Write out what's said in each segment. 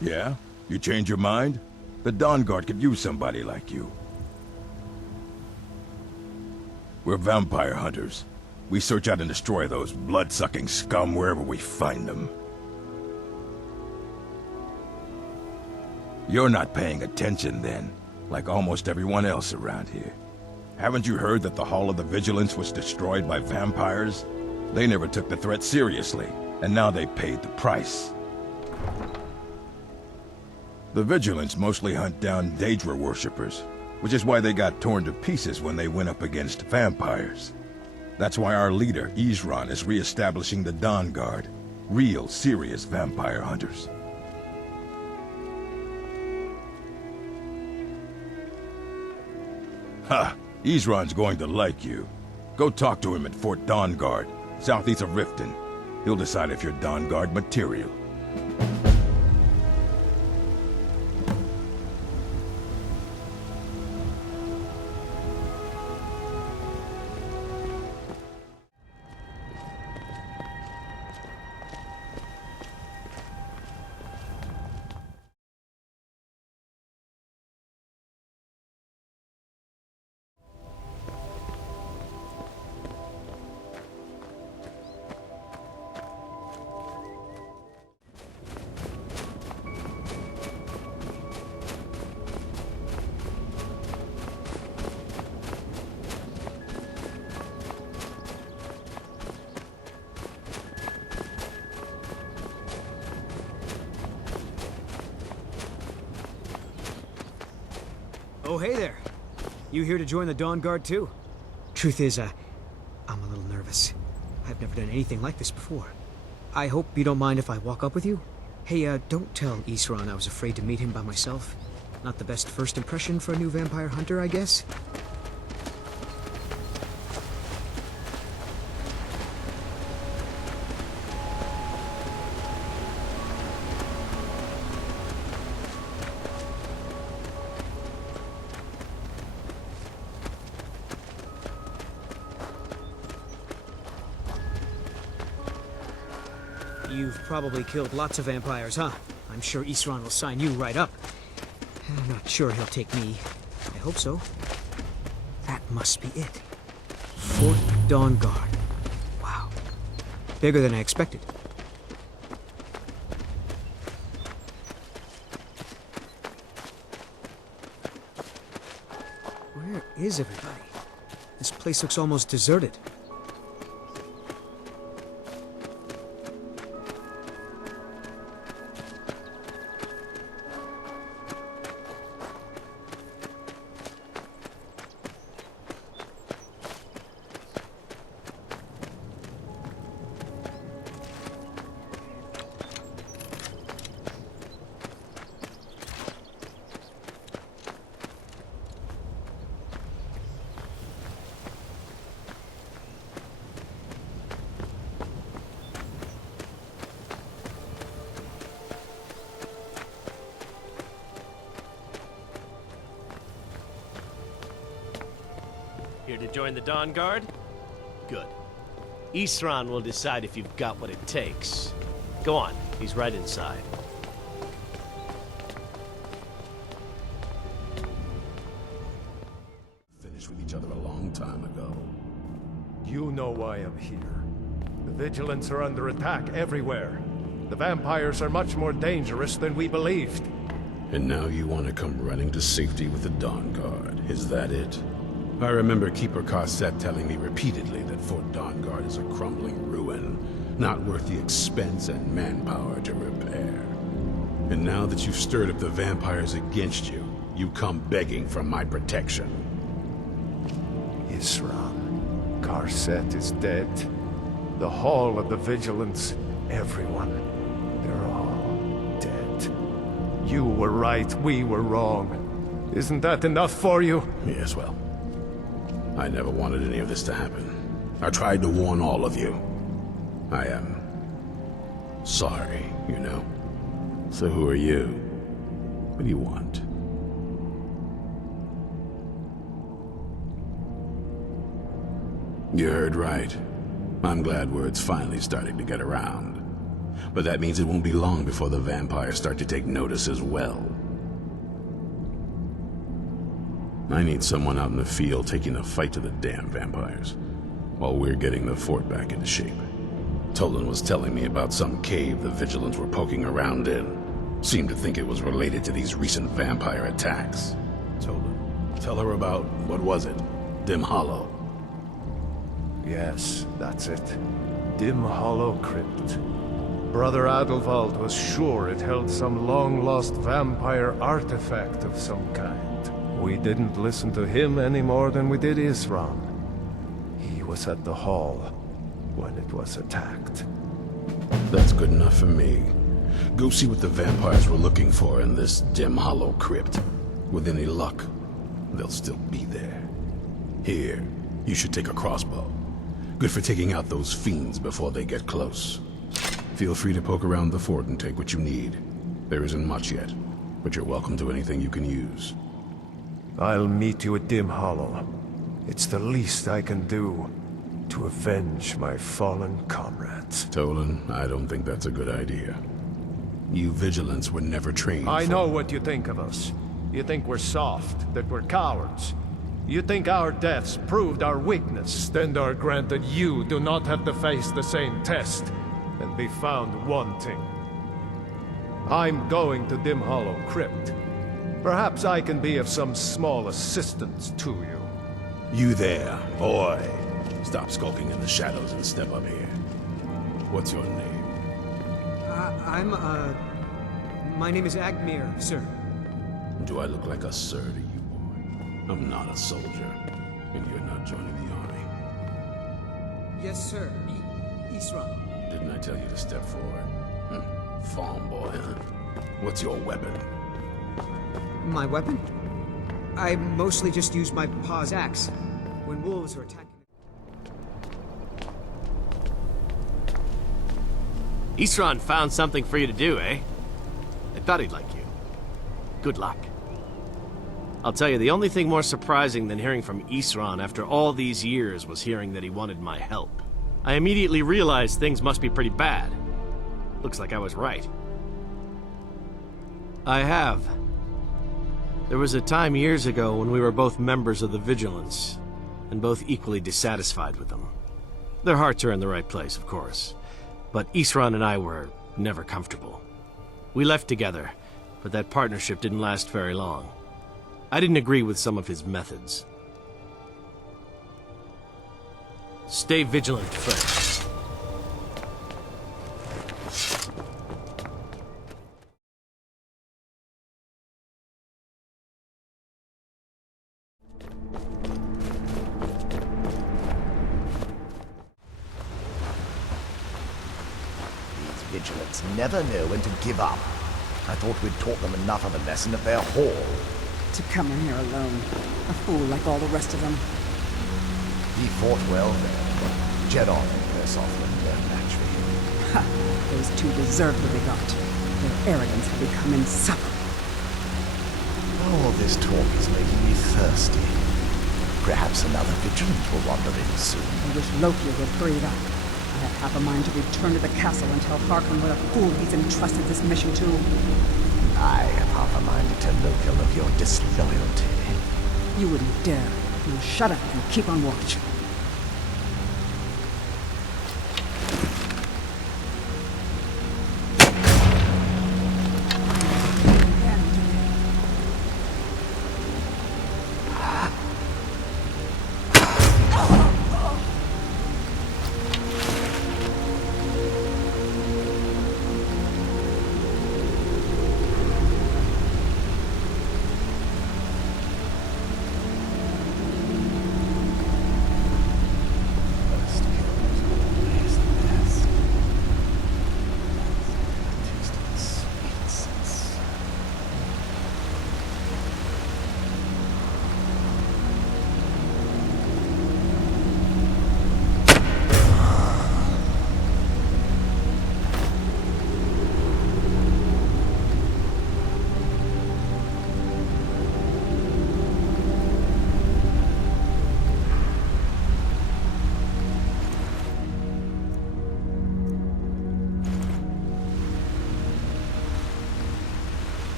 Yeah? You change your mind? The Dawnguard could use somebody like you. We're vampire hunters. We search out and destroy those blood-sucking scum wherever we find them. You're not paying attention then, like almost everyone else around here. Haven't you heard that the Hall of the Vigilance was destroyed by vampires? They never took the threat seriously, and now they paid the price. The Vigilance mostly hunt down Daedra worshippers, which is why they got torn to pieces when they went up against vampires. That's why our leader, Isran, is re-establishing the Dawnguard. Real, serious vampire hunters. Ha! Isran's going to like you. Go talk to him at Fort Dawnguard, southeast of Riften. He'll decide if you're Dawnguard material. Oh, hey there. You here to join the Dawnguard too? Truth is, I'm a little nervous. I've never done anything like this before. I hope you don't mind if I walk up with you? Hey, don't tell Isran I was afraid to meet him by myself. Not the best first impression for a new vampire hunter, I guess? You've probably killed lots of vampires, huh? I'm sure Isran will sign you right up. I'm not sure he'll take me. I hope so. That must be it. Fort Dawnguard. Wow. Bigger than I expected. Where is everybody? This place looks almost deserted. Here to join the Dawnguard? Good. Isran will decide if you've got what it takes. Go on, he's right inside. Finished with each other a long time ago. You know why I'm here. The Vigilance are under attack everywhere. The vampires are much more dangerous than we believed. And now you want to come running to safety with the Dawnguard. Is that it? I remember Keeper Carset telling me repeatedly that Fort Dawnguard is a crumbling ruin, not worth the expense and manpower to repair. And now that you've stirred up the vampires against you, you come begging for my protection. Isran. Carset is dead. The Hall of the Vigilance. Everyone. They're all dead. You were right, we were wrong. Isn't that enough for you? Yes, well, I never wanted any of this to happen. I tried to warn all of you. I am sorry, you know. So who are you? What do you want? You heard right. I'm glad word's finally starting to get around. But that means it won't be long before the vampires start to take notice as well. I need someone out in the field taking the fight to the damn vampires, while we're getting the fort back into shape. Tolan was telling me about some cave the Vigilants were poking around in. Seemed to think it was related to these recent vampire attacks. Tolan, tell her about, what was it? Dim Hollow. Yes, that's it. Dim Hollow Crypt. Brother Adelwald was sure it held some long-lost vampire artifact of some kind. We didn't listen to him any more than we did Isran. He was at the hall when it was attacked. That's good enough for me. Go see what the vampires were looking for in this Dim Hollow Crypt. With any luck, they'll still be there. Here, you should take a crossbow. Good for taking out those fiends before they get close. Feel free to poke around the fort and take what you need. There isn't much yet, but you're welcome to anything you can use. I'll meet you at Dim Hollow. It's the least I can do to avenge my fallen comrades. Tolan, I don't think that's a good idea. You Vigilants were never trained I for... know what you think of us. You think we're soft, that we're cowards. You think our deaths proved our weakness, then are granted you do not have to face the same test and be found wanting. I'm going to Dim Hollow Crypt. Perhaps I can be of some small assistance to you. You there, boy. Stop skulking in the shadows and step up here. What's your name? My name is Agmir, sir. Do I look like a sir to you, boy? I'm not a soldier, and you're not joining the army. Yes, sir. Isran. Didn't I tell you to step forward? Farm boy, huh? What's your weapon? My weapon? I mostly just use my paw's axe when wolves are attacking. Isran found something for you to do, eh? I thought he'd like you. Good luck. I'll tell you, the only thing more surprising than hearing from Isran after all these years was hearing that he wanted my help. I immediately realized things must be pretty bad. Looks like I was right. I have. There was a time years ago when we were both members of the Vigilance, and both equally dissatisfied with them. Their hearts are in the right place, of course, but Isran and I were never comfortable. We left together, but that partnership didn't last very long. I didn't agree with some of his methods. Stay vigilant, friend. Vigilants never know when to give up. I thought we'd taught them enough of a lesson at their hall. To come in here alone. A fool like all the rest of them. He fought well there, but Jedon and Persofflin weren't match for him. Ha! Those two deserve what they got. Their arrogance had become insufferable. All this talk is making me thirsty. Perhaps another Vigilant will wander in soon. I wish Loki would hurry it up. I have half a mind to return to the castle and tell Harkon what a fool he's entrusted this mission to. I have half a mind to tell Loki of your disloyalty. You wouldn't dare. Now shut up and keep on watch.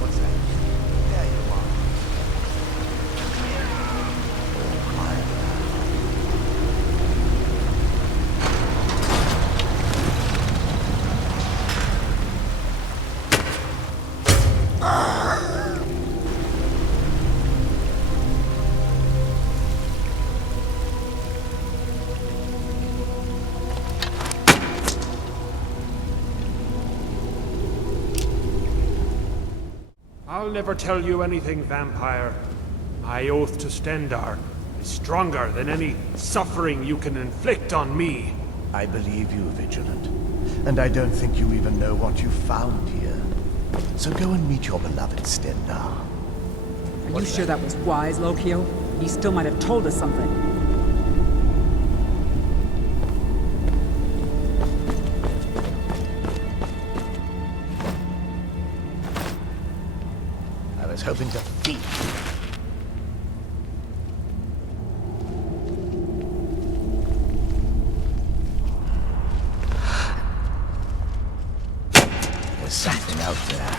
What's that? There you are. All quiet I'll never tell you anything, vampire. My oath to Stendar is stronger than any suffering you can inflict on me. I believe you, Vigilant. And I don't think you even know what you found here. So go and meet your beloved Stendar. Are you sure that was wise, Lokio? He still might have told us something. I was hoping to feed you. There's something out there.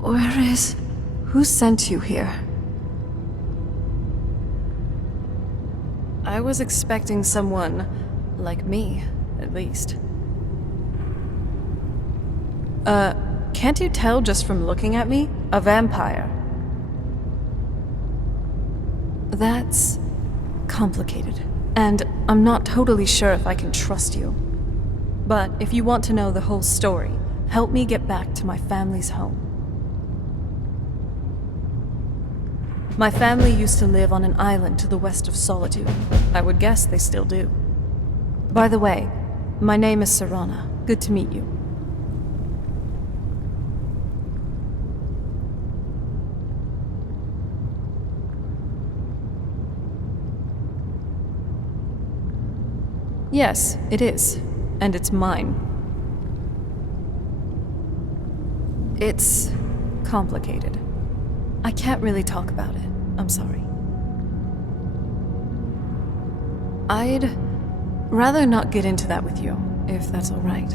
Where is... Who sent you here? I was expecting someone like me, at least. Can't you tell just from looking at me? A vampire. That's complicated. And I'm not totally sure if I can trust you. But if you want to know the whole story, help me get back to my family's home. My family used to live on an island to the west of Solitude. I would guess they still do. By the way, my name is Serana. Good to meet you. Yes, it is. And it's mine. It's complicated. I can't really talk about it. I'm sorry. I'd rather not get into that with you, if that's all right.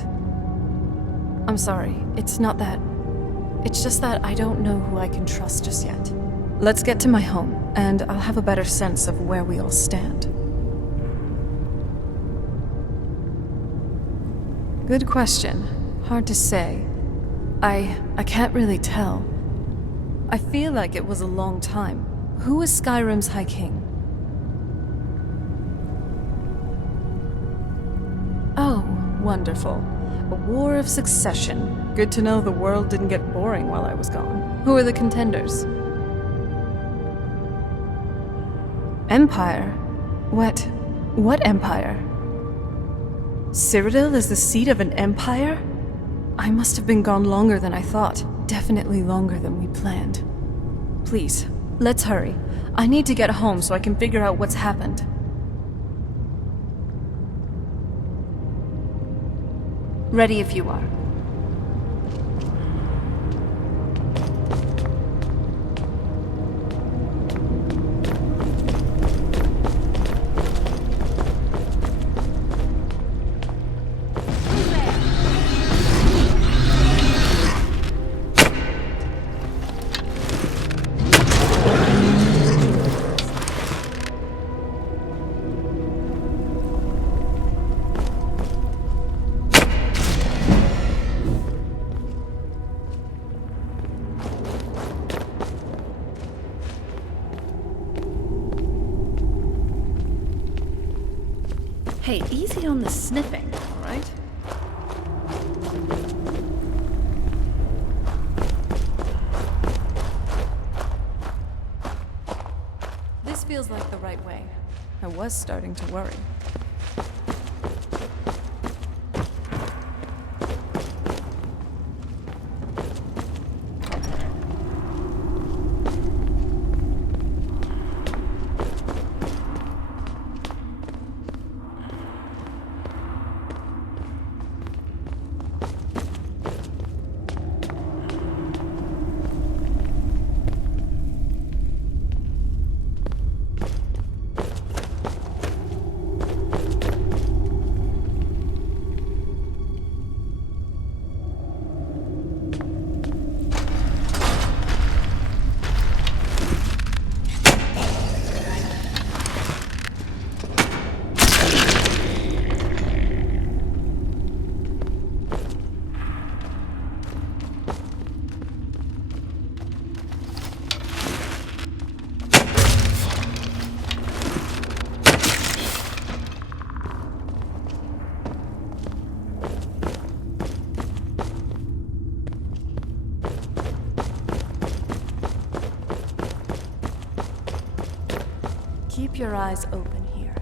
I'm sorry. It's not that... It's just that I don't know who I can trust just yet. Let's get to my home, and I'll have a better sense of where we all stand. Good question. Hard to say. I can't really tell. I feel like it was a long time. Who is Skyrim's High King? Oh, wonderful. A war of succession. Good to know the world didn't get boring while I was gone. Who are the contenders? Empire? What empire? Cyrodiil is the seat of an empire? I must have been gone longer than I thought. Definitely longer than we planned. Please, let's hurry. I need to get home so I can figure out what's happened. Ready if you are. Hey, easy on the sniffing, all right? This feels like the right way. I was starting to worry. Keep your eyes open here.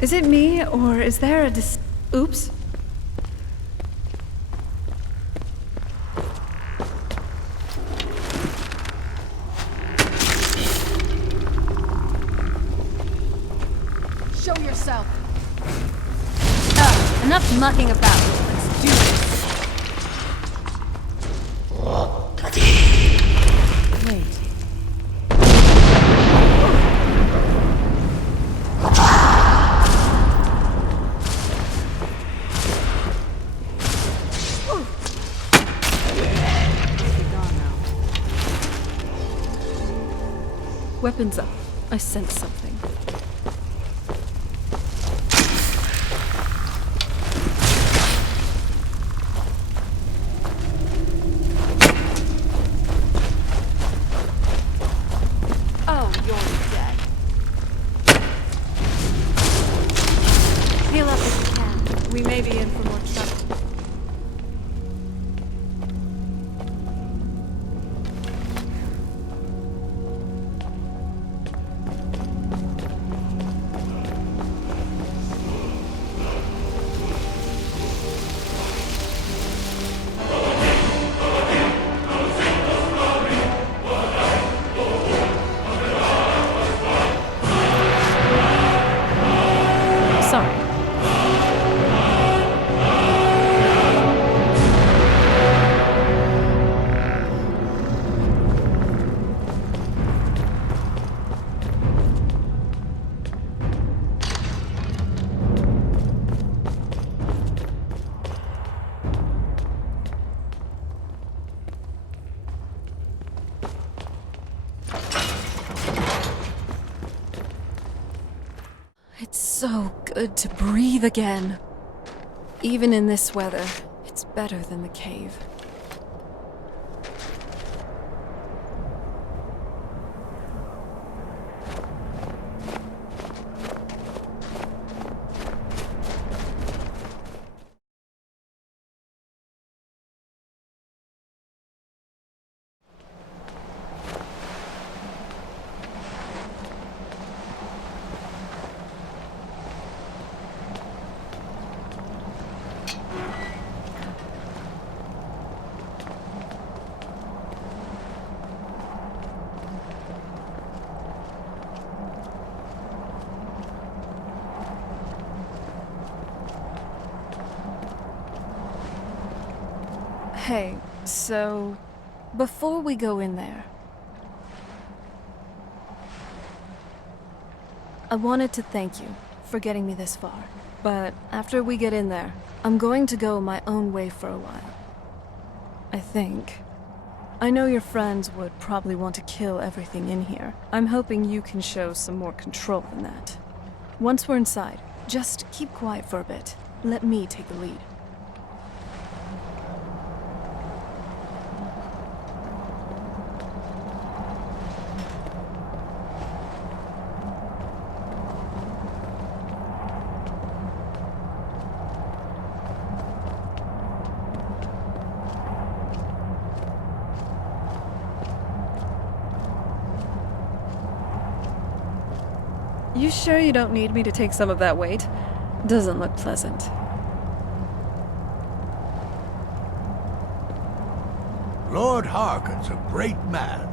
Is it me, or is there a Oops. Show yourself! Enough mucking about. Let's do this. Wait. Weapons up. I sense something. Oh, you're dead. Heal up if you can. We may be in for more trouble. Sorry. It's so good to breathe again. Even in this weather, it's better than the cave. Hey, so before we go in there, I wanted to thank you for getting me this far. But after we get in there, I'm going to go my own way for a while. I think. I know your friends would probably want to kill everything in here. I'm hoping you can show some more control than that. Once we're inside, just keep quiet for a bit. Let me take the lead. You sure you don't need me to take some of that weight? Doesn't look pleasant. Lord Harkon's a great man.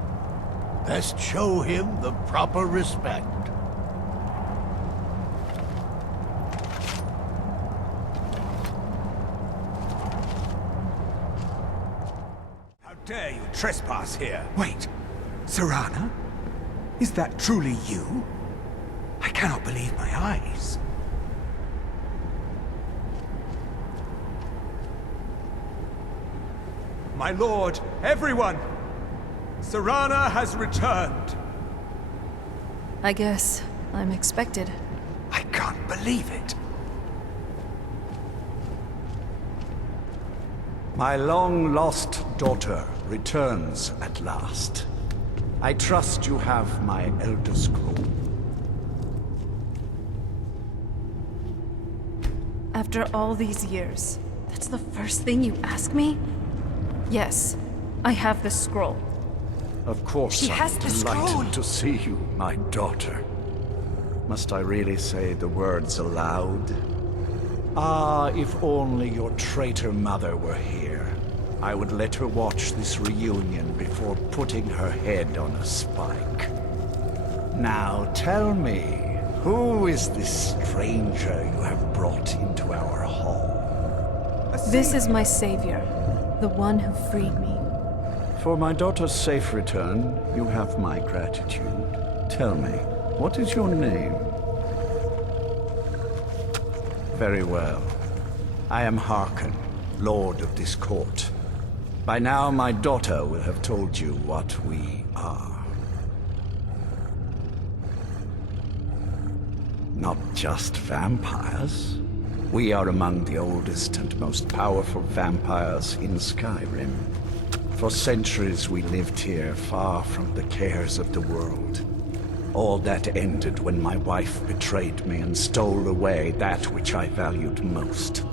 Best show him the proper respect. How dare you trespass here? Wait, Serana? Is that truly you? I cannot believe my eyes. My lord, everyone! Serana has returned! I guess I'm expected. I can't believe it. My long-lost daughter returns at last. I trust you have my Elder Scroll. After all these years, that's the first thing you ask me? Yes, I have the scroll. Of course, She has I'm the scroll. delighted to see you, my daughter. Must I really say the words aloud? Ah, if only your traitor mother were here. I would let her watch this reunion before putting her head on a spike. Now tell me, Who is this stranger you have brought into our hall? This is my savior, the one who freed me. For my daughter's safe return, you have my gratitude. Tell me, what is your name? Very well. I am Harkon, Lord of this court. By now, my daughter will have told you what we are. Not just vampires. We are among the oldest and most powerful vampires in Skyrim. For centuries we lived here, far from the cares of the world. All that ended when my wife betrayed me and stole away that which I valued most.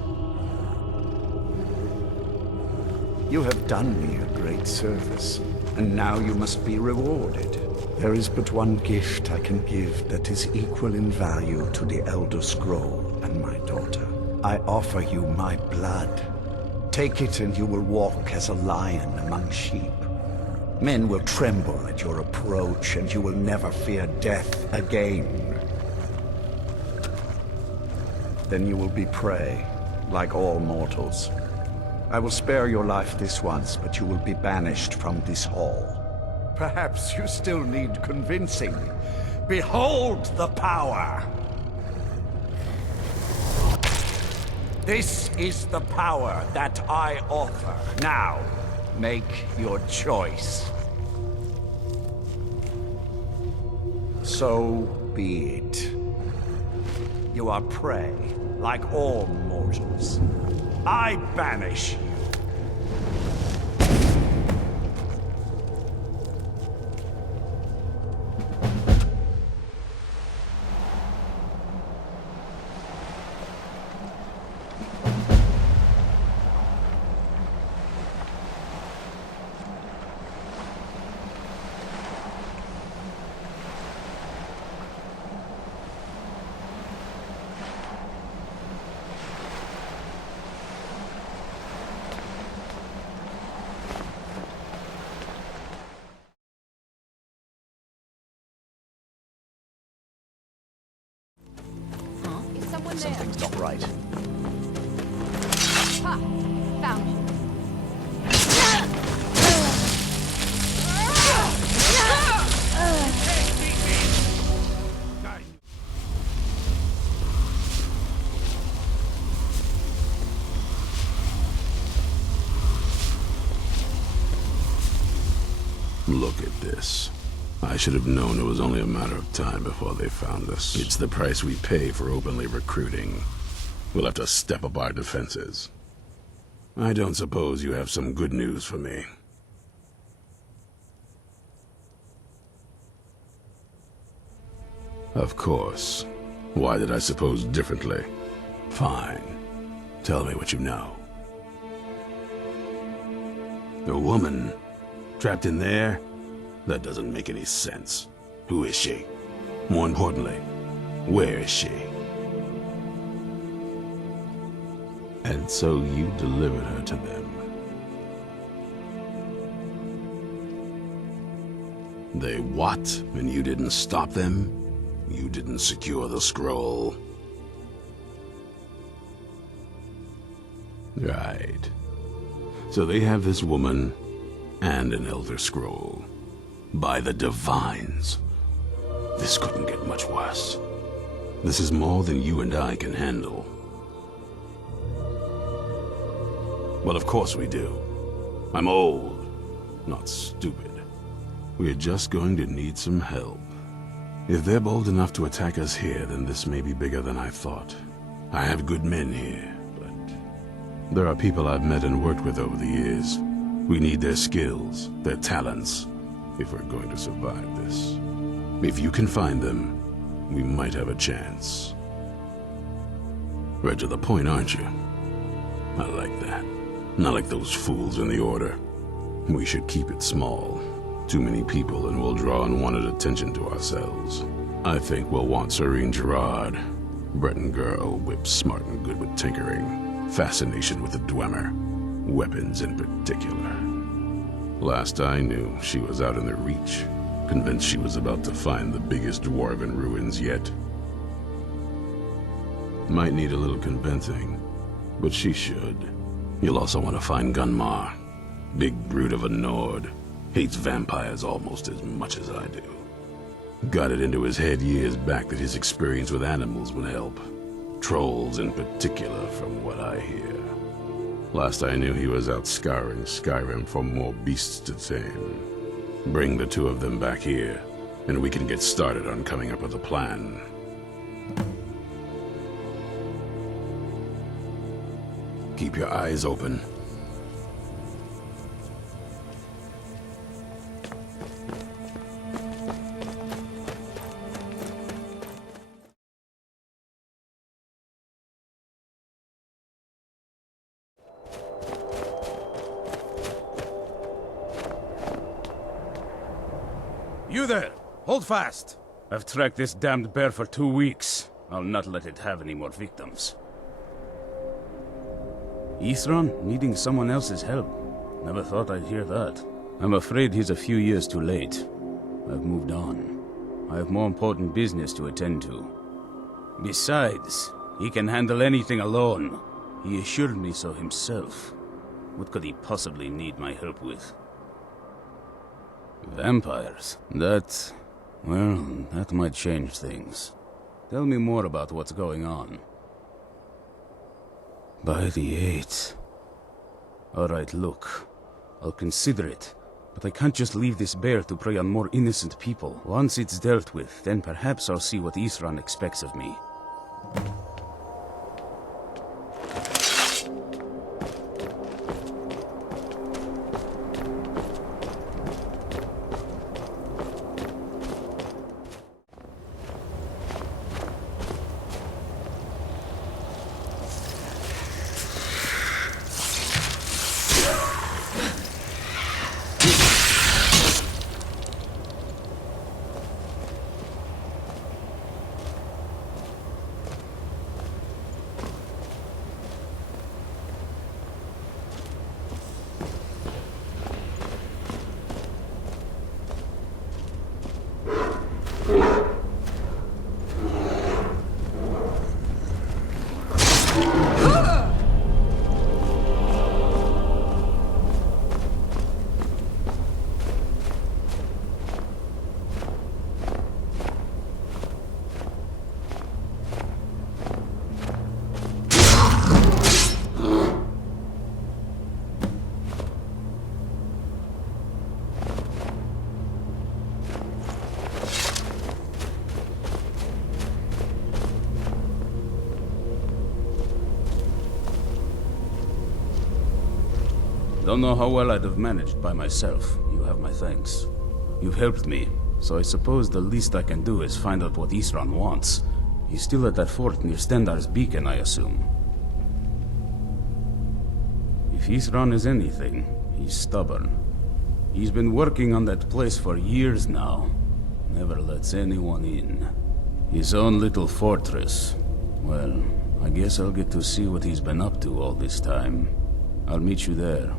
You have done me a great service, and now you must be rewarded. There is but one gift I can give that is equal in value to the Elder Scroll and my daughter. I offer you my blood. Take it and you will walk as a lion among sheep. Men will tremble at your approach, and you will never fear death again. Then you will be prey, like all mortals. I will spare your life this once, but you will be banished from this hall. Perhaps you still need convincing. Behold the power! This is the power that I offer. Now, make your choice. So be it. You are prey, like all mortals. I banish you. Something's not right. Ha! Found you. Look at this. I should have known it was only a matter of time before they found us. It's the price we pay for openly recruiting. We'll have to step up our defenses. I don't suppose you have some good news for me. Of course. Why did I suppose differently? Fine. Tell me what you know. A woman? Trapped in there? That doesn't make any sense. Who is she? More importantly, where is she? And so you delivered her to them. They what? And you didn't stop them? You didn't secure the scroll? Right. So they have this woman and an Elder Scroll. By the Divines. This couldn't get much worse. This is more than you and I can handle. Well, of course we do. I'm old, not stupid. We're just going to need some help. If they're bold enough to attack us here, then this may be bigger than I thought. I have good men here, but there are people I've met and worked with over the years. We need their skills, their talents, if we're going to survive this. If you can find them, we might have a chance. Right to the point, aren't you? I like that. Not like those fools in the Order. We should keep it small. Too many people and we'll draw unwanted attention to ourselves. I think we'll want Serene Gerard. Breton girl, whip smart and good with tinkering. Fascination with the Dwemer. Weapons in particular. Last I knew, she was out in the Reach, convinced she was about to find the biggest dwarven ruins yet. Might need a little convincing, but she should. You'll also want to find Gunmar. Big brute of a Nord. Hates vampires almost as much as I do. Got it into his head years back that his experience with animals would help. Trolls in particular, from what I hear. Last I knew, he was out scouring Skyrim for more beasts to tame. Bring the two of them back here, and we can get started on coming up with a plan. Keep your eyes open. You there! Hold fast! I've tracked this damned bear for 2 weeks. I'll not let it have any more victims. Ithron needing someone else's help. Never thought I'd hear that. I'm afraid he's a few years too late. I've moved on. I have more important business to attend to. Besides, he can handle anything alone. He assured me so himself. What could he possibly need my help with? Vampires? That might change things. Tell me more about what's going on. By the 8th. Alright, look. I'll consider it. But I can't just leave this bear to prey on more innocent people. Once it's dealt with, then perhaps I'll see what Ithran expects of me. Don't know how well I'd have managed by myself. You have my thanks. You've helped me, so I suppose the least I can do is find out what Ithran wants. He's still at that fort near Stendar's beacon, I assume. If Ithran is anything, he's stubborn. He's been working on that place for years now. Never lets anyone in. His own little fortress. Well, I guess I'll get to see what he's been up to all this time. I'll meet you there.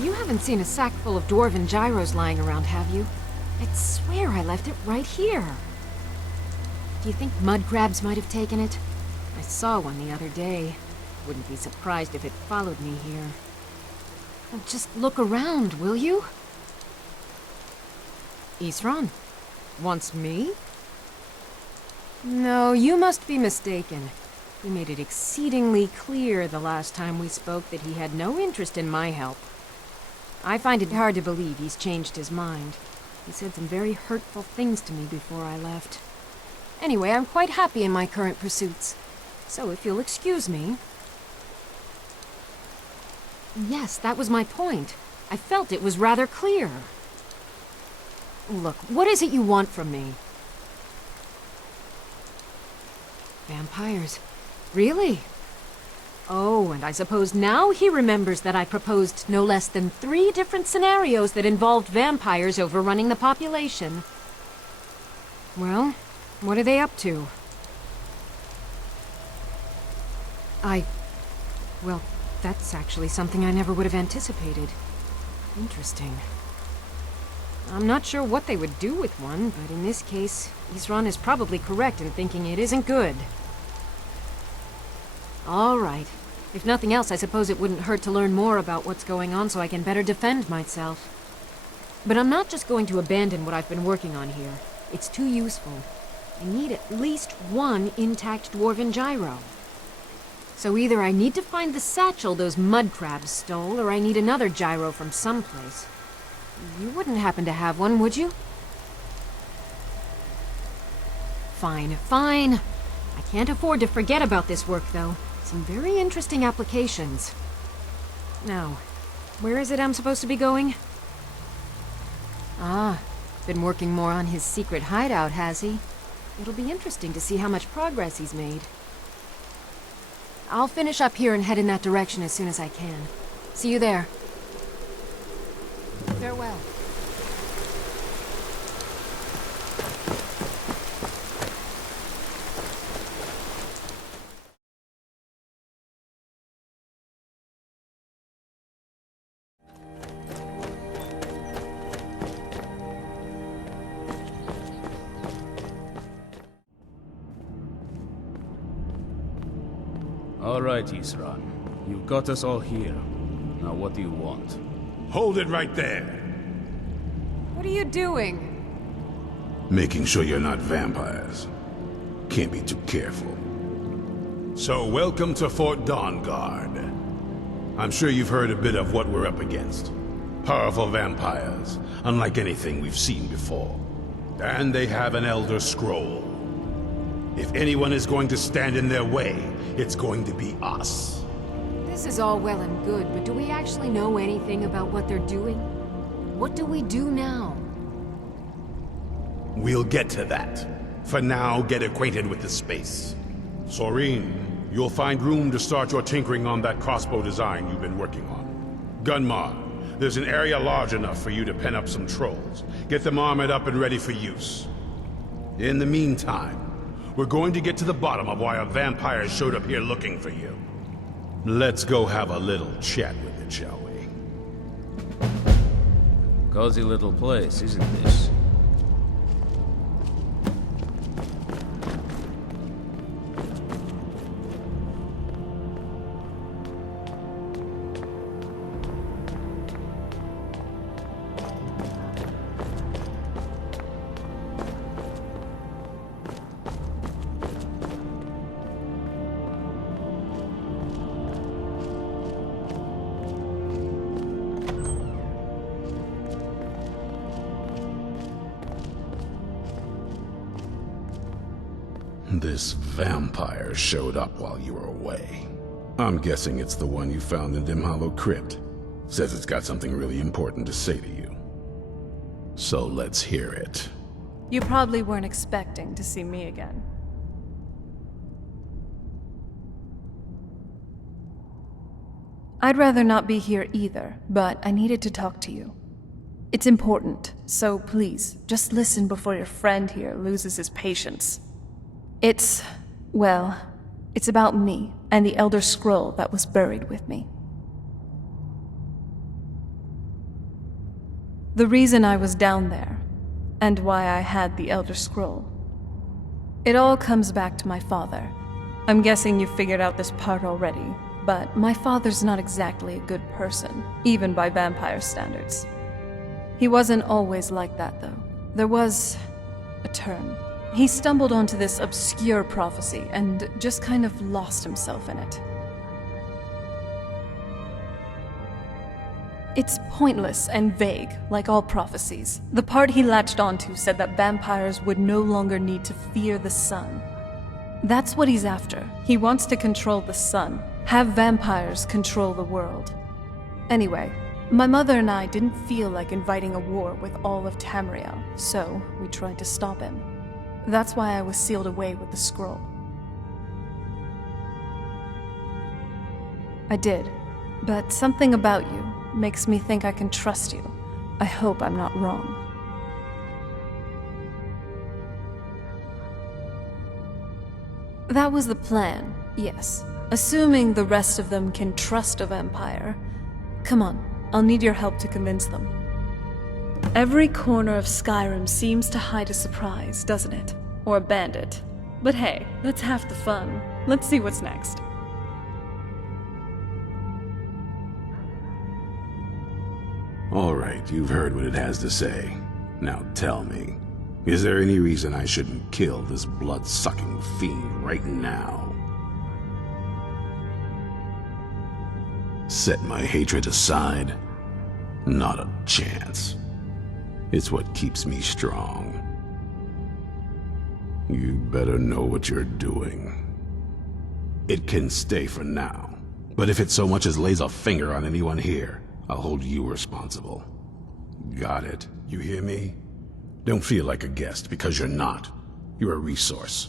You haven't seen a sack full of dwarven gyros lying around, have you? I'd swear I left it right here. Do you think mud crabs might have taken it? I saw one the other day. Wouldn't be surprised if it followed me here. Well, just look around, will you? Ithran? Wants me? No, you must be mistaken. He made it exceedingly clear the last time we spoke that he had no interest in my help. I find it hard to believe he's changed his mind. He said some very hurtful things to me before I left. Anyway, I'm quite happy in my current pursuits. So if you'll excuse me... Yes, that was my point. I felt it was rather clear. Look, what is it you want from me? Vampires. Really? Oh, and I suppose now he remembers that I proposed no less than 3 different scenarios that involved vampires overrunning the population. Well, what are they up to? Well, that's actually something I never would have anticipated. Interesting. I'm not sure what they would do with one, but in this case, Isran is probably correct in thinking it isn't good. All right. If nothing else, I suppose it wouldn't hurt to learn more about what's going on so I can better defend myself. But I'm not just going to abandon what I've been working on here. It's too useful. I need at least 1 intact dwarven gyro. So either I need to find the satchel those mud crabs stole, or I need another gyro from someplace. You wouldn't happen to have one, would you? Fine, fine. I can't afford to forget about this work, though. Some very interesting applications. Now, where is it I'm supposed to be going? Ah, been working more on his secret hideout, has he? It'll be interesting to see how much progress he's made. I'll finish up here and head in that direction as soon as I can. See you there. Farewell. All right, Isran. You've got us all here. Now what do you want? Hold it right there! What are you doing? Making sure you're not vampires. Can't be too careful. So, welcome to Fort Dawnguard. I'm sure you've heard a bit of what we're up against. Powerful vampires, unlike anything we've seen before. And they have an Elder Scroll. If anyone is going to stand in their way, it's going to be us. This is all well and good, but do we actually know anything about what they're doing? What do we do now? We'll get to that. For now, get acquainted with the space. Soreen, you'll find room to start your tinkering on that crossbow design you've been working on. Gunmar, there's an area large enough for you to pen up some trolls. Get them armored up and ready for use. In the meantime, we're going to get to the bottom of why a vampire showed up here looking for you. Let's go have a little chat with it, shall we? Cozy little place, isn't this? This vampire showed up while you were away. I'm guessing it's the one you found in Dim Hollow Crypt. Says it's got something really important to say to you. So let's hear it. You probably weren't expecting to see me again. I'd rather not be here either, but I needed to talk to you. It's important, so please, just listen before your friend here loses his patience. It's about me and the Elder Scroll that was buried with me. The reason I was down there, and why I had the Elder Scroll. It all comes back to my father. I'm guessing you figured out this part already, but my father's not exactly a good person, even by vampire standards. He wasn't always like that, though. There was a turn. He stumbled onto this obscure prophecy and just kind of lost himself in it. It's pointless and vague, like all prophecies. The part he latched onto said that vampires would no longer need to fear the sun. That's what he's after. He wants to control the sun, have vampires control the world. Anyway, My mother and I didn't feel like inviting a war with all of Tamriel, so we tried to stop him. That's why I was sealed away with the scroll. I did, but something about you makes me think I can trust you. I hope I'm not wrong. That was the plan, yes. Assuming the rest of them can trust a vampire. Come on, I'll need your help to convince them. Every corner of Skyrim seems to hide a surprise, doesn't it? Or a bandit. But hey, that's half the fun. Let's see what's next. All right, you've heard what it has to say. Now tell me, is there any reason I shouldn't kill this blood-sucking fiend right now? Set my hatred aside? Not a chance. It's what keeps me strong. You better know what you're doing. It can stay for now, but if it so much as lays a finger on anyone here, I'll hold you responsible. Got it? You hear me? Don't feel like a guest, because you're not. You're a resource.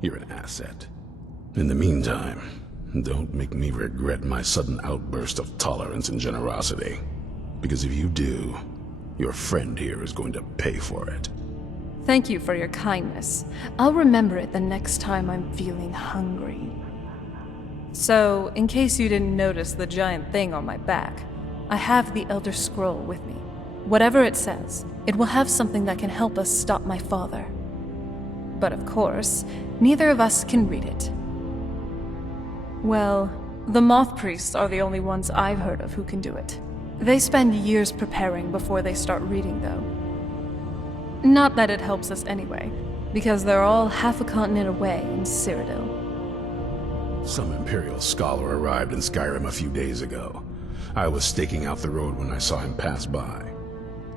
You're an asset. In the meantime, don't make me regret my sudden outburst of tolerance and generosity. Because if you do, your friend here is going to pay for it. Thank you for your kindness. I'll remember it the next time I'm feeling hungry. So, in case you didn't notice the giant thing on my back, I have the Elder Scroll with me. Whatever it says, it will have something that can help us stop my father. But of course, neither of us can read it. Well, the Moth Priests are the only ones I've heard of who can do it. They spend years preparing before they start reading, though. Not that it helps us anyway, because they're all half a continent away in Cyrodiil. Some Imperial scholar arrived in Skyrim a few days ago. I was staking out the road when I saw him pass by.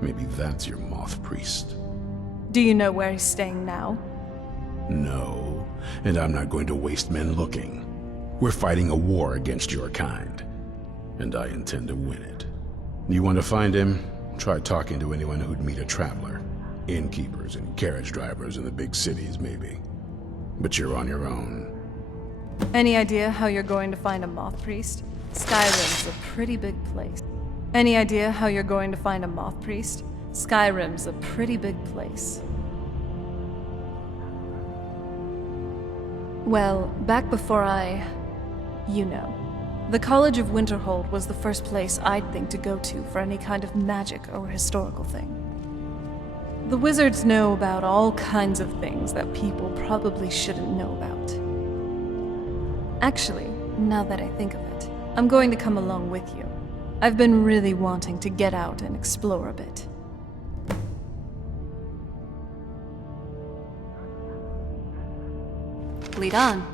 Maybe that's your Moth Priest. Do you know where he's staying now? No, and I'm not going to waste men looking. We're fighting a war against your kind, and I intend to win it. You want to find him? Try talking to anyone who'd meet a traveler. Innkeepers and carriage drivers in the big cities, maybe. But you're on your own. Any idea how you're going to find a Moth Priest? Skyrim's a pretty big place. Any idea how you're going to find a Moth Priest? Skyrim's a pretty big place. Well, back before you know. The College of Winterhold was the first place I'd think to go to for any kind of magic or historical thing. The wizards know about all kinds of things that people probably shouldn't know about. Actually, now that I think of it, I'm going to come along with you. I've been really wanting to get out and explore a bit. Lead on.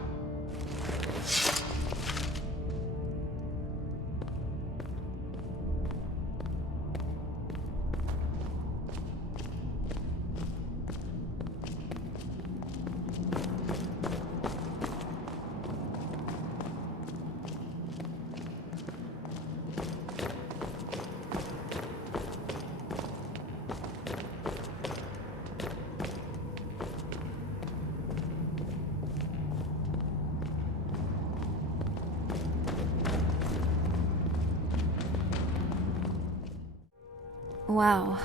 Wow,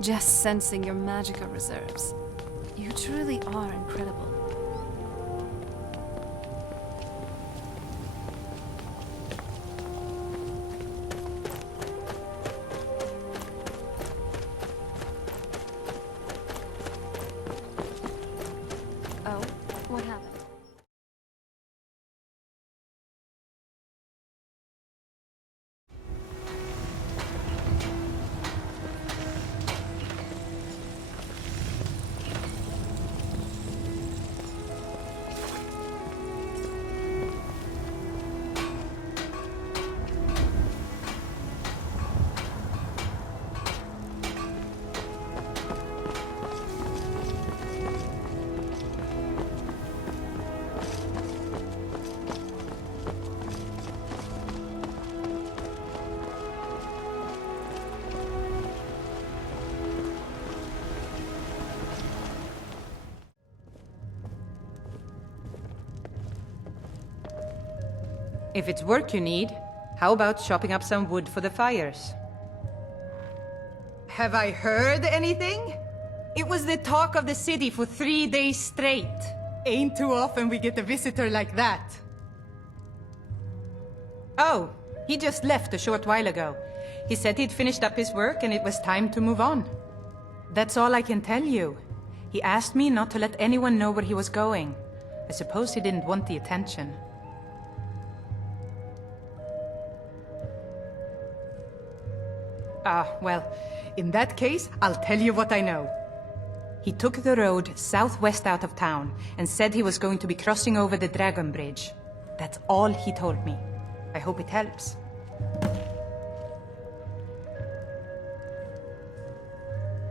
just sensing your magicka reserves. You truly are incredible. Oh, what happened? If it's work you need, how about chopping up some wood for the fires? Have I heard anything? It was the talk of the city for 3 days straight. Ain't too often we get a visitor like that. Oh, he just left a short while ago. He said he'd finished up his work and it was time to move on. That's all I can tell you. He asked me not to let anyone know where he was going. I suppose he didn't want the attention. Well, in that case, I'll tell you what I know. He took the road southwest out of town and said he was going to be crossing over the Dragon Bridge. That's all he told me. I hope it helps.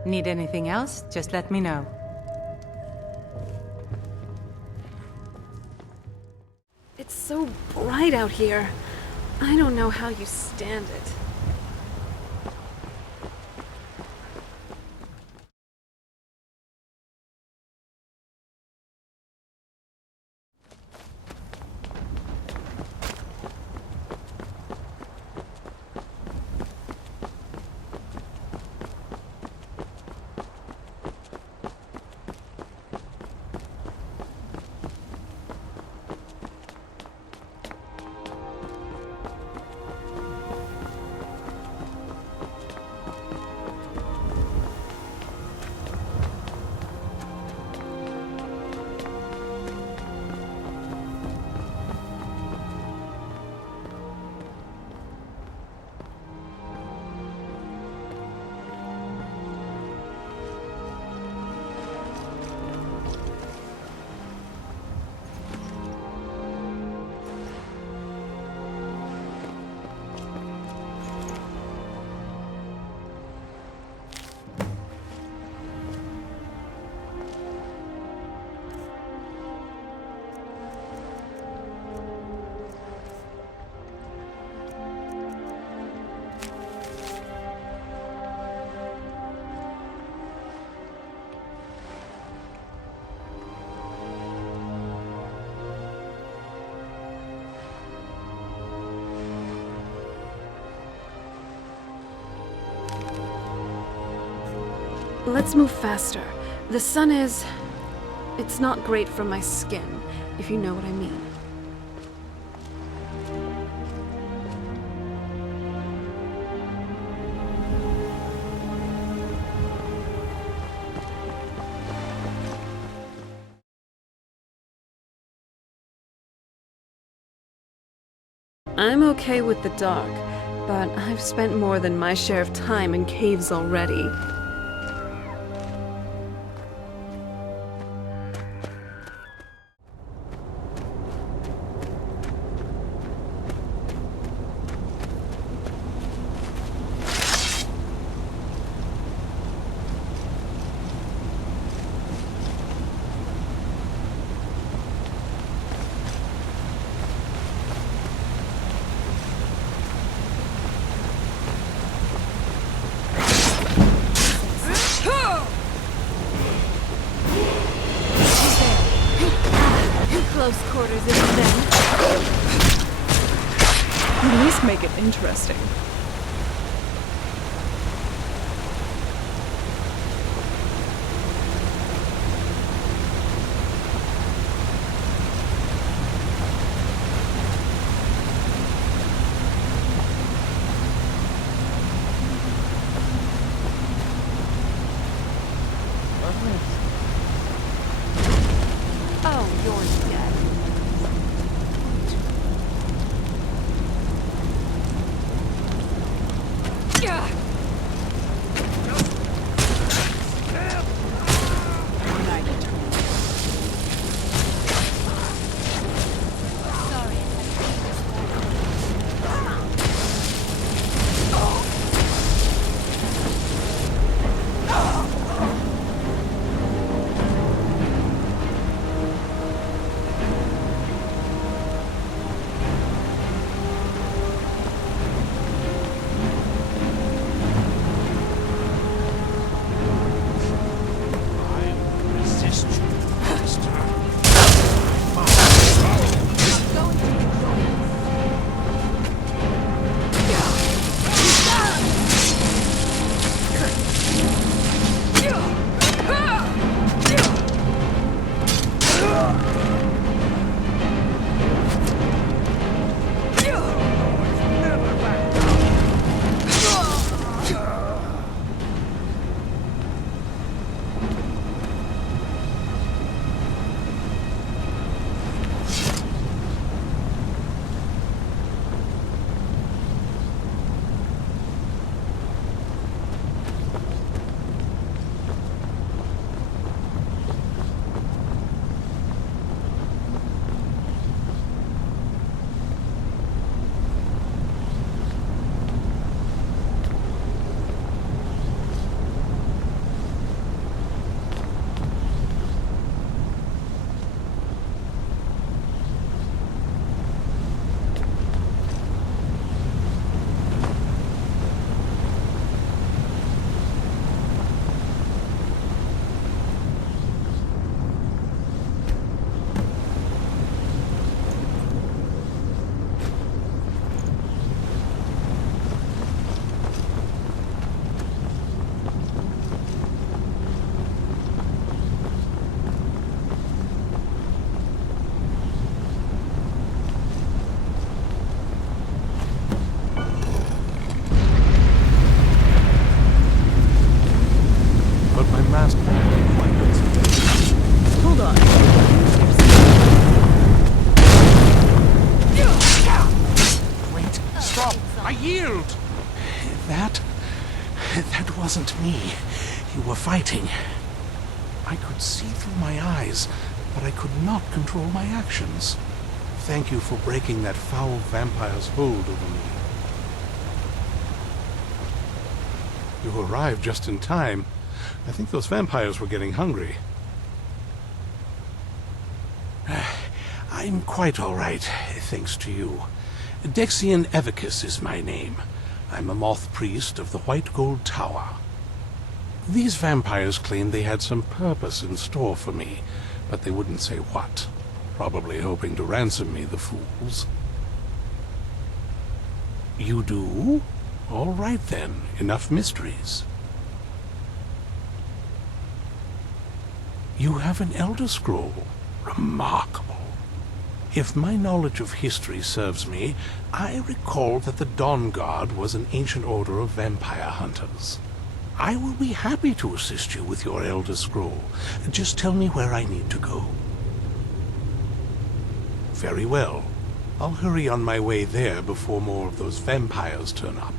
Need anything else? Just let me know. It's so bright out here. I don't know how you stand it. Let's move faster. The sun is... it's not great for my skin, if you know what I mean. I'm okay with the dark, but I've spent more than my share of time in caves already. Close quarters instead. At least make it interesting. Oh, you're dead. wasn't me you were fighting. I could see through my eyes, but I could not control my actions. Thank you for breaking that foul vampire's hold over me. You arrived just in time. I think those vampires were getting hungry. I'm quite all right, thanks to you. Dexian Evicus is my name. I'm a moth priest of the White Gold Tower. These vampires claimed they had some purpose in store for me, but they wouldn't say what. Probably hoping to ransom me, the fools. You do? All right then, enough mysteries. You have an Elder Scroll. Remarkable. If my knowledge of history serves me, I recall that the Dawnguard was an ancient order of vampire hunters. I will be happy to assist you with your Elder Scroll. Just tell me where I need to go. Very well. I'll hurry on my way there before more of those vampires turn up.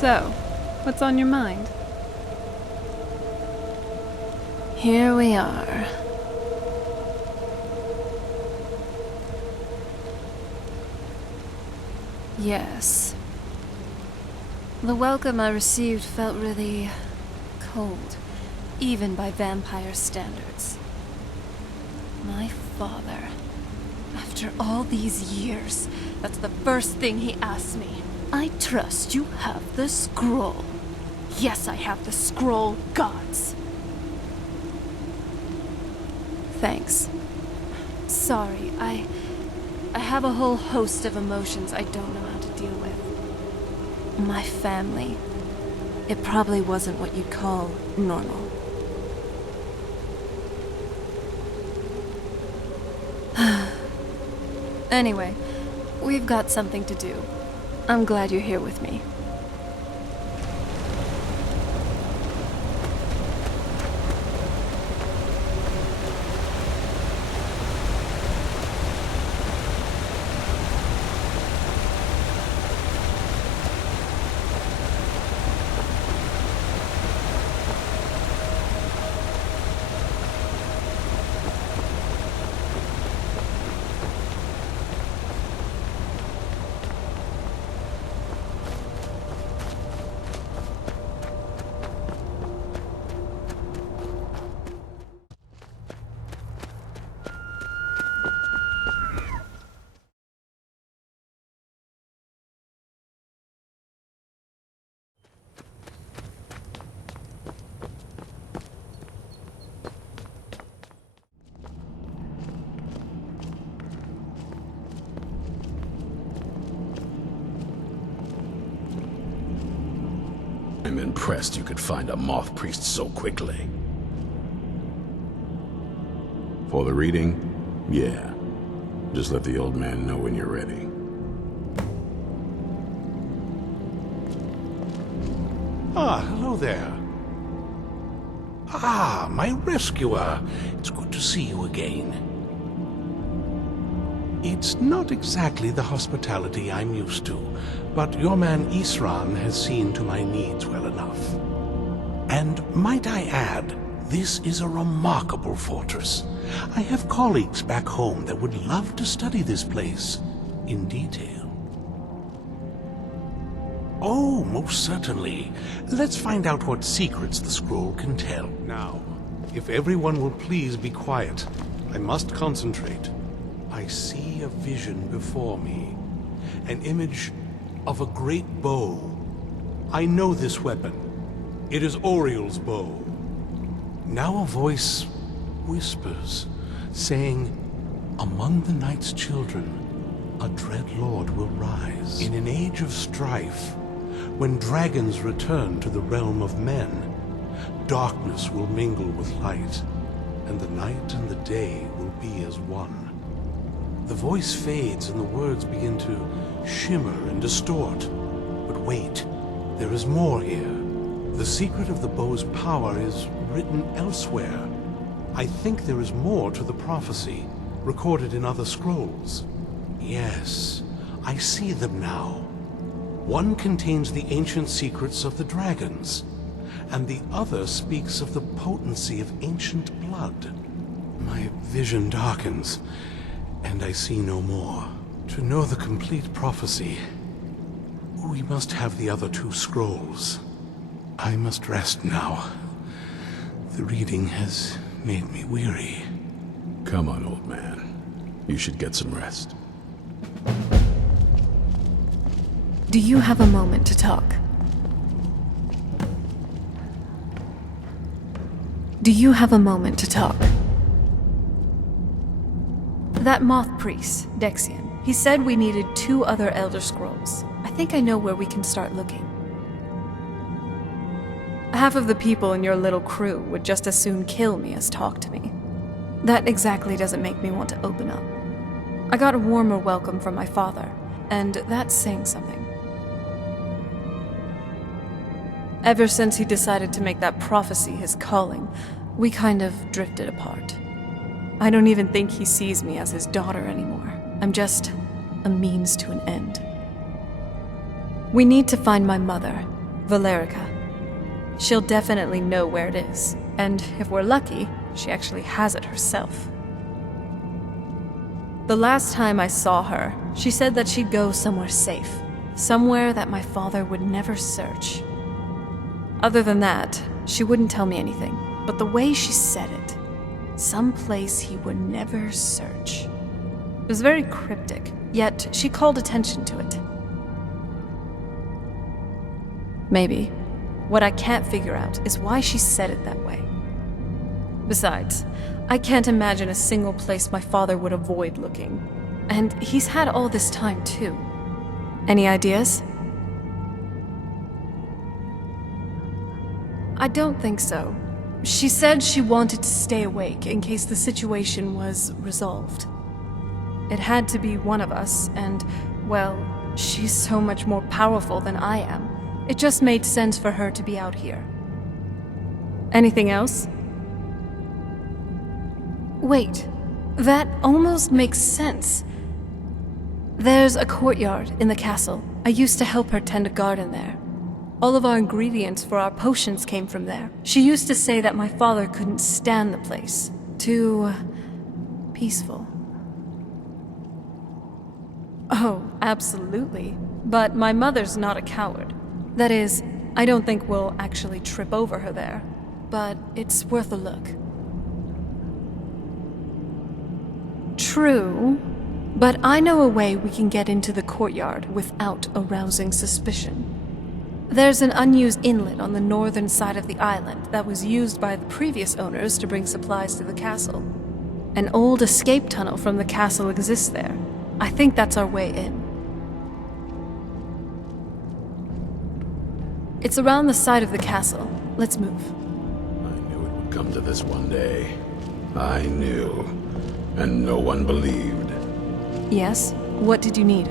So, what's on your mind? Here we are. Yes. The welcome I received felt really cold, even by vampire standards. My father, after all these years, that's the first thing he asked me. I trust you have the scroll. Yes, I have the scroll, gods. Thanks. Sorry, I have a whole host of emotions I don't know how to deal with. My family. It probably wasn't what you'd call normal. Anyway, we've got something to do. I'm glad you're here with me. I'm impressed you could find a moth priest so quickly. For the reading? Yeah. Just let the old man know when you're ready. Ah, hello there. Ah, my rescuer. It's good to see you again. It's not exactly the hospitality I'm used to, but your man Isran has seen to my needs well enough. And might I add, this is a remarkable fortress. I have colleagues back home that would love to study this place in detail. Oh, most certainly. Let's find out what secrets the scroll can tell. Now, if everyone will please be quiet, I must concentrate. I see a vision before me, an image of a great bow. I know this weapon. It is Oriel's bow. Now a voice whispers, saying, among the night's children, a dread lord will rise. In an age of strife, When dragons return to the realm of men, darkness will mingle with light, and the night and the day will be as one. The voice fades and the words begin to shimmer and distort. But wait, there is more here. The secret of the bow's power is written elsewhere. I think there is more to the prophecy, recorded in other scrolls. Yes, I see them now. One contains the ancient secrets of the dragons, and the other speaks of the potency of ancient blood. My vision darkens, and I see no more. To know the complete prophecy, we must have the other two scrolls. I must rest now. The reading has made me weary. Come on, old man. You should get some rest. Do you have a moment to talk? Do you have a moment to talk? That moth priest, Dexian, he said we needed 2 other Elder Scrolls. I think I know where we can start looking. Half of the people in your little crew would just as soon kill me as talk to me. That exactly doesn't make me want to open up. I got a warmer welcome from my father, and that's saying something. Ever since he decided to make that prophecy his calling, we kind of drifted apart. I don't even think he sees me as his daughter anymore. I'm just a means to an end. We need to find my mother, Valerica. She'll definitely know where it is, and if we're lucky, she actually has it herself. The last time I saw her, she said that she'd go somewhere safe, somewhere that my father would never search. Other than that, she wouldn't tell me anything, but the way she said it, someplace he would never search. It was very cryptic, yet she called attention to it. Maybe. What I can't figure out is why she said it that way. Besides, I can't imagine a single place my father would avoid looking. And he's had all this time too. Any ideas? I don't think so. She said she wanted to stay awake in case the situation was resolved. It had to be one of us, and, well, she's so much more powerful than I am. It just made sense for her to be out here. Anything else? Wait, that almost makes sense. There's a courtyard in the castle. I used to help her tend a garden there. All of our ingredients for our potions came from there. She used to say that my father couldn't stand the place. Too peaceful. Oh, absolutely. But my mother's not a coward. That is, I don't think we'll actually trip over her there. But it's worth a look. True, but I know a way we can get into the courtyard without arousing suspicion. There's an unused inlet on the northern side of the island that was used by the previous owners to bring supplies to the castle. An old escape tunnel from the castle exists there. I think that's our way in. It's around the side of the castle. Let's move. I knew it would come to this one day. I knew. And no one believed. Yes? What did you need?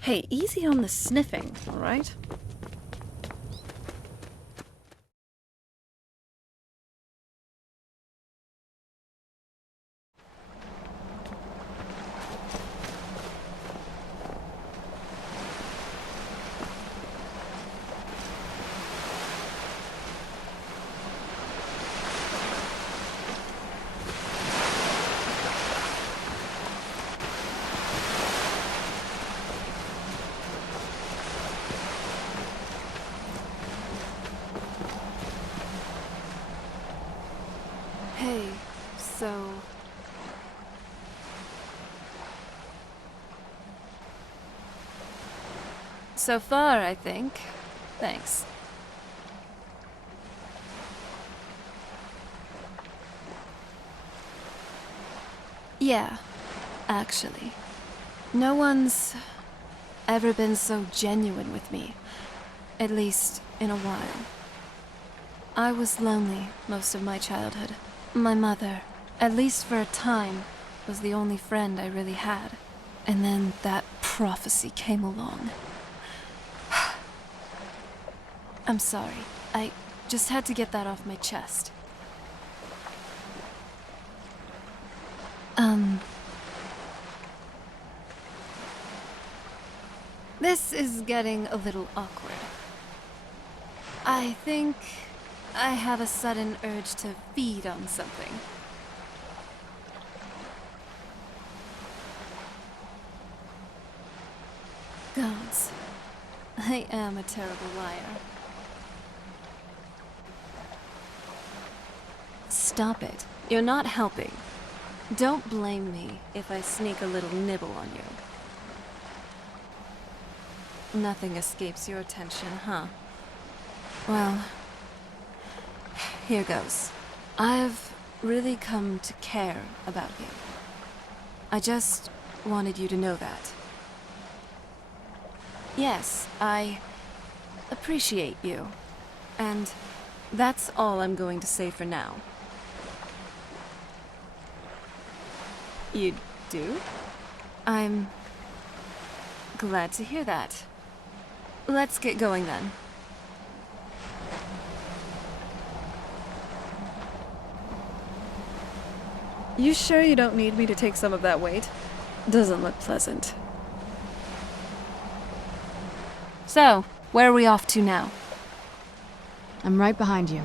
Hey, easy on the sniffing, all right? Hey, so far, I think. Thanks. Yeah, actually. No one's ever been so genuine with me. At least, in a while. I was lonely most of my childhood. My mother, at least for a time, was the only friend I really had. And then that prophecy came along. I'm sorry. I just had to get that off my chest. This is getting a little awkward. I think I have a sudden urge to feed on something. Gods, I am a terrible liar. Stop it. You're not helping. Don't blame me if I sneak a little nibble on you. Nothing escapes your attention, huh? Well, here goes. I've really come to care about you. I just wanted you to know that. Yes, I appreciate you. And that's all I'm going to say for now. You do? I'm glad to hear that. Let's get going then. You sure you don't need me to take some of that weight? Doesn't look pleasant. So, where are we off to now? I'm right behind you.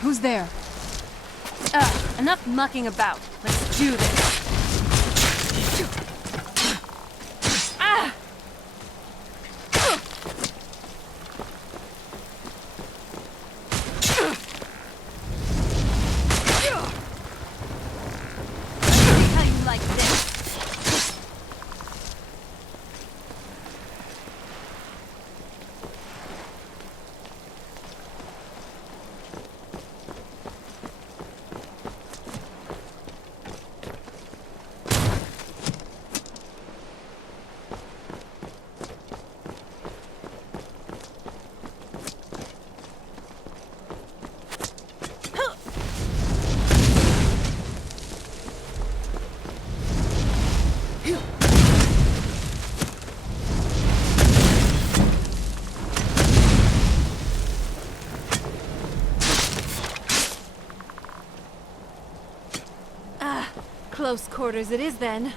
Who's there? Enough mucking about. Let's do this. How you like this? Close quarters it is then.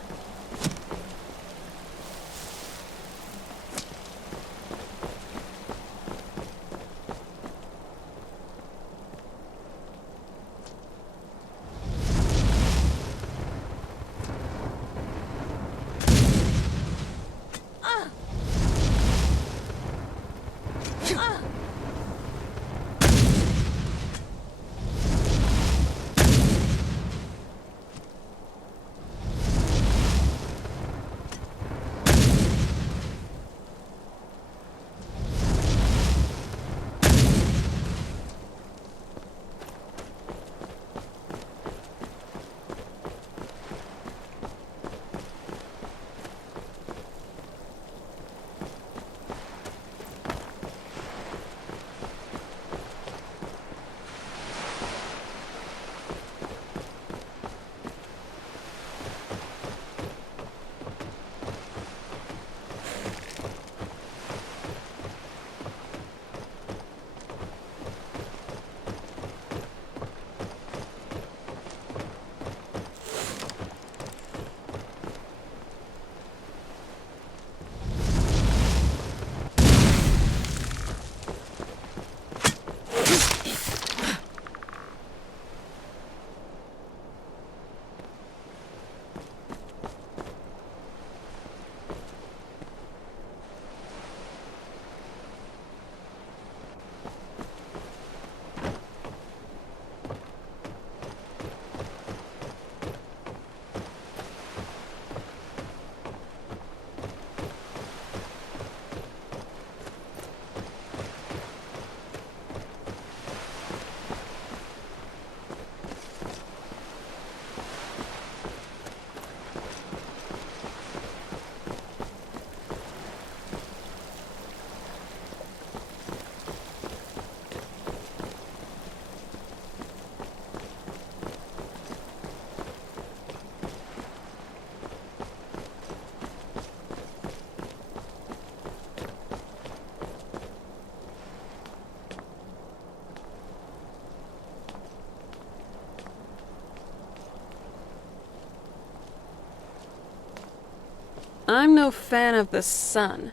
I'm no fan of the sun.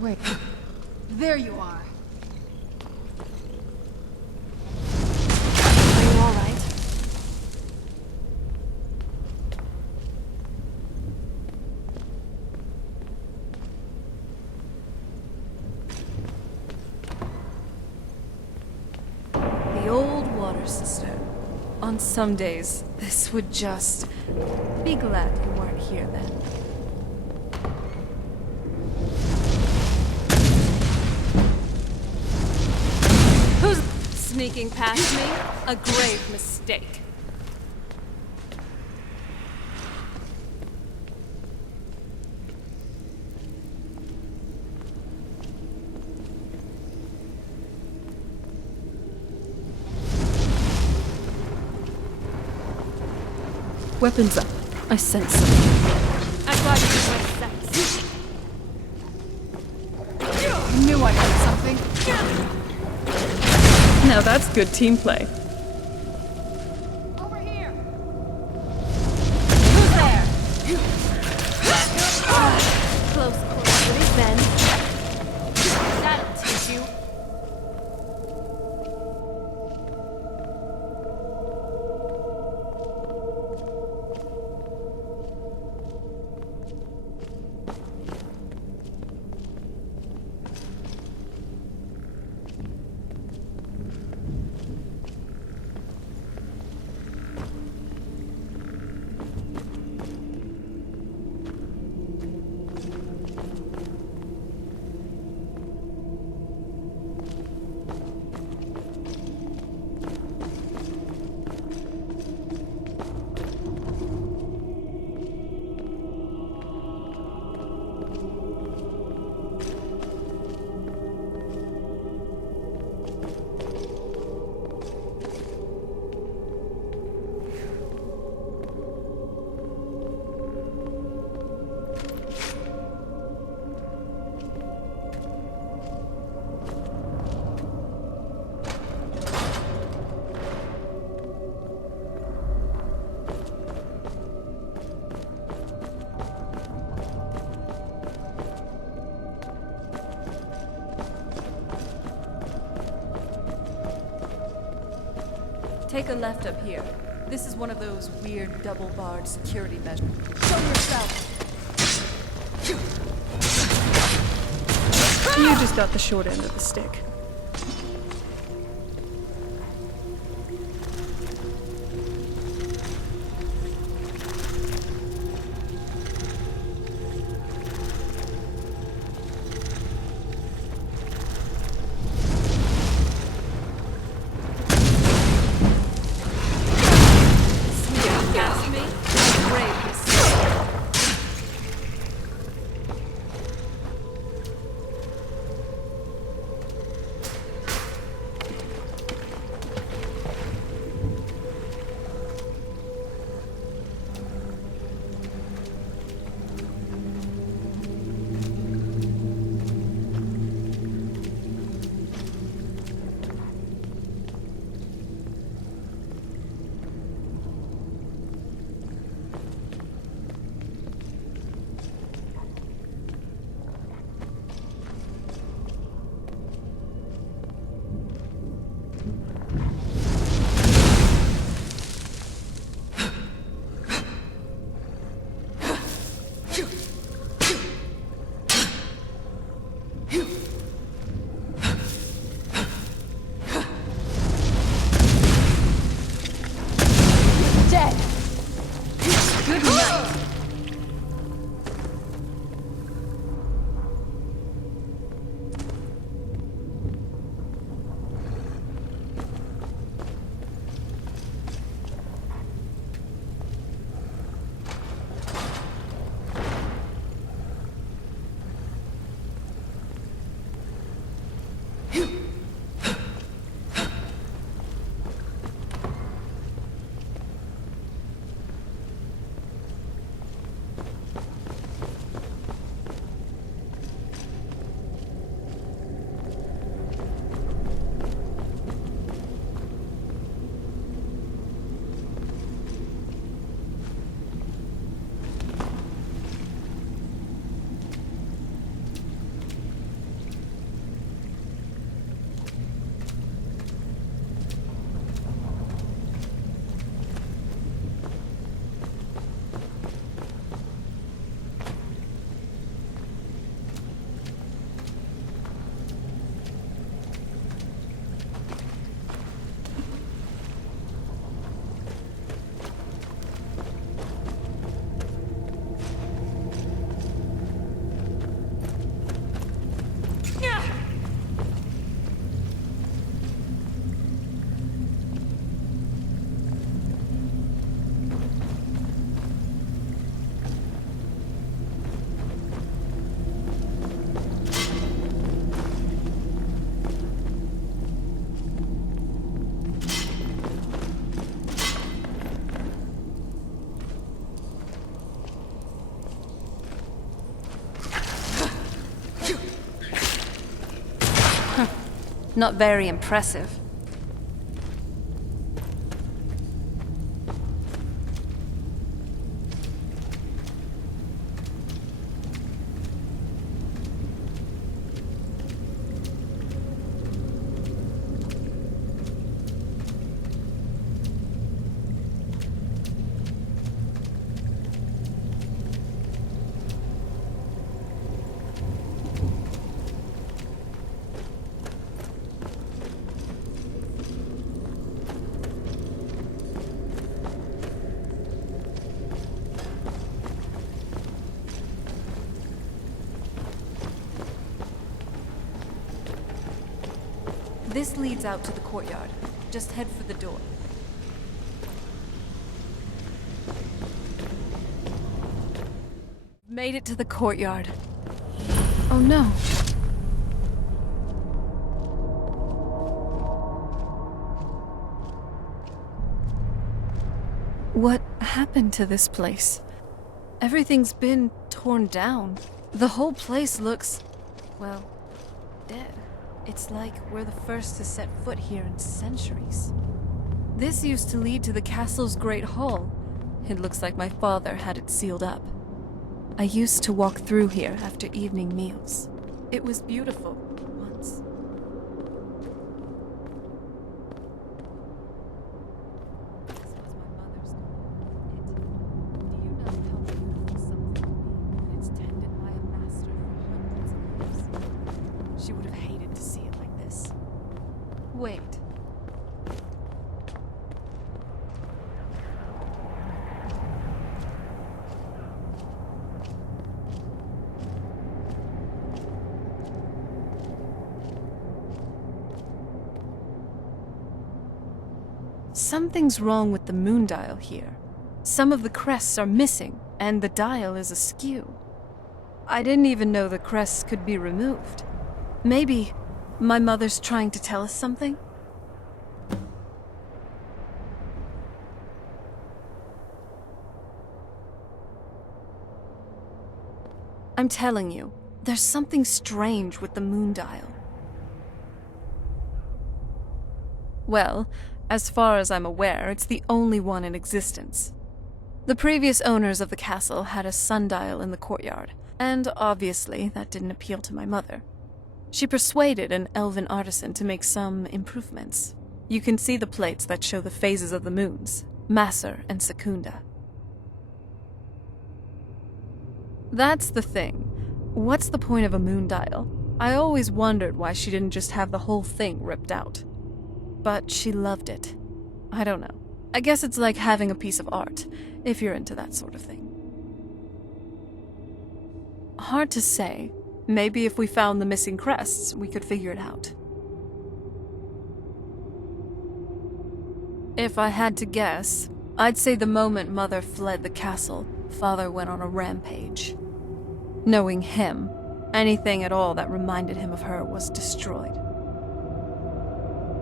Wait. There you are. Are you all right? The old water cistern. On some days, this would just... Be glad you weren't here then. Who's sneaking past me? A grave mistake. Weapons up. I sense something. I thought you were sex. I knew I heard something. Now that's good team play. Over here. Who's there? Close quarters, then. That'll teach you. Take a left up here. This is one of those weird double-barred security measures. Show yourself! You just got the short end of the stick. Not very impressive. This leads out to the courtyard. Just head for the door. Made it to the courtyard. Oh no. What happened to this place? Everything's been torn down. The whole place looks, well, dead. It's like we're the first to set foot here in centuries. This used to lead to the castle's great hall. It looks like my father had it sealed up. I used to walk through here after evening meals. It was beautiful once. She would have hated to see it like this. Wait. Something's wrong with the moon dial here. Some of the crests are missing, and the dial is askew. I didn't even know the crests could be removed. Maybe my mother's trying to tell us something? I'm telling you, there's something strange with the moon dial. Well, as far as I'm aware, it's the only one in existence. The previous owners of the castle had a sundial in the courtyard, and obviously that didn't appeal to my mother. She persuaded an elven artisan to make some improvements. You can see the plates that show the phases of the moons, Maser and Secunda. That's the thing. What's the point of a moon dial? I always wondered why she didn't just have the whole thing ripped out. But she loved it. I don't know. I guess it's like having a piece of art, if you're into that sort of thing. Hard to say. Maybe if we found the missing crests, we could figure it out. If I had to guess, I'd say the moment Mother fled the castle, Father went on a rampage. Knowing him, anything at all that reminded him of her was destroyed.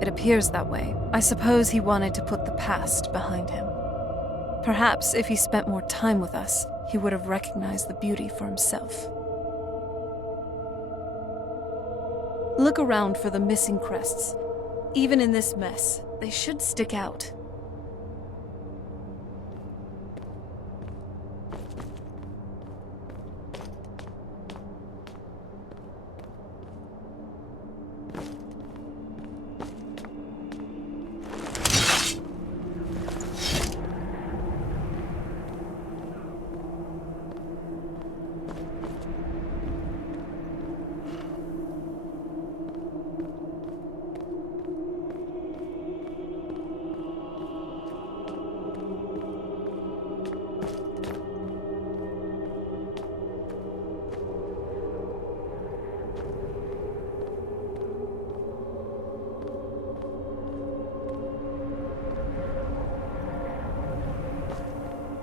It appears that way. I suppose he wanted to put the past behind him. Perhaps if he spent more time with us, he would have recognized the beauty for himself. Look around for the missing crests. Even in this mess, they should stick out.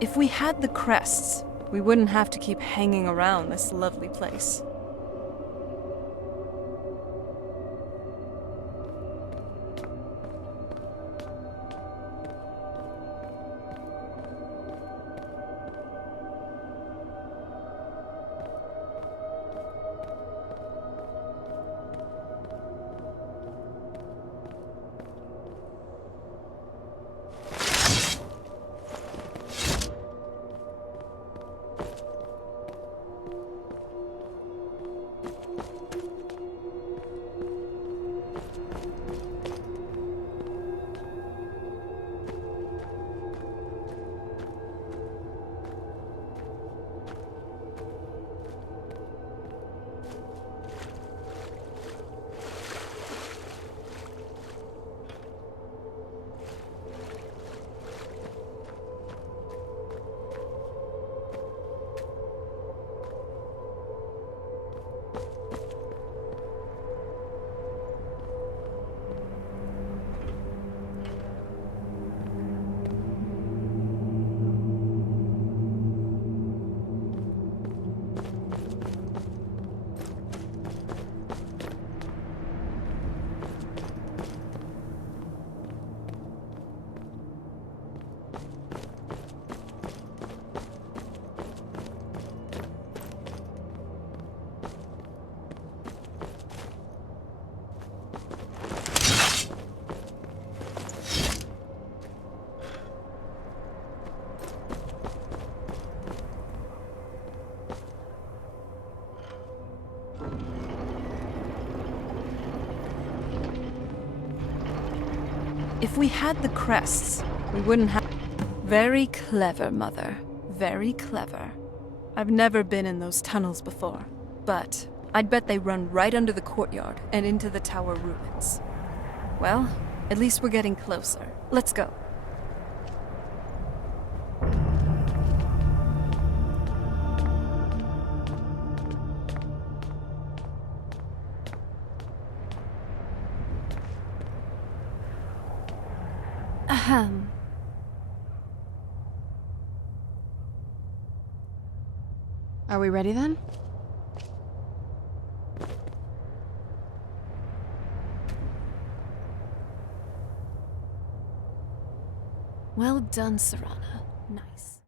If we had the crests, we wouldn't have to keep hanging around this lovely place. If we had the crests, we wouldn't have... Very clever, Mother. Very clever. I've never been in those tunnels before, but I'd bet they run right under the courtyard and into the tower ruins. Well, at least we're getting closer. Let's go. Ahem. Are we ready then? Well done, Serana. Nice.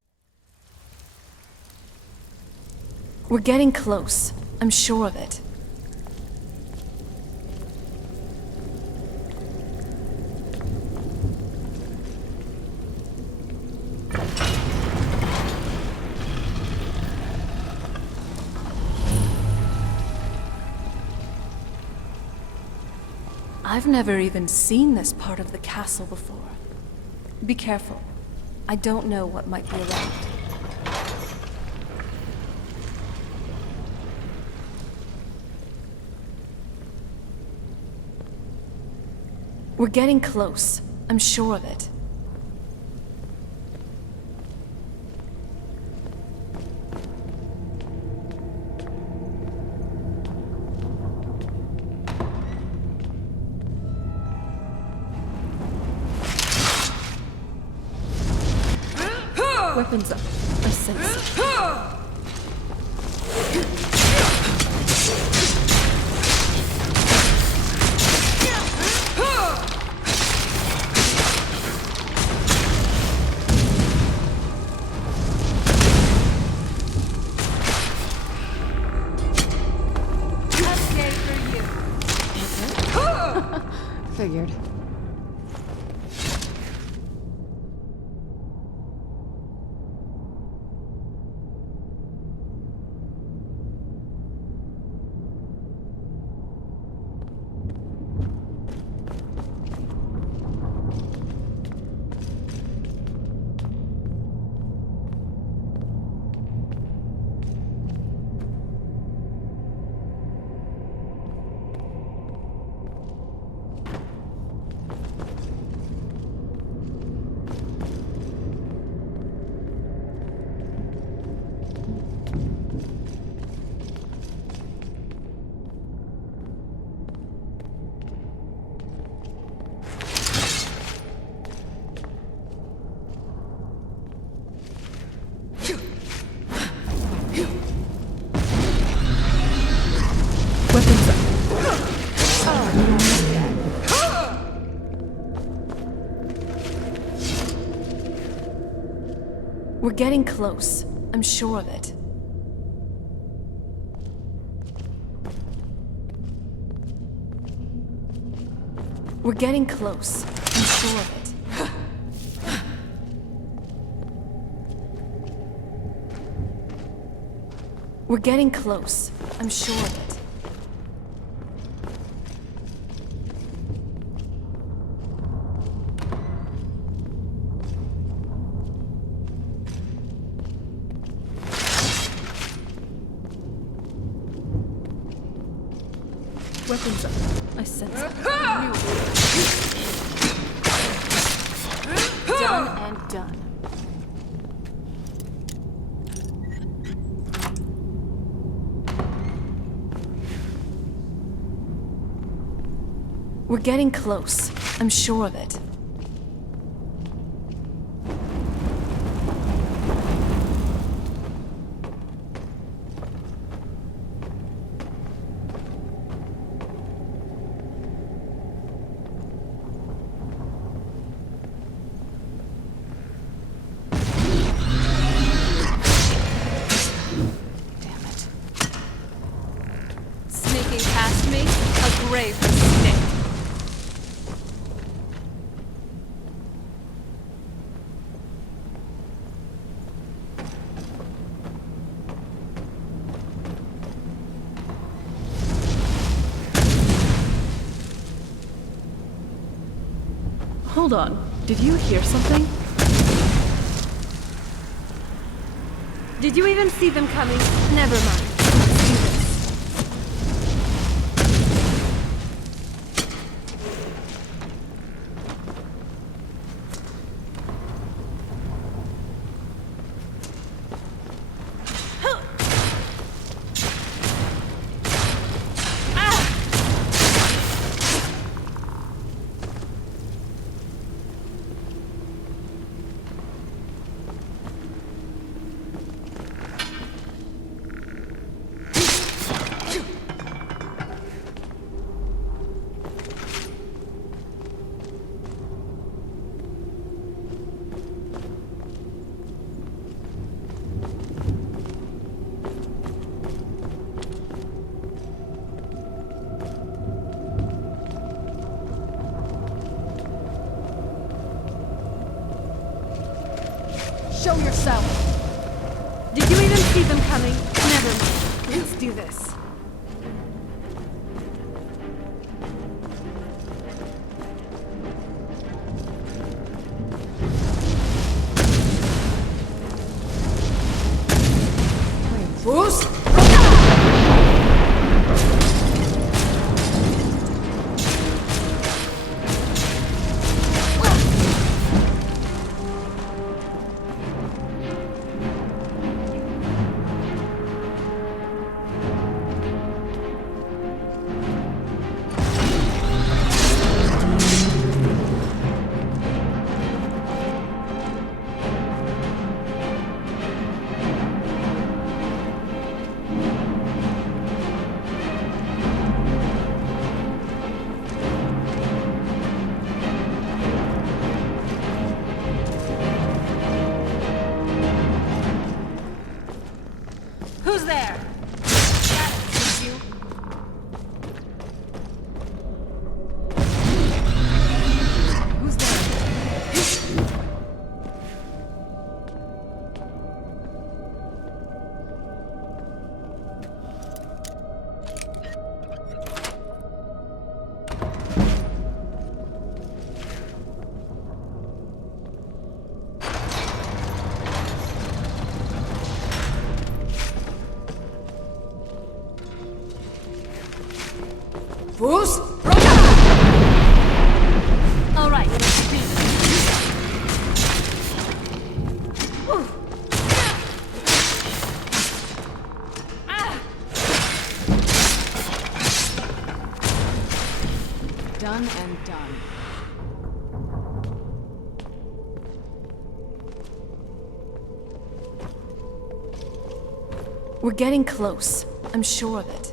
We're getting close. I'm sure of it. I've never even seen this part of the castle before. Be careful. I don't know what might be around. We're getting close. I'm sure of it. Weapons up. I sense. Figured. We're getting close. I'm sure of it. We're getting close. I'm sure of it. We're getting close. I'm sure of it. Weapons up. I sense it. Done and done. We're getting close. I'm sure of it. Hold on. Did you hear something? Did you even see them coming? Never mind. Let's do this. Show yourself! Did you even see them coming? Never mind. Let's do this. Fools! Who's there? Who's there? Fools! All right. Done and done. We're getting close. I'm sure of it.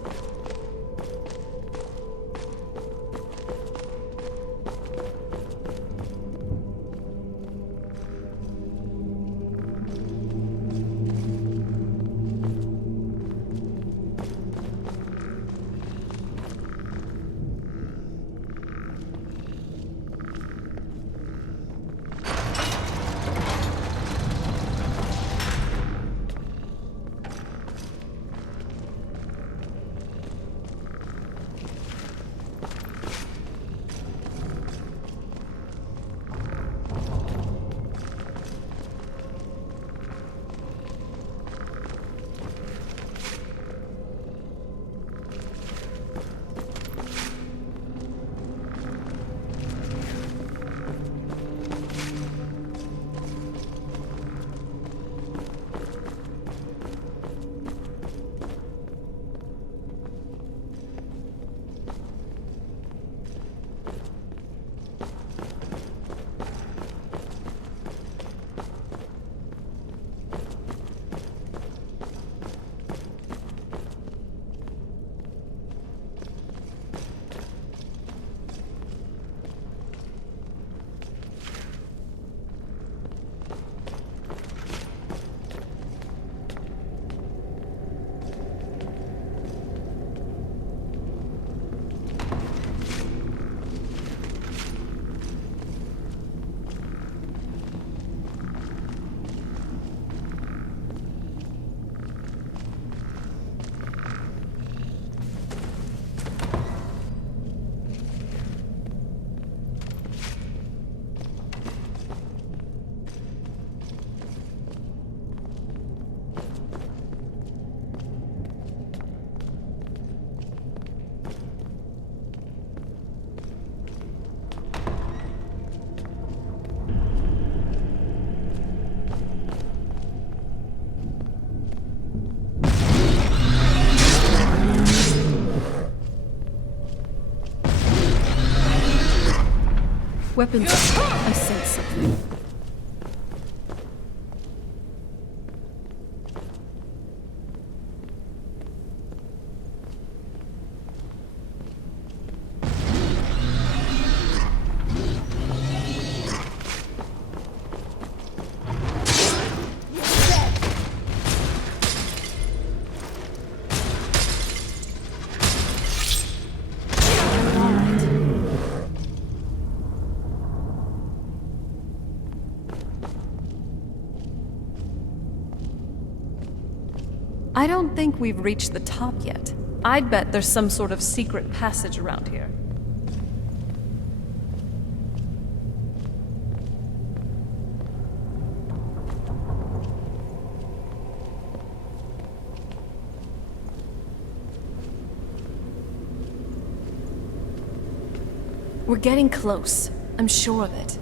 Weapons. I sense something. I don't think we've reached the top yet. I'd bet there's some sort of secret passage around here. We're getting close. I'm sure of it.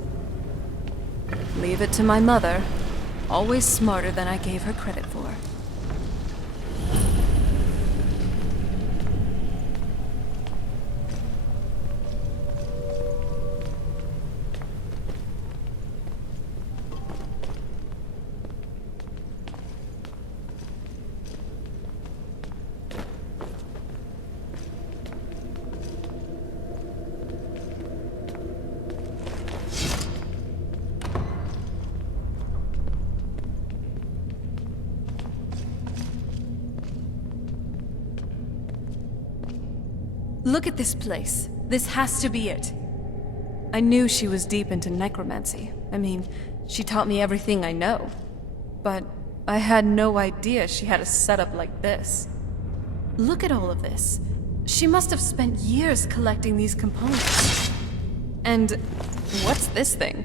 Leave it to my mother. Always smarter than I gave her credit for. Look at this place. This has to be it. I knew she was deep into necromancy. I mean, she taught me everything I know. But I had no idea she had a setup like this. Look at all of this. She must have spent years collecting these components. And what's this thing?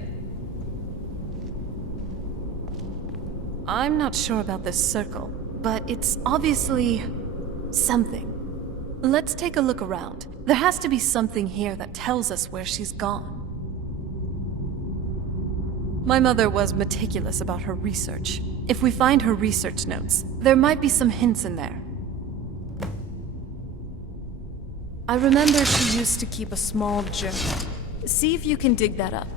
I'm not sure about this circle, but it's obviously something. Let's take a look around. There has to be something here that tells us where she's gone. My mother was meticulous about her research. If we find her research notes, there might be some hints in there. I remember she used to keep a small journal. See if you can dig that up.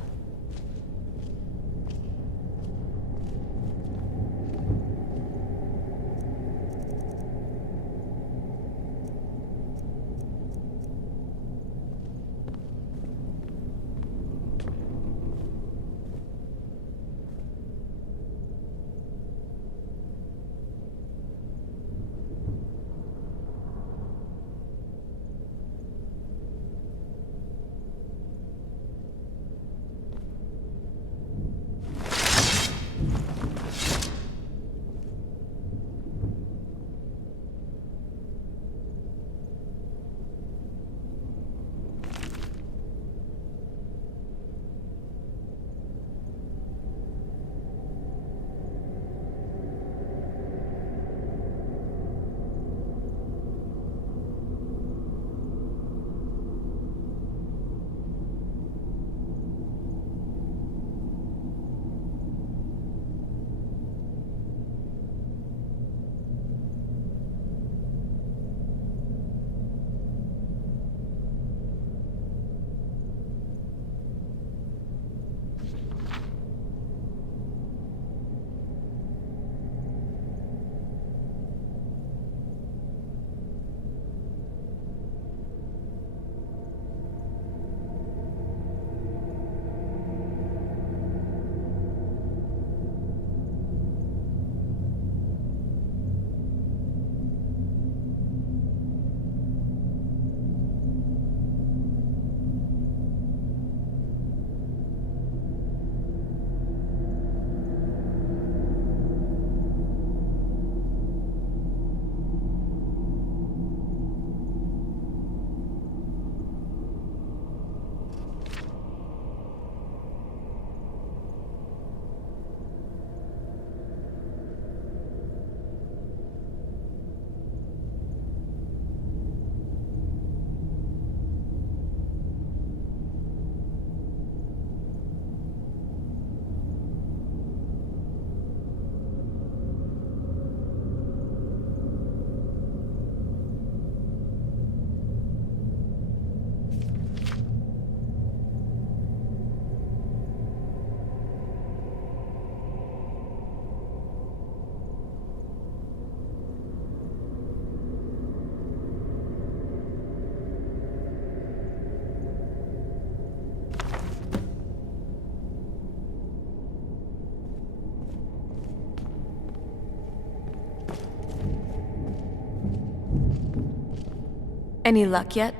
Any luck yet?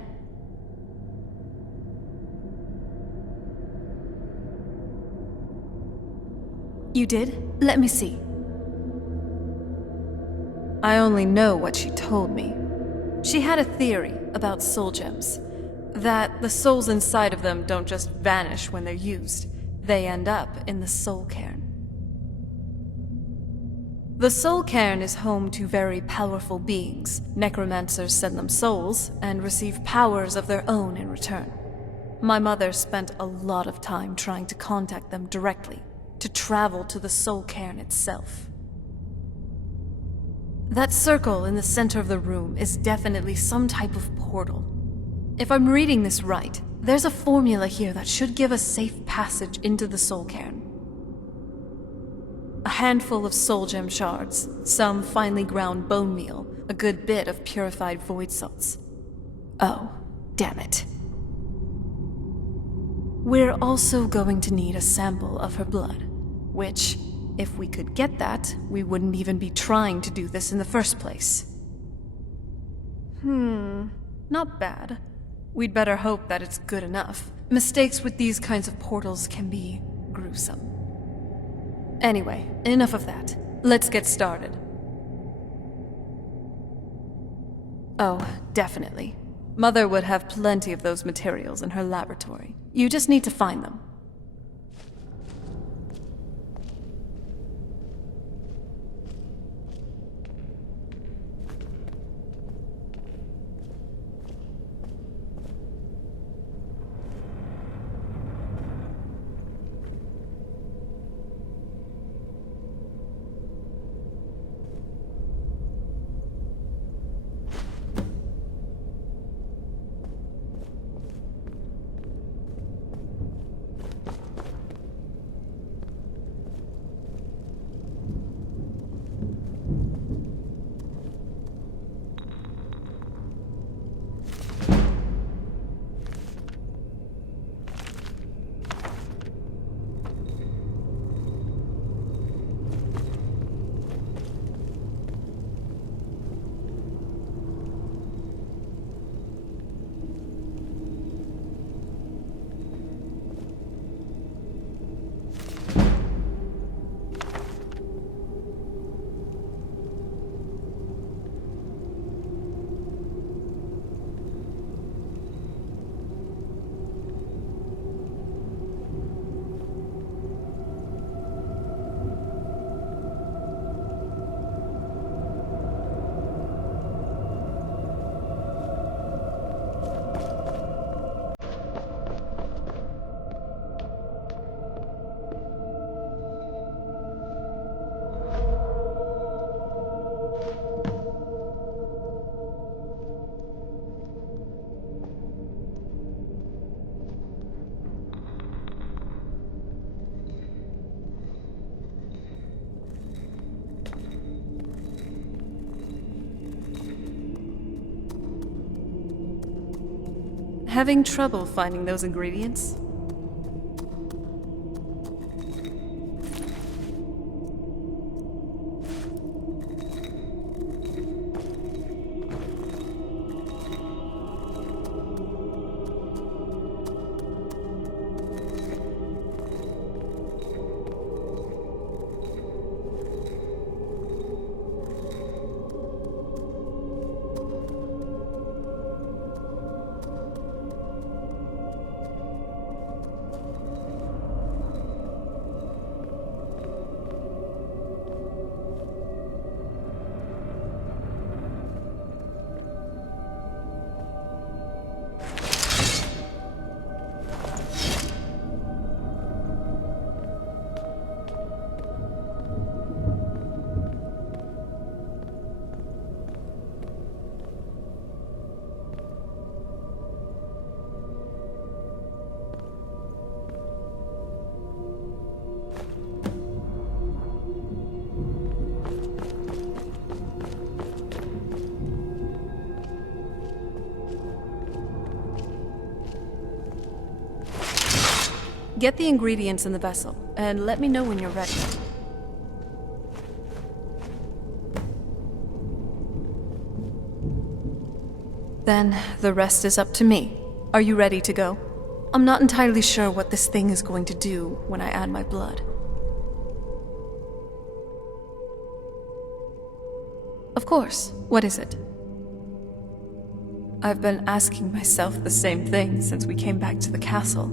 You did? Let me see. I only know what she told me. She had a theory about soul gems. That the souls inside of them don't just vanish when they're used. They end up in the soul cairn. The soul cairn is home to very powerful beings. Necromancers send them souls and receive powers of their own in return. My mother spent a lot of time trying to contact them directly, to travel to the soul cairn itself. That circle in the center of the room is definitely some type of portal. If I'm reading this right, there's a formula here that should give us safe passage into the soul cairn. A handful of soul gem shards, some finely ground bone meal, a good bit of purified void salts. Oh, damn it. We're also going to need a sample of her blood, which, if we could get that, we wouldn't even be trying to do this in the first place. Not bad. We'd better hope that it's good enough. Mistakes with these kinds of portals can be gruesome. Anyway, enough of that. Let's get started. Oh, definitely. Mother would have plenty of those materials in her laboratory. You just need to find them. Having trouble finding those ingredients? Get the ingredients in the vessel, and let me know when you're ready. Then the rest is up to me. Are you ready to go? I'm not entirely sure what this thing is going to do when I add my blood. Of course. What is it? I've been asking myself the same thing since we came back to the castle.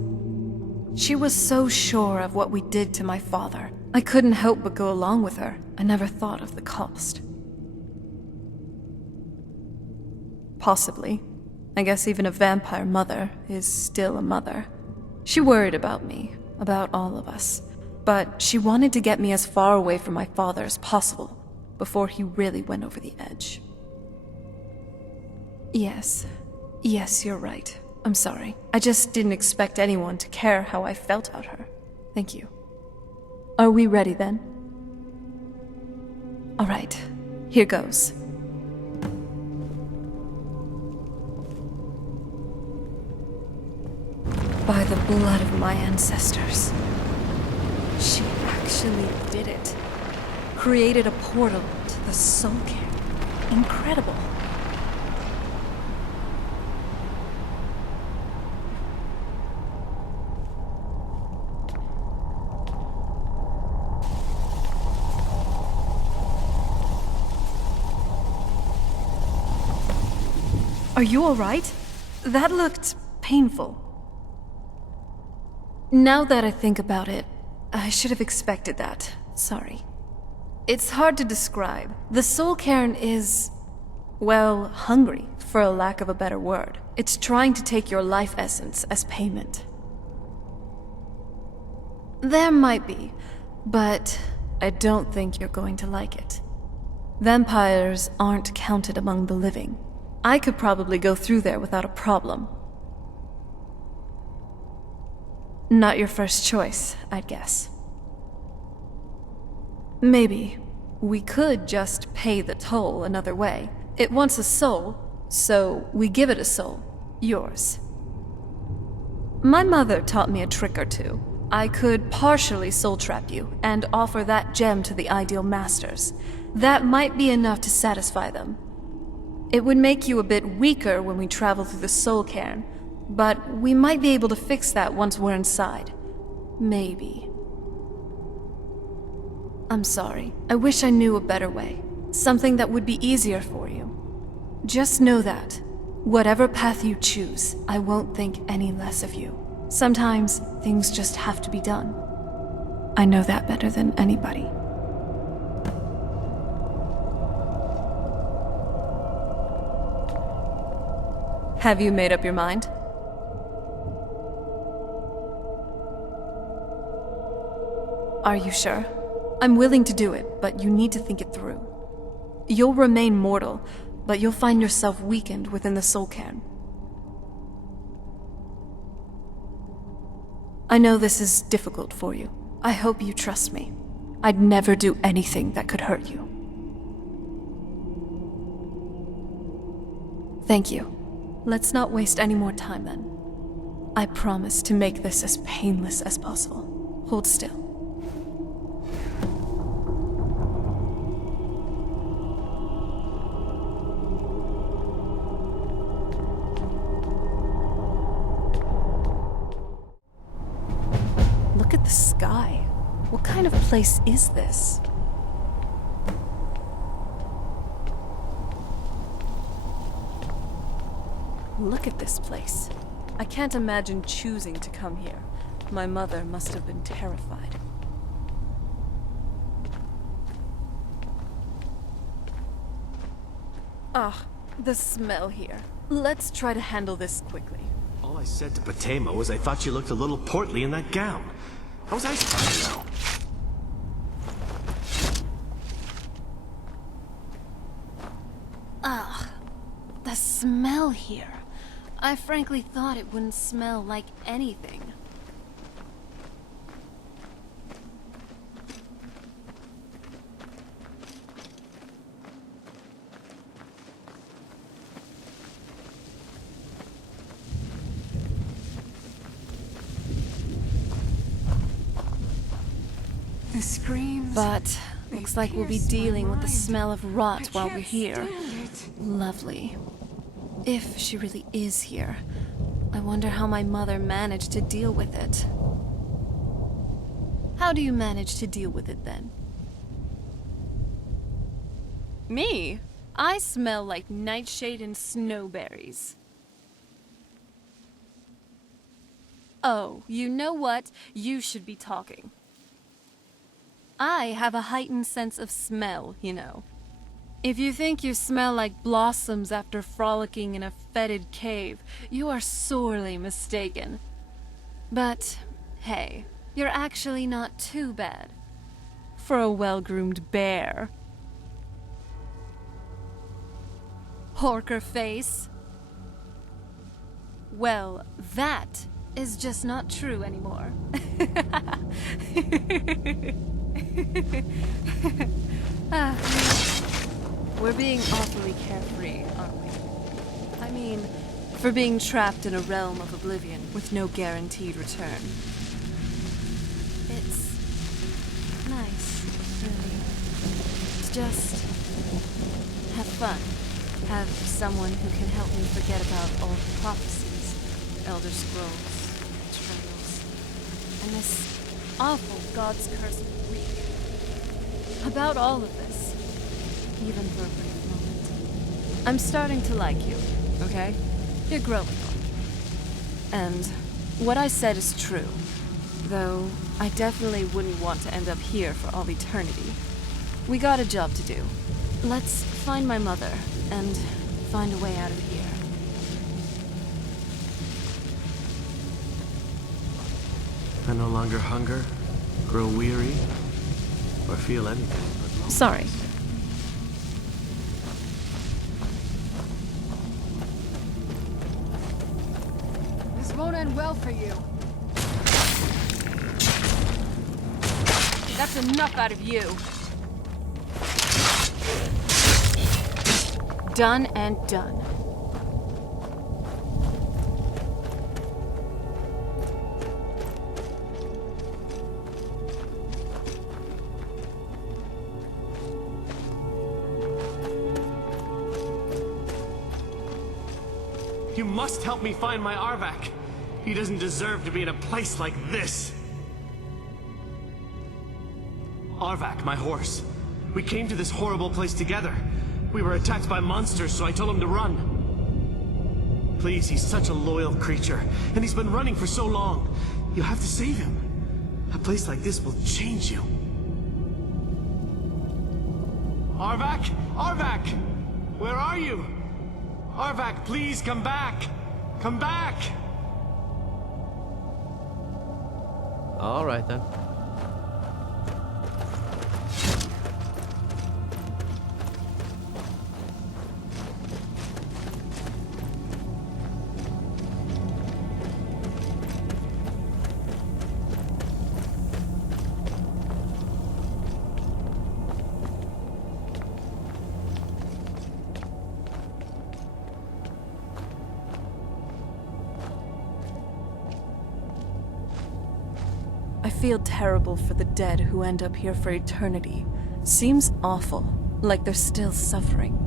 She was so sure of what we did to my father. I couldn't help but go along with her. I never thought of the cost. Possibly. I guess even a vampire mother is still a mother. She worried about me, about all of us. But she wanted to get me as far away from my father as possible, before he really went over the edge. Yes. Yes, you're right. I'm sorry. I just didn't expect anyone to care how I felt about her. Thank you. Are we ready then? All right. Here goes. By the blood of my ancestors. She actually did it. Created a portal to the Soul Cairn. Incredible. Are you all right? That looked painful. Now that I think about it, I should have expected that. Sorry. It's hard to describe. The Soul Cairn is, well, hungry, for a lack of a better word. It's trying to take your life essence as payment. There might be, but I don't think you're going to like it. Vampires aren't counted among the living. I could probably go through there without a problem. Not your first choice, I'd guess. Maybe. We could just pay the toll another way. It wants a soul, so we give it a soul. Yours. My mother taught me a trick or two. I could partially soul trap you and offer that gem to the ideal masters. That might be enough to satisfy them. It would make you a bit weaker when we travel through the Soul Cairn, but we might be able to fix that once we're inside. Maybe. I'm sorry. I wish I knew a better way. Something that would be easier for you. Just know that, whatever path you choose, I won't think any less of you. Sometimes, things just have to be done. I know that better than anybody. Have you made up your mind? Are you sure? I'm willing to do it, but you need to think it through. You'll remain mortal, but you'll find yourself weakened within the Soul Cairn. I know this is difficult for you. I hope you trust me. I'd never do anything that could hurt you. Thank you. Let's not waste any more time then. I promise to make this as painless as possible. Hold still. Look at the sky. What kind of place is this? Look at this place. I can't imagine choosing to come here. My mother must have been terrified. Ah, the smell here. Let's try to handle this quickly. All I said to Patema was I thought she looked a little portly in that gown. How was I supposed to know? Ugh, the smell here. I frankly thought it wouldn't smell like anything. The screams. But looks like we'll be dealing with the smell of rot while we're here. Lovely. If she really is here, I wonder how my mother managed to deal with it. How do you manage to deal with it then? Me? I smell like nightshade and snowberries. Oh, you know what? You should be talking. I have a heightened sense of smell, you know. If you think you smell like blossoms after frolicking in a fetid cave, you are sorely mistaken. But, hey, you're actually not too bad. For a well-groomed bear. Horker face. Well, that is just not true anymore. We're being awfully carefree, aren't we? I mean, for being trapped in a realm of oblivion with no guaranteed return. It's nice, really. To just have fun. Have someone who can help me forget about all the prophecies, Elder Scrolls, betrayals, and this awful God's Curse week. About all of this, even for a brief moment. I'm starting to like you, okay? You're growing on me. And what I said is true, though I definitely wouldn't want to end up here for all eternity. We got a job to do. Let's find my mother and find a way out of here. I no longer hunger, grow weary, or feel anything. Sorry. This won't end well for you. That's enough out of you. Done and done. You must help me find my Arvak. He doesn't deserve to be in a place like this. Arvak, my horse. We came to this horrible place together. We were attacked by monsters, so I told him to run. Please, he's such a loyal creature, and he's been running for so long. You have to save him. A place like this will change you. Arvak? Arvak! Where are you? Arvak, please come back! Come back! All right, then. I feel terrible for the dead who end up here for eternity. Seems awful, like they're still suffering.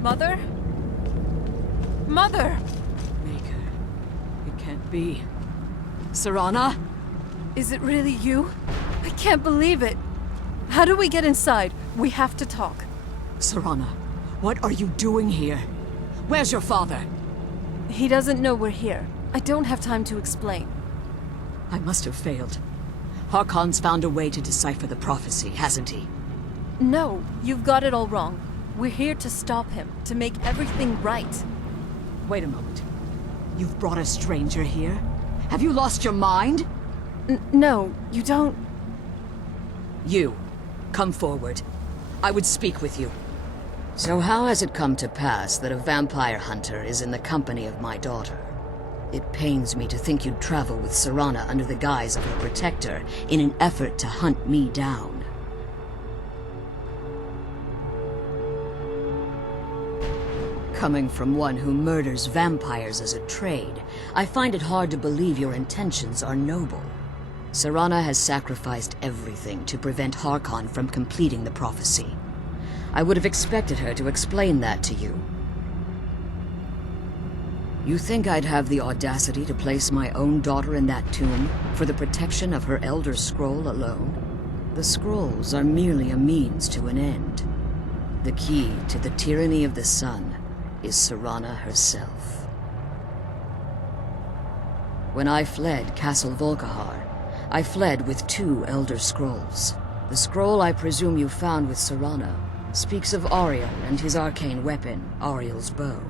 Mother? Mother! Maker, it can't be. Serana? Is it really you? I can't believe it. How do we get inside? We have to talk. Serana, what are you doing here? Where's your father? He doesn't know we're here. I don't have time to explain. I must have failed. Harkon's found a way to decipher the prophecy, hasn't he? No, you've got it all wrong. We're here to stop him, to make everything right. Wait a moment. You've brought a stranger here? Have you lost your mind? No, you don't... You, come forward. I would speak with you. So how has it come to pass that a vampire hunter is in the company of my daughter? It pains me to think you'd travel with Serana under the guise of her protector in an effort to hunt me down. Coming from one who murders vampires as a trade, I find it hard to believe your intentions are noble. Serana has sacrificed everything to prevent Harkon from completing the prophecy. I would have expected her to explain that to you. You think I'd have the audacity to place my own daughter in that tomb for the protection of her Elder Scroll alone? The scrolls are merely a means to an end. The key to the tyranny of the sun is Serana herself. When I fled Castle Volkihar, I fled with 2 Elder Scrolls. The scroll I presume you found with Serana speaks of Ariya and his arcane weapon, Ariel's bow.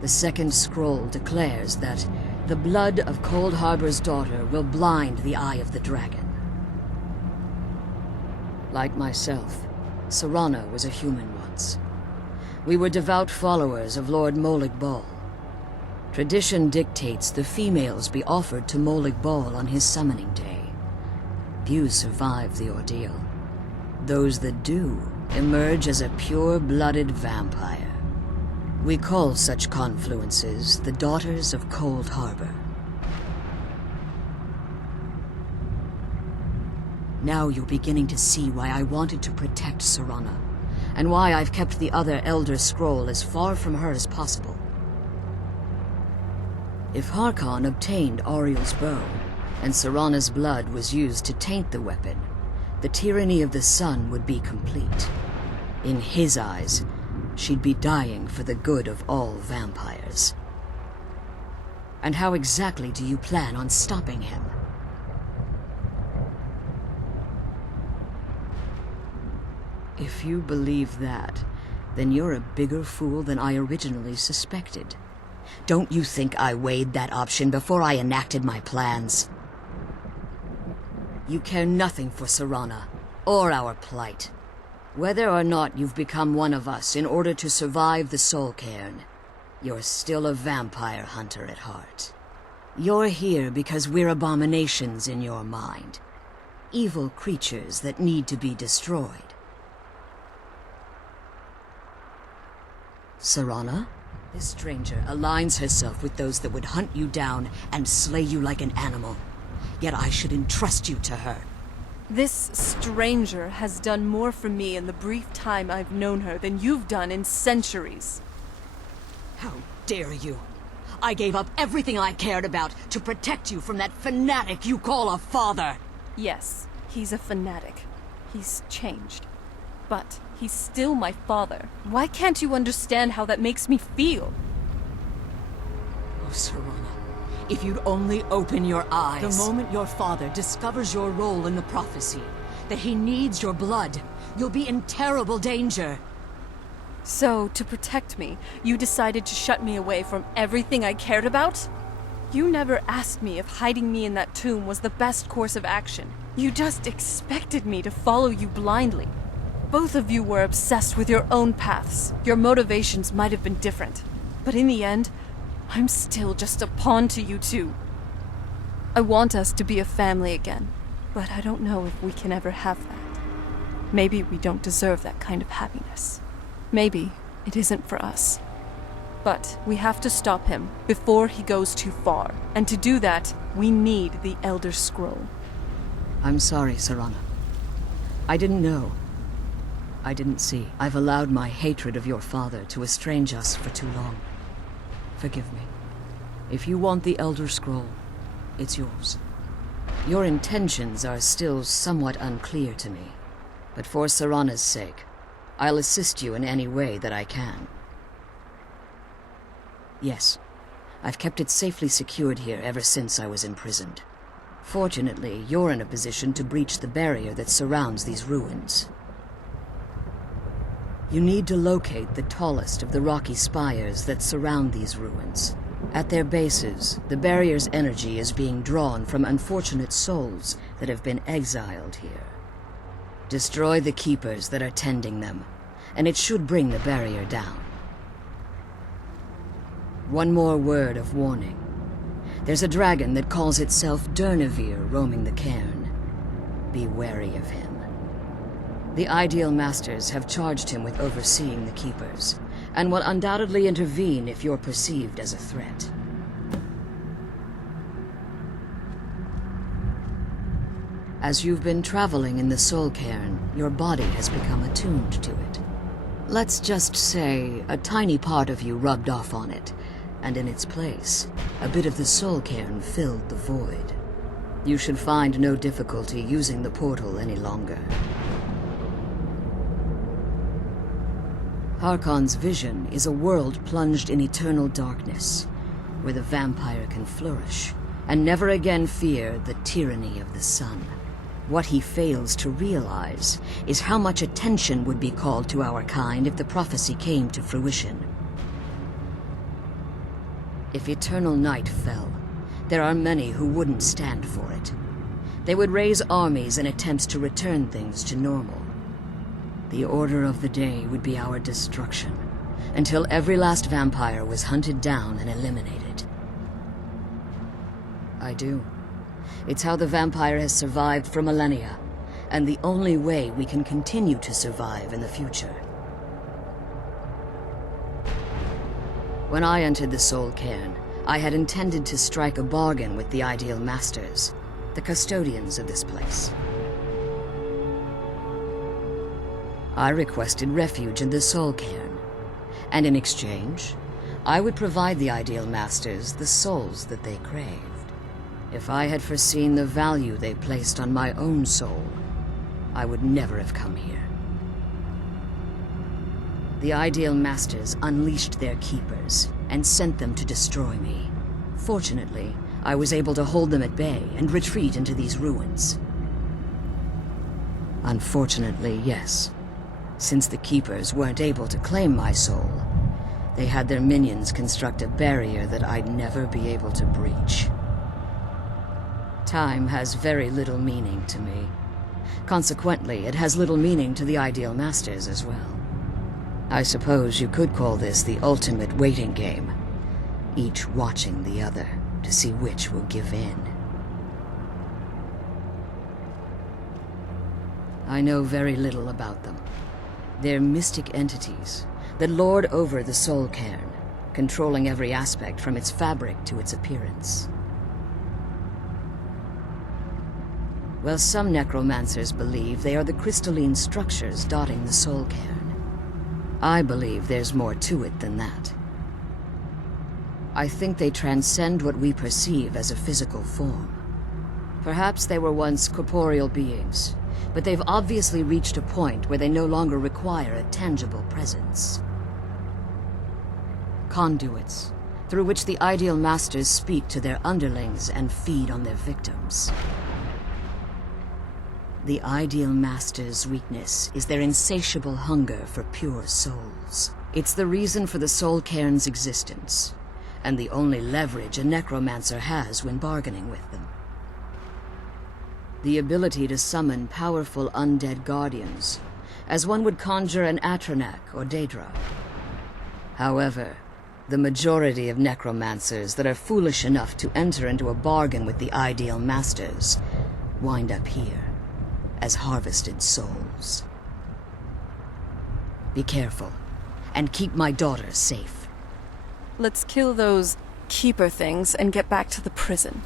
The second scroll declares that the blood of Cold Harbor's daughter will blind the eye of the dragon. Like myself, Serana was a human once. We were devout followers of Lord Molig Bal. Tradition dictates the females be offered to Molig Bal on his summoning day. Few survive the ordeal. Those that do emerge as a pure-blooded vampire. We call such confluences the Daughters of Cold Harbor. Now you're beginning to see why I wanted to protect Serana, and why I've kept the other Elder Scroll as far from her as possible. If Harkon obtained Ariel's bow, and Serana's blood was used to taint the weapon, the tyranny of the sun would be complete. In his eyes, she'd be dying for the good of all vampires. And how exactly do you plan on stopping him? If you believe that, then you're a bigger fool than I originally suspected. Don't you think I weighed that option before I enacted my plans? You care nothing for Serana, or our plight. Whether or not you've become one of us in order to survive the Soul Cairn, you're still a vampire hunter at heart. You're here because we're abominations in your mind. Evil creatures that need to be destroyed. Serana? This stranger aligns herself with those that would hunt you down and slay you like an animal. Yet I should entrust you to her. This stranger has done more for me in the brief time I've known her than you've done in centuries. How dare you! I gave up everything I cared about to protect you from that fanatic you call a father! Yes, he's a fanatic. He's changed. But he's still my father. Why can't you understand how that makes me feel? Oh, Serana, if you'd only open your eyes. The moment your father discovers your role in the prophecy, that he needs your blood, you'll be in terrible danger. So, to protect me, you decided to shut me away from everything I cared about? You never asked me if hiding me in that tomb was the best course of action. You just expected me to follow you blindly. Both of you were obsessed with your own paths. Your motivations might have been different. But in the end, I'm still just a pawn to you two. I want us to be a family again, but I don't know if we can ever have that. Maybe we don't deserve that kind of happiness. Maybe it isn't for us. But we have to stop him before he goes too far. And to do that, we need the Elder Scroll. I'm sorry, Serana. I didn't know. I didn't see. I've allowed my hatred of your father to estrange us for too long. Forgive me. If you want the Elder Scroll, it's yours. Your intentions are still somewhat unclear to me, but for Serana's sake, I'll assist you in any way that I can. Yes, I've kept it safely secured here ever since I was imprisoned. Fortunately, you're in a position to breach the barrier that surrounds these ruins. You need to locate the tallest of the rocky spires that surround these ruins. At their bases, the barrier's energy is being drawn from unfortunate souls that have been exiled here. Destroy the keepers that are tending them, and it should bring the barrier down. One more word of warning. There's a dragon that calls itself Durnevere roaming the cairn. Be wary of him. The Ideal Masters have charged him with overseeing the keepers, and will undoubtedly intervene if you're perceived as a threat. As you've been traveling in the Soul Cairn, your body has become attuned to it. Let's just say a tiny part of you rubbed off on it, and in its place, a bit of the Soul Cairn filled the void. You should find no difficulty using the portal any longer. Harkon's vision is a world plunged in eternal darkness, where the vampire can flourish, and never again fear the tyranny of the sun. What he fails to realize is how much attention would be called to our kind if the prophecy came to fruition. If eternal night fell, there are many who wouldn't stand for it. They would raise armies in attempts to return things to normal. The order of the day would be our destruction, until every last vampire was hunted down and eliminated. I do. It's how the vampire has survived for millennia, and the only way we can continue to survive in the future. When I entered the Soul Cairn, I had intended to strike a bargain with the Ideal Masters, the custodians of this place. I requested refuge in the Soul Cairn, and in exchange, I would provide the Ideal Masters the souls that they craved. If I had foreseen the value they placed on my own soul, I would never have come here. The Ideal Masters unleashed their keepers and sent them to destroy me. Fortunately, I was able to hold them at bay and retreat into these ruins. Unfortunately, yes. Since the keepers weren't able to claim my soul, they had their minions construct a barrier that I'd never be able to breach. Time has very little meaning to me. Consequently, it has little meaning to the Ideal Masters as well. I suppose you could call this the ultimate waiting game, each watching the other to see which will give in. I know very little about them. They're mystic entities that lord over the Soul Cairn, controlling every aspect from its fabric to its appearance. Well, some necromancers believe they are the crystalline structures dotting the Soul Cairn. I believe there's more to it than that. I think they transcend what we perceive as a physical form. Perhaps they were once corporeal beings, but they've obviously reached a point where they no longer require a tangible presence. Conduits, through which the Ideal Masters speak to their underlings and feed on their victims. The Ideal Masters' weakness is their insatiable hunger for pure souls. It's the reason for the Soul Cairn's existence, and the only leverage a necromancer has when bargaining with them. The ability to summon powerful undead guardians, as one would conjure an Atronak or Daedra. However, the majority of necromancers that are foolish enough to enter into a bargain with the Ideal Masters wind up here as harvested souls. Be careful, and keep my daughter safe. Let's kill those keeper things and get back to the prison.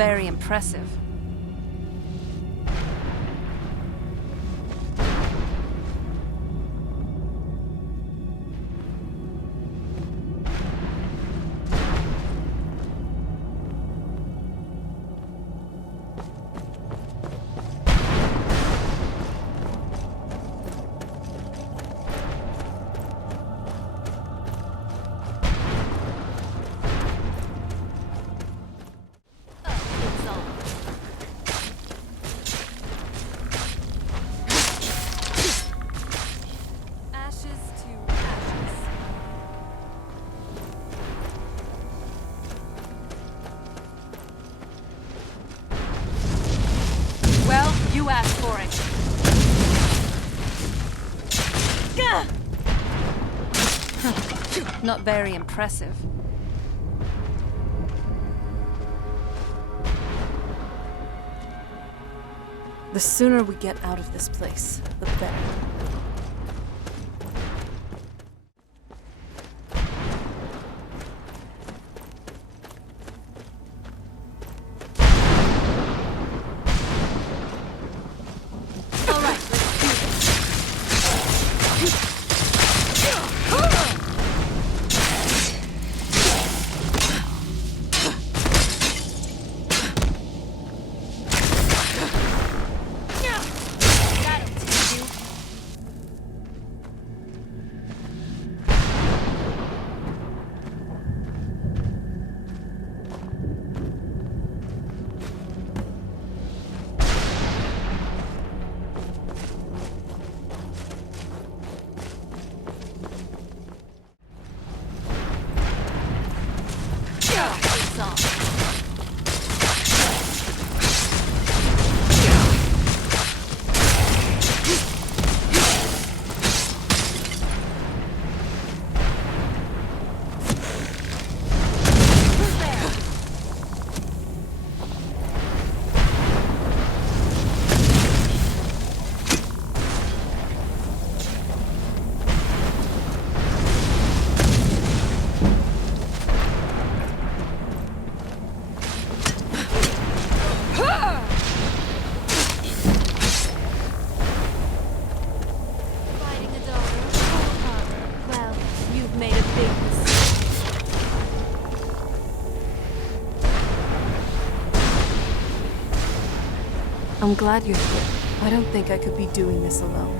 very impressive. Well, you asked for it. Not very impressive. The sooner we get out of this place, the better. I'm glad you're here. I don't think I could be doing this alone.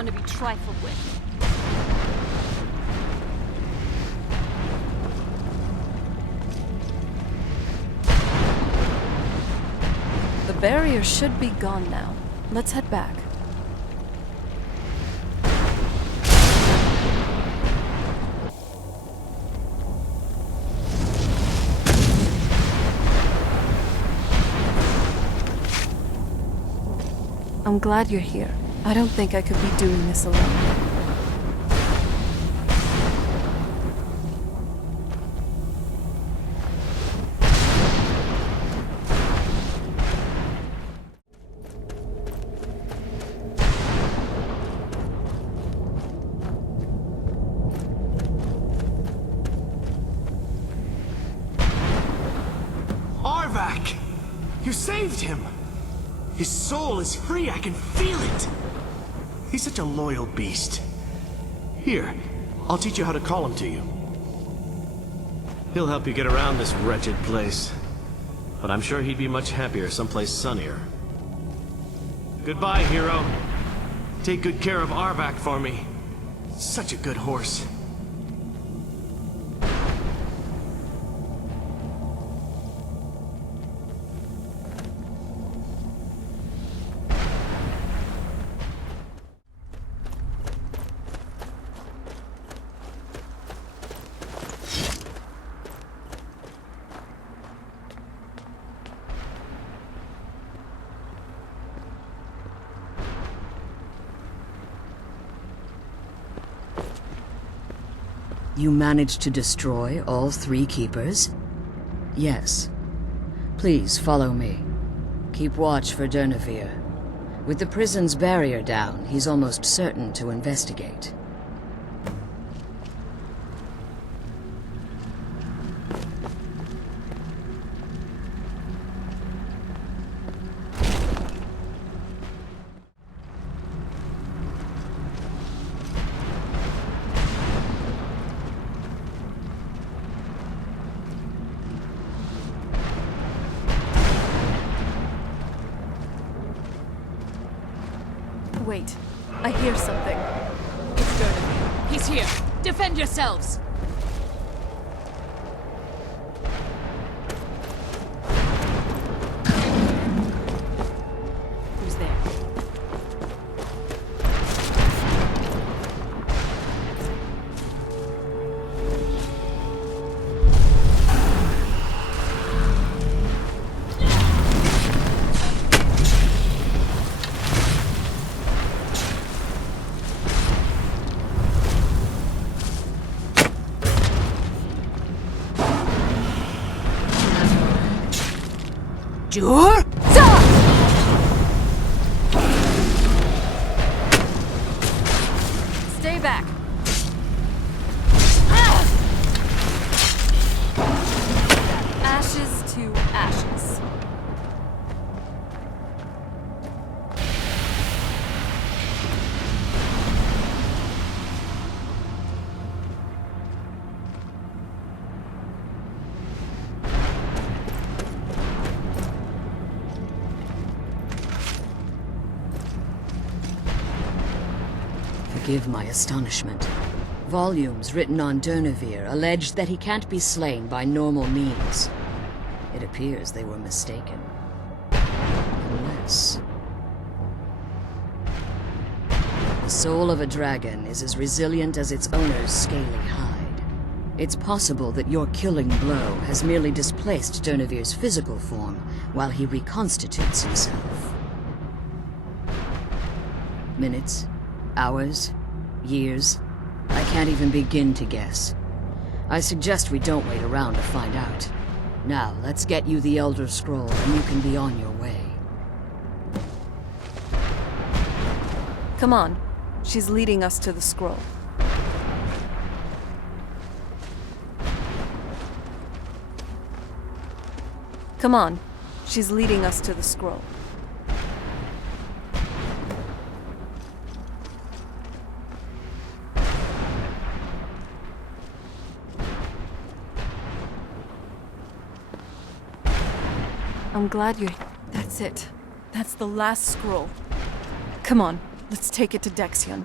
To be trifled with. The barrier should be gone now. Let's head back. I'm glad you're here. I don't think I could be doing this alone. Arvak! You saved him! His soul is free, I can feel it! He's such a loyal beast. Here, I'll teach you how to call him to you. He'll help you get around this wretched place. But I'm sure he'd be much happier someplace sunnier. Goodbye, hero. Take good care of Arvak for me. Such a good horse. You managed to destroy all 3 keepers? Yes. Please follow me. Keep watch for Durnevere. With the prison's barrier down, he's almost certain to investigate. Wait, I hear something. It's Durnevere. He's here. Defend yourselves! Who's there? Jur? Stay back. Ashes to ashes. Forgive my astonishment. Volumes written on Durnevere alleged that he can't be slain by normal means. It appears they were mistaken. Unless... The soul of a dragon is as resilient as its owner's scaly hide. It's possible that your killing blow has merely displaced Durnevere's physical form while he reconstitutes himself. Minutes? Hours? Years? I can't even begin to guess. I suggest we don't wait around to find out. Now, let's get you the Elder Scroll, and you can be on your way. Come on. She's leading us to the scroll. Come on. She's leading us to the scroll. I'm glad you're... That's it. That's the last scroll. Come on, let's take it to Dexion.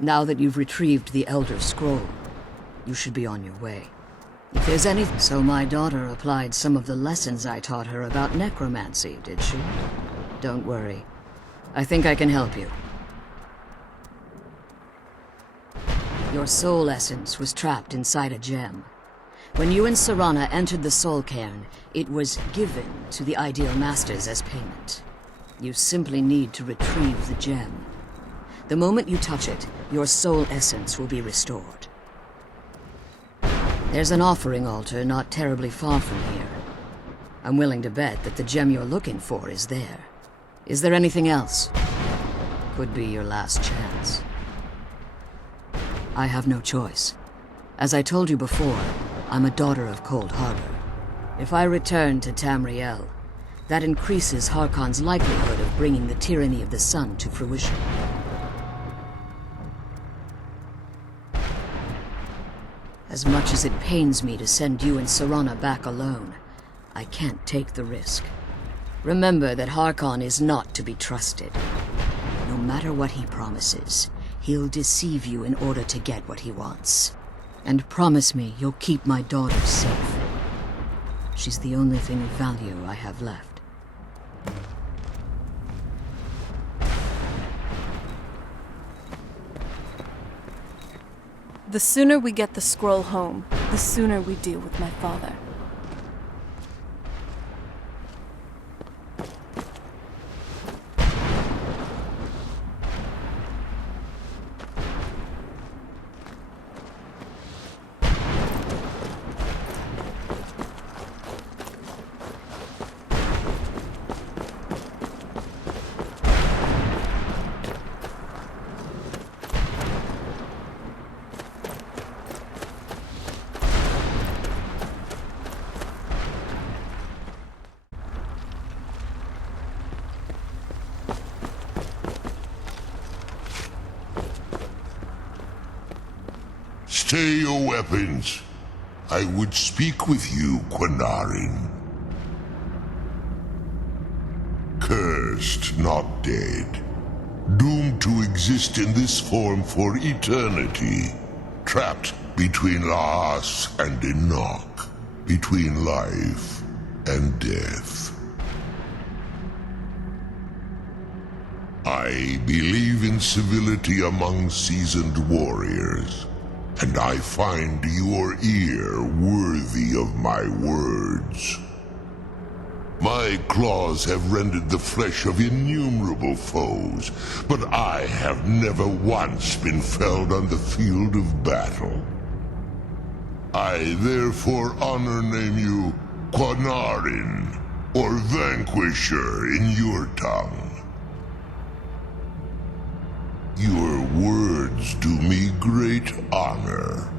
Now that you've retrieved the Elder Scroll, you should be on your way. If there's anything... So my daughter applied some of the lessons I taught her about necromancy, did she? Don't worry. I think I can help you. Your soul essence was trapped inside a gem. When you and Serana entered the soul cairn, it was given to the Ideal Masters as payment. You simply need to retrieve the gem. The moment you touch it, your soul essence will be restored. There's an offering altar not terribly far from here. I'm willing to bet that the gem you're looking for is there. Is there anything else? Could be your last chance. I have no choice. As I told you before, I'm a daughter of Cold Harbor. If I return to Tamriel, that increases Harkon's likelihood of bringing the tyranny of the sun to fruition. As much as it pains me to send you and Serana back alone, I can't take the risk. Remember that Harkon is not to be trusted. No matter what he promises, he'll deceive you in order to get what he wants. And promise me you'll keep my daughter safe. She's the only thing of value I have left. The sooner we get the scroll home, the sooner we deal with my father. Stay your weapons. I would speak with you, Quinarin. Cursed, not dead. Doomed to exist in this form for eternity. Trapped between Laas and Enoch. Between life and death. I believe in civility among seasoned warriors, and I find your ear worthy of my words. My claws have rended the flesh of innumerable foes, but I have never once been felled on the field of battle. I therefore name you Quinarin, or Vanquisher in your tongue. Your words do me great honor.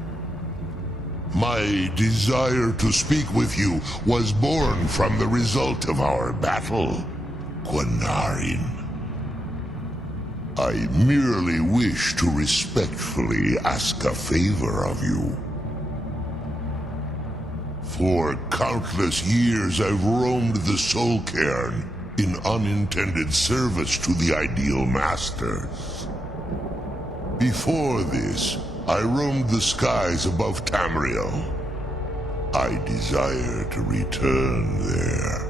My desire to speak with you was born from the result of our battle, Quinarin. I merely wish to respectfully ask a favor of you. For countless years I've roamed the Soul Cairn in unintended service to the Ideal Masters. Before this, I roamed the skies above Tamriel. I desire to return there.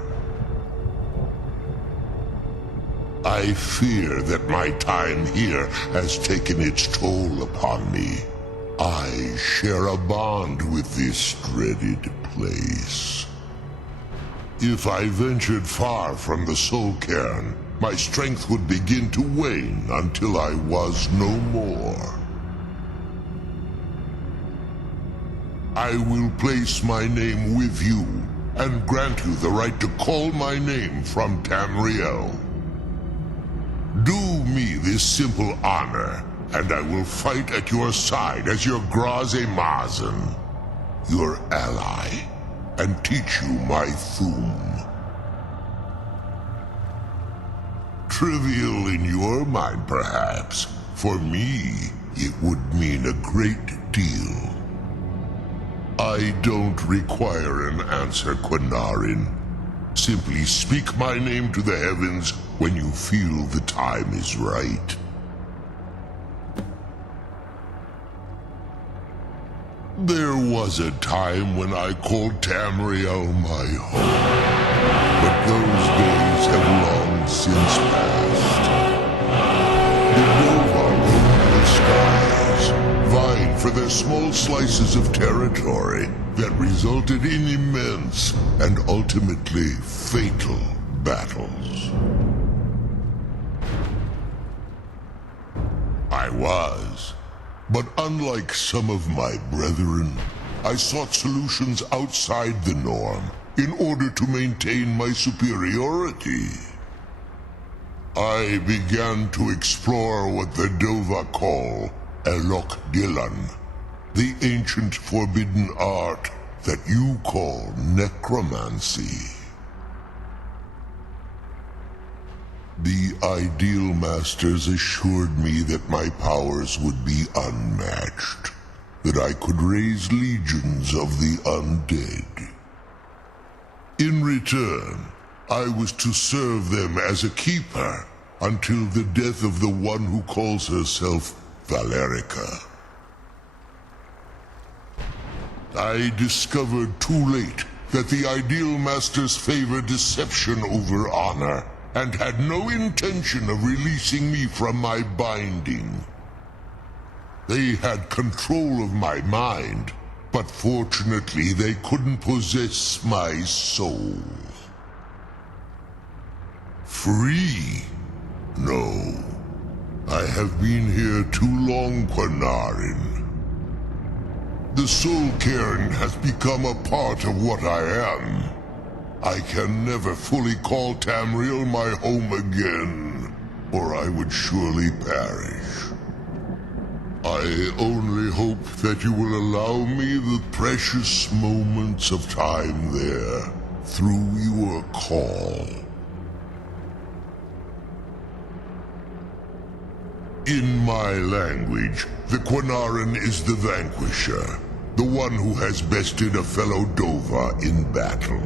I fear that my time here has taken its toll upon me. I share a bond with this dreaded place. If I ventured far from the Soul Cairn, my strength would begin to wane until I was no more. I will place my name with you and grant you the right to call my name from Tamriel. Do me this simple honor, and I will fight at your side as your Graze Mazen, your ally, and teach you my Thum. Trivial in your mind, perhaps. For me, it would mean a great deal. I don't require an answer, Quinarin. Simply speak my name to the heavens when you feel the time is right. There was a time when I called Tamriel my home, but those days have long since passed. The Nova roamed the skies, vying for their small slices of territory that resulted in immense and ultimately fatal battles. I was. But unlike some of my brethren, I sought solutions outside the norm in order to maintain my superiority. I began to explore what the Dova call Elok Dilan, the ancient forbidden art that you call necromancy. The Ideal Masters assured me that my powers would be unmatched, that I could raise legions of the undead. In return, I was to serve them as a keeper until the death of the one who calls herself Valerica. I discovered too late that the Ideal Masters favor deception over honor, and had no intention of releasing me from my binding. They had control of my mind, but fortunately they couldn't possess my soul. Free? No. I have been here too long, Quinarin. The Soul Cairn has become a part of what I am. I can never fully call Tamriel my home again, or I would surely perish. I only hope that you will allow me the precious moments of time there, through your call. In my language, the Quanaran is the vanquisher, the one who has bested a fellow Dova in battle.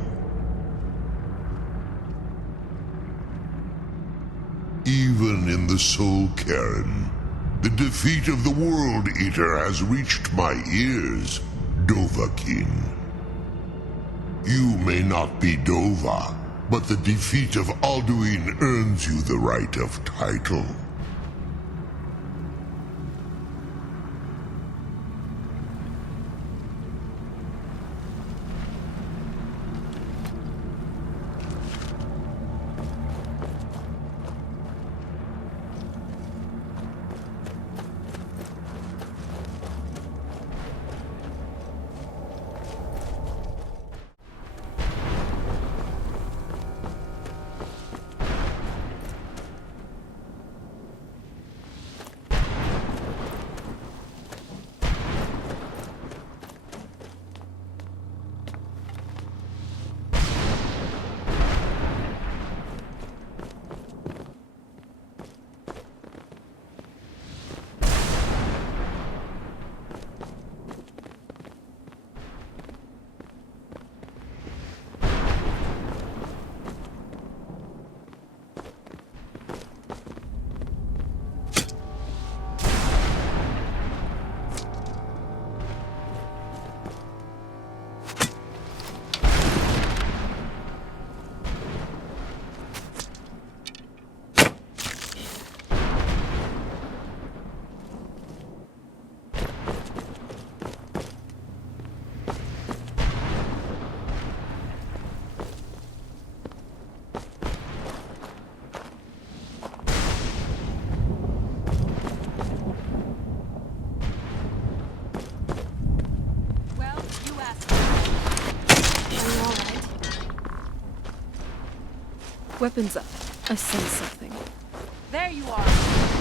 Even in the Soul Cairn, the defeat of the World Eater has reached my ears, Dovahkiin. You may not be Dova, but the defeat of Alduin earns you the right of title. Weapons up. I sense something. There you are.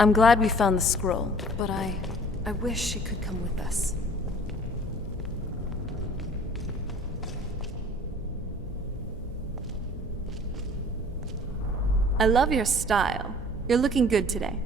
I'm glad we found the scroll, but I wish she could come with us. I love your style. You're looking good today.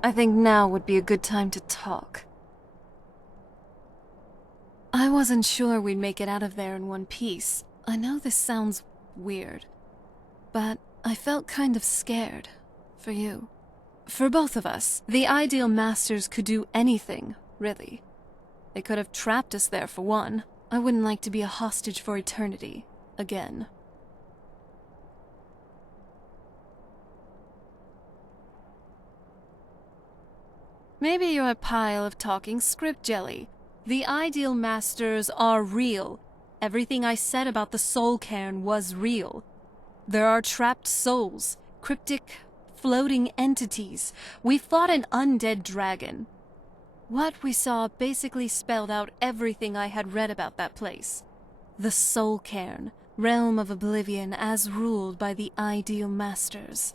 I think now would be a good time to talk. I wasn't sure we'd make it out of there in one piece. I know this sounds weird, but I felt kind of scared. For you. For both of us. The Ideal Masters could do anything, really. They could have trapped us there for one. I wouldn't like to be a hostage for eternity. Again. Maybe you're a pile of talking script jelly. The Ideal Masters are real. Everything I said about the Soul Cairn was real. There are trapped souls, cryptic, floating entities. We fought an undead dragon. What we saw basically spelled out everything I had read about that place. The Soul Cairn, realm of oblivion as ruled by the Ideal Masters.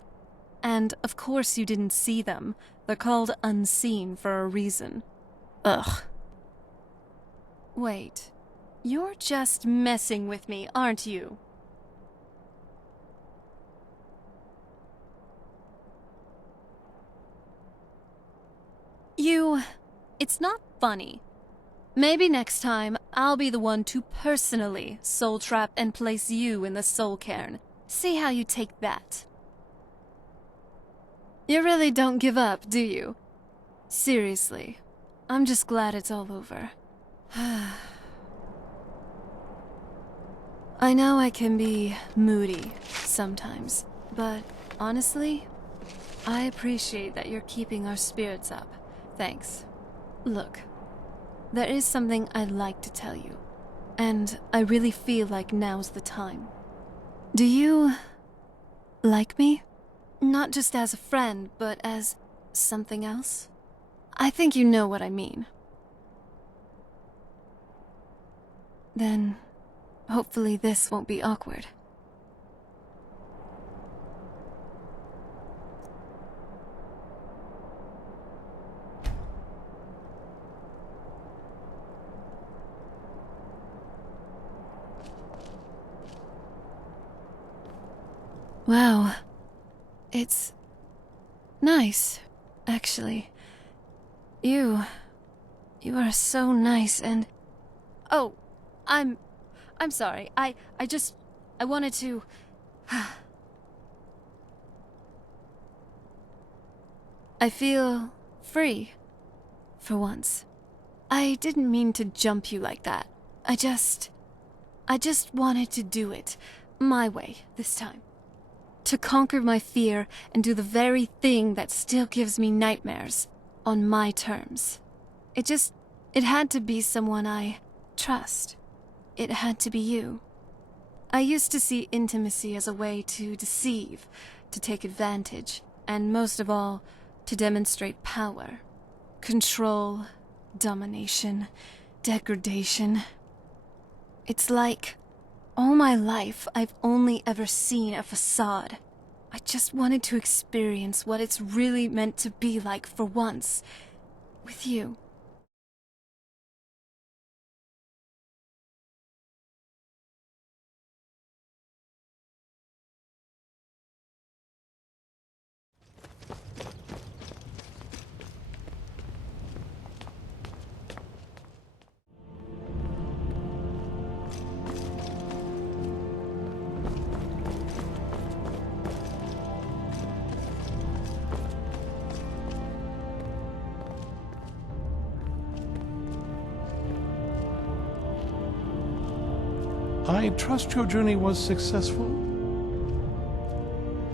And, of course, you didn't see them. They're called unseen for a reason. Ugh. Wait. You're just messing with me, aren't you? It's not funny. Maybe next time, I'll be the one to personally soul trap and place you in the Soul Cairn. See how you take that. You really don't give up, do you? Seriously. I'm just glad it's all over. I know I can be moody sometimes, but honestly, I appreciate that you're keeping our spirits up. Thanks. Look, there is something I'd like to tell you, and I really feel like now's the time. Do you like me? Not just as a friend, but as something else? I think you know what I mean. Then, hopefully this won't be awkward. Wow. It's nice, actually. You are so nice and... Oh, I'm sorry. I wanted to... I feel free, for once. I didn't mean to jump you like that. I just wanted to do it my way this time. To conquer my fear and do the very thing that still gives me nightmares, on my terms. It had to be someone I trust. It had to be you. I used to see intimacy as a way to deceive, to take advantage, and most of all, to demonstrate power. Control, domination, degradation. It's like... all my life, I've only ever seen a facade. I just wanted to experience what it's really meant to be like for once. With you. I trust your journey was successful?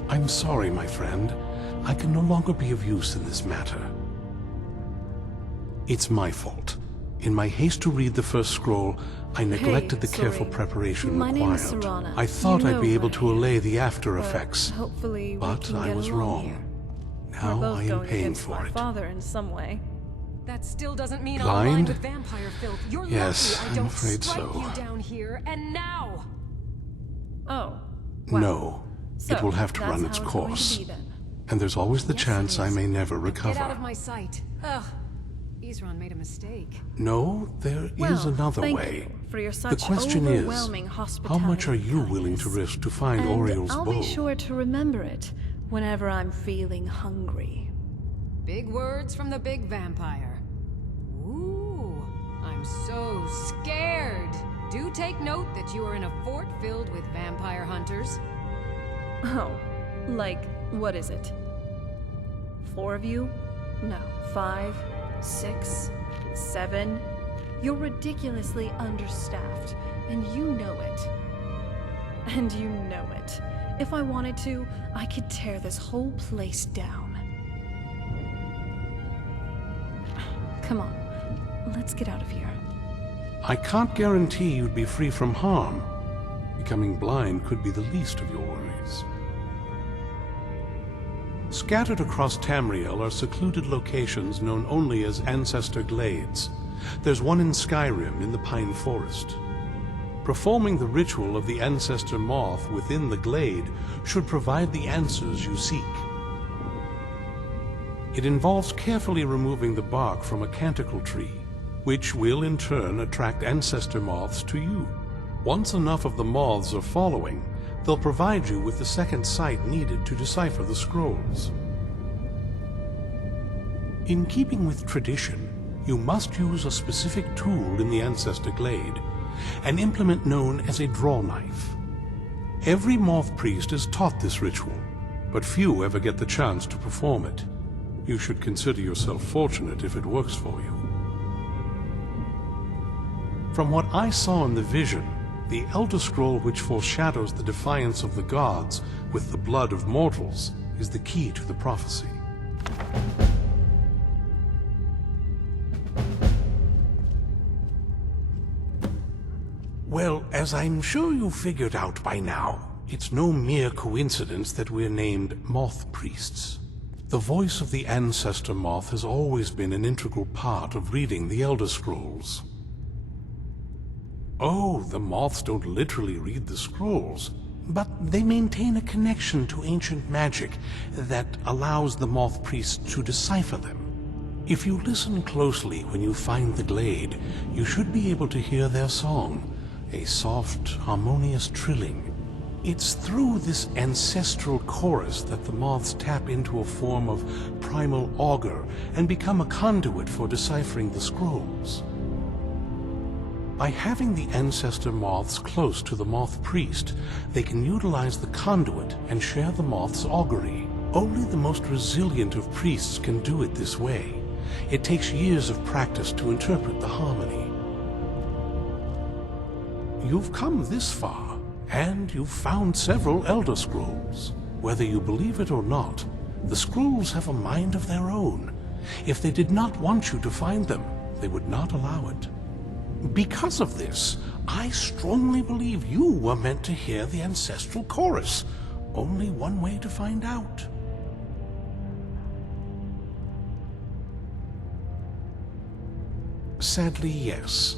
I'm sorry, my friend. I can no longer be of use in this matter. It's my fault. In my haste to read the first scroll, I neglected the careful sorry. preparation My name is required. Serana. I thought You I'd be know able to allay the after But effects, hopefully we but can I get was along wrong. here. Now We're both I am going paying against for my it. father in some way. That still doesn't mean I'm Blind? aligned with vampire filth. You're Yes, lucky I I'm don't afraid strike so. you down here and now. Oh. No, So, it will have to that's run how its it's going to course. be then. And there's always the Yes, it chance I is. may never Get out recover. of my sight. Ugh. Isran made a mistake. No, there is Well, another thank way. you for your The such question is, overwhelming how hospitality much are you and willing to kindness. risk to find And Oriel's I'll bow? be sure to remember it whenever I'm feeling hungry. Big words from the big vampire. Ooh, I'm so scared. Do take note that you are in a fort filled with vampire hunters. Oh, like, what is it? 4 of you? No, 5, 6, 7. You're ridiculously understaffed, and you know it. And you know it. If I wanted to, I could tear this whole place down. Come on, let's get out of here. I can't guarantee you'd be free from harm. Becoming blind could be the least of your worries. Scattered across Tamriel are secluded locations known only as Ancestor Glades. There's one in Skyrim in the Pine Forest. Performing the ritual of the Ancestor Moth within the glade should provide the answers you seek. It involves carefully removing the bark from a canticle tree, which will in turn attract ancestor moths to you. Once enough of the moths are following, they'll provide you with the second sight needed to decipher the scrolls. In keeping with tradition, you must use a specific tool in the Ancestor Glade, an implement known as a draw knife. Every moth priest is taught this ritual, but few ever get the chance to perform it. You should consider yourself fortunate if it works for you. From what I saw in the vision, the Elder Scroll which foreshadows the defiance of the gods with the blood of mortals is the key to the prophecy. Well, as I'm sure you figured out by now, it's no mere coincidence that we're named Moth Priests. The voice of the Ancestor Moth has always been an integral part of reading the Elder Scrolls. Oh, the moths don't literally read the scrolls, but they maintain a connection to ancient magic that allows the moth priests to decipher them. If you listen closely when you find the glade, you should be able to hear their song, a soft, harmonious trilling. It's through this ancestral chorus that the moths tap into a form of primal augur and become a conduit for deciphering the scrolls. By having the ancestor moths close to the moth priest, they can utilize the conduit and share the moth's augury. Only the most resilient of priests can do it this way. It takes years of practice to interpret the harmony. You've come this far, and you've found several Elder Scrolls. Whether you believe it or not, the scrolls have a mind of their own. If they did not want you to find them, they would not allow it. Because of this, I strongly believe you were meant to hear the ancestral chorus. Only one way to find out. Sadly, yes.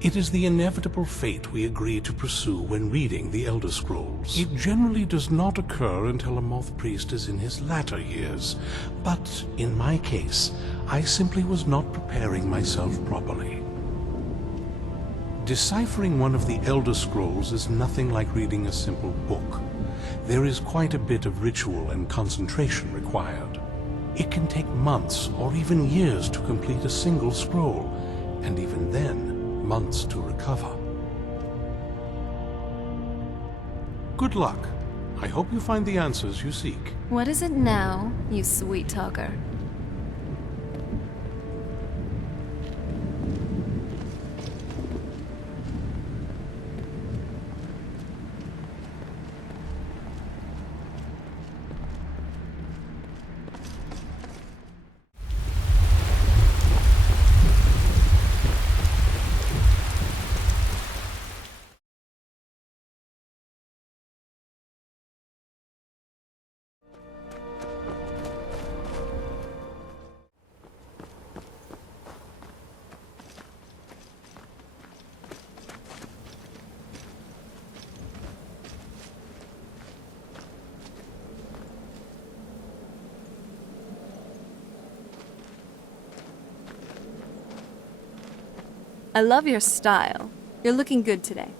It is the inevitable fate we agree to pursue when reading the Elder Scrolls. It generally does not occur until a moth priest is in his latter years, but in my case, I simply was not preparing myself properly. Deciphering one of the Elder Scrolls is nothing like reading a simple book. There is quite a bit of ritual and concentration required. It can take months or even years to complete a single scroll, and even then, months to recover. Good luck. I hope you find the answers you seek. What is it now, you sweet talker? I love your style. You're looking good today.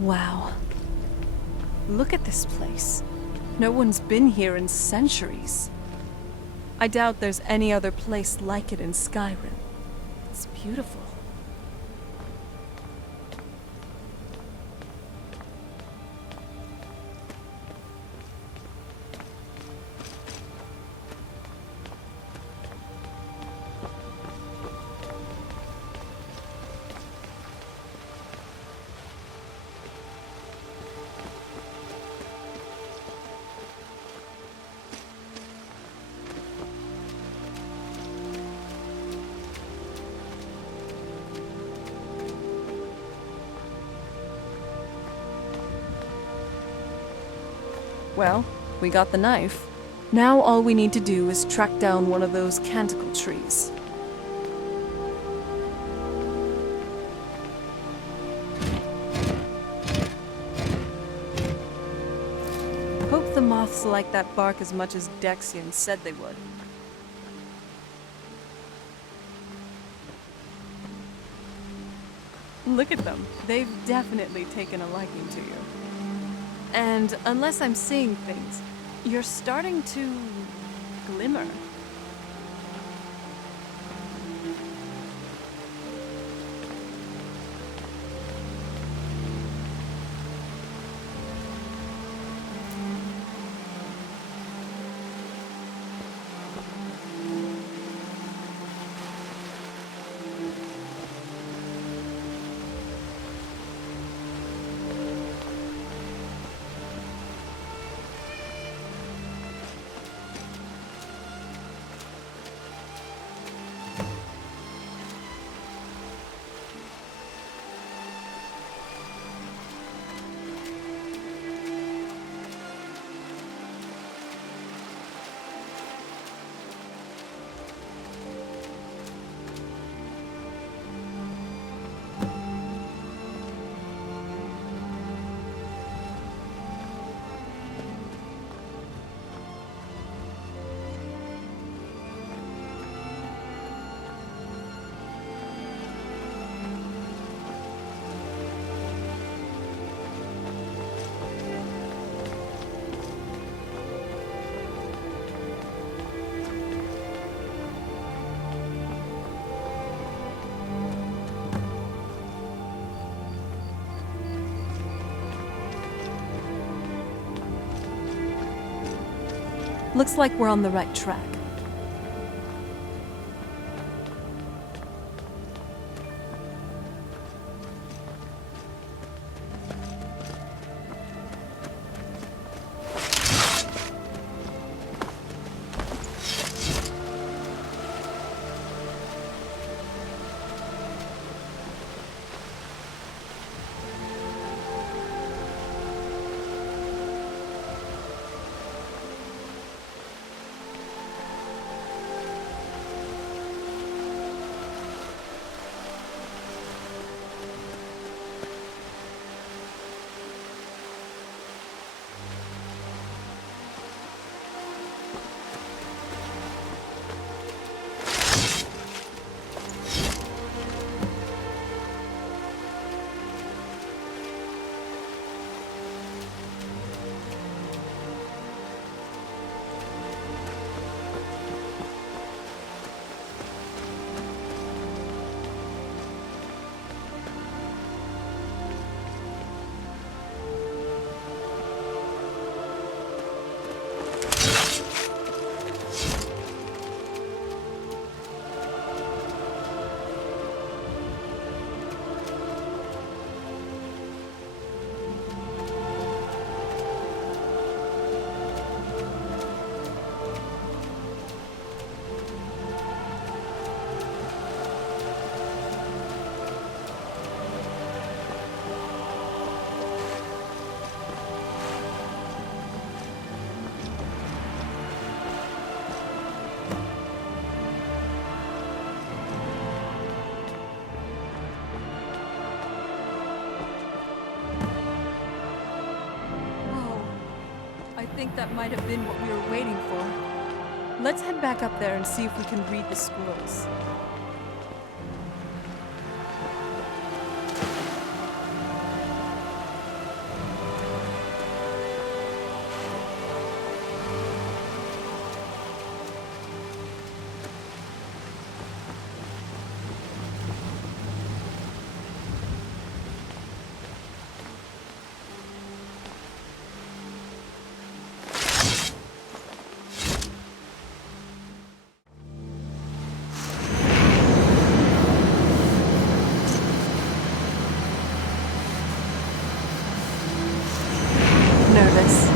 Wow. Look at this place. No one's been here in centuries. I doubt there's any other place like it in Skyrim. It's beautiful. Well, we got the knife. Now all we need to do is track down one of those canticle trees. Hope the moths like that bark as much as Dexian said they would. Look at them. They've definitely taken a liking to you. And unless I'm seeing things, you're starting to glimmer. Looks like we're on the right track. think that might have been what we were waiting for. Let's head back up there and see if we can read the scrolls. Nervous.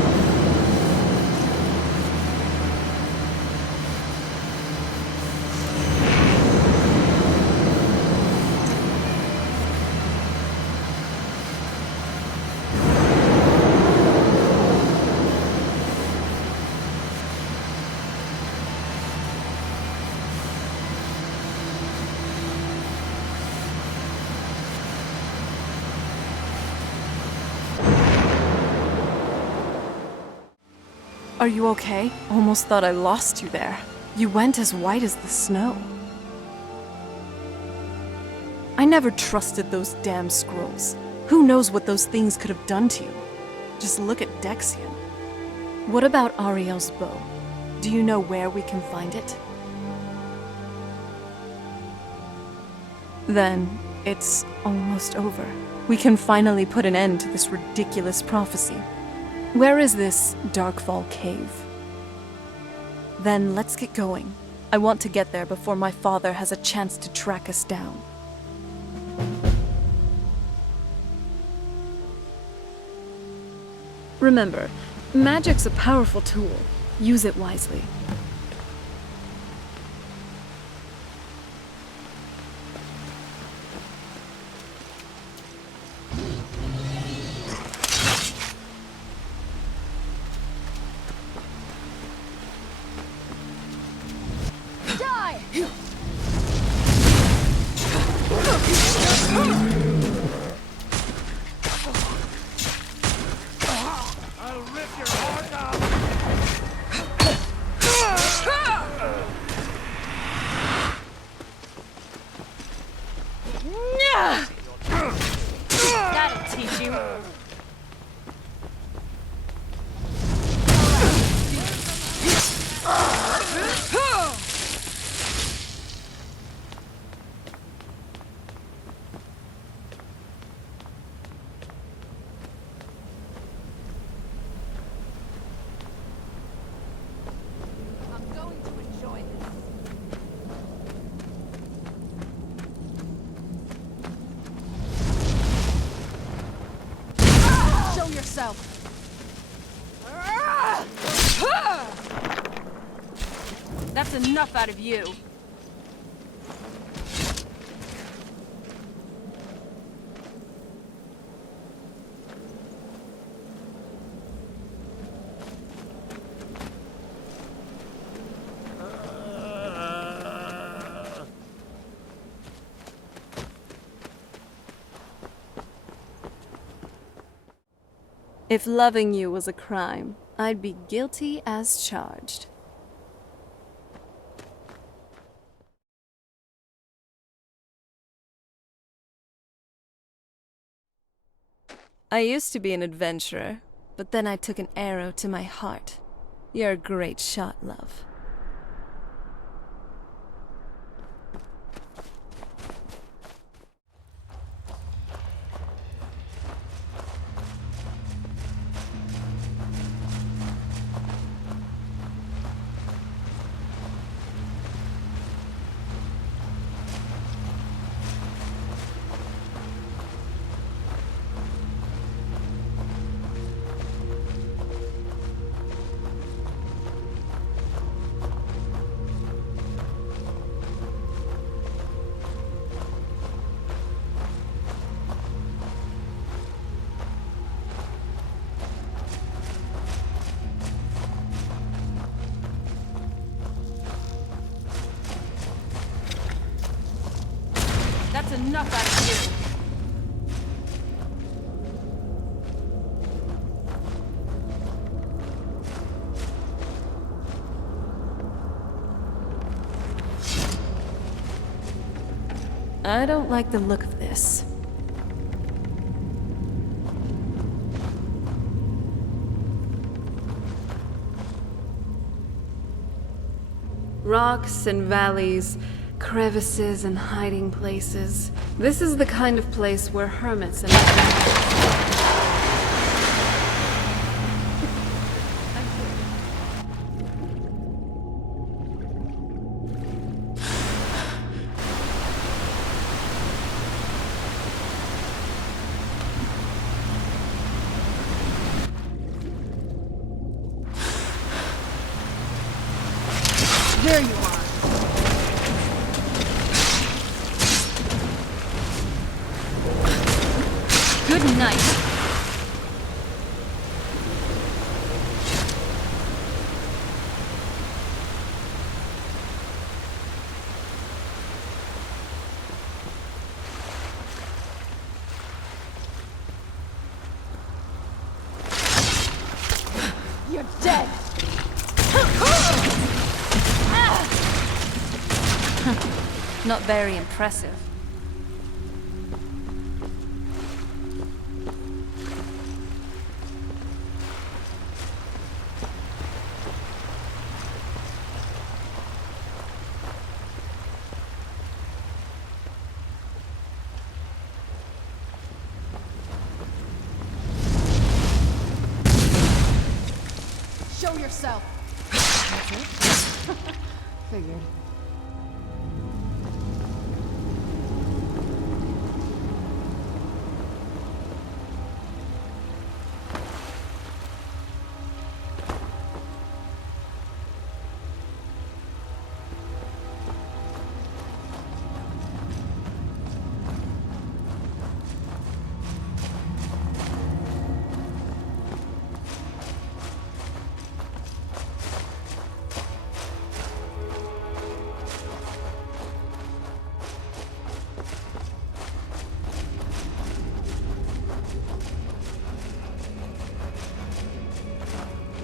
Are you okay? Almost thought I lost you there. You went as white as the snow. I never trusted those damn scrolls. Who knows what those things could have done to you? Just look at Dexian. What about Ariel's bow? Do you know where we can find it? Then, it's almost over. We can finally put an end to this ridiculous prophecy. Where is this Darkfall cave? Then let's get going. I want to get there before my father has a chance to track us down. Remember, magic's a powerful tool. Use it wisely. That'll teach you. That's enough out of you. If loving you was a crime, I'd be guilty as charged. I used to be an adventurer, but then I took an arrow to my heart. You're a great shot, love. That's enough out of you. I don't like the look of this. Rocks and valleys, crevices and hiding places. This is the kind of place where hermits and There you are. Good night. You're dead. Not very impressive. Show yourself. Figured.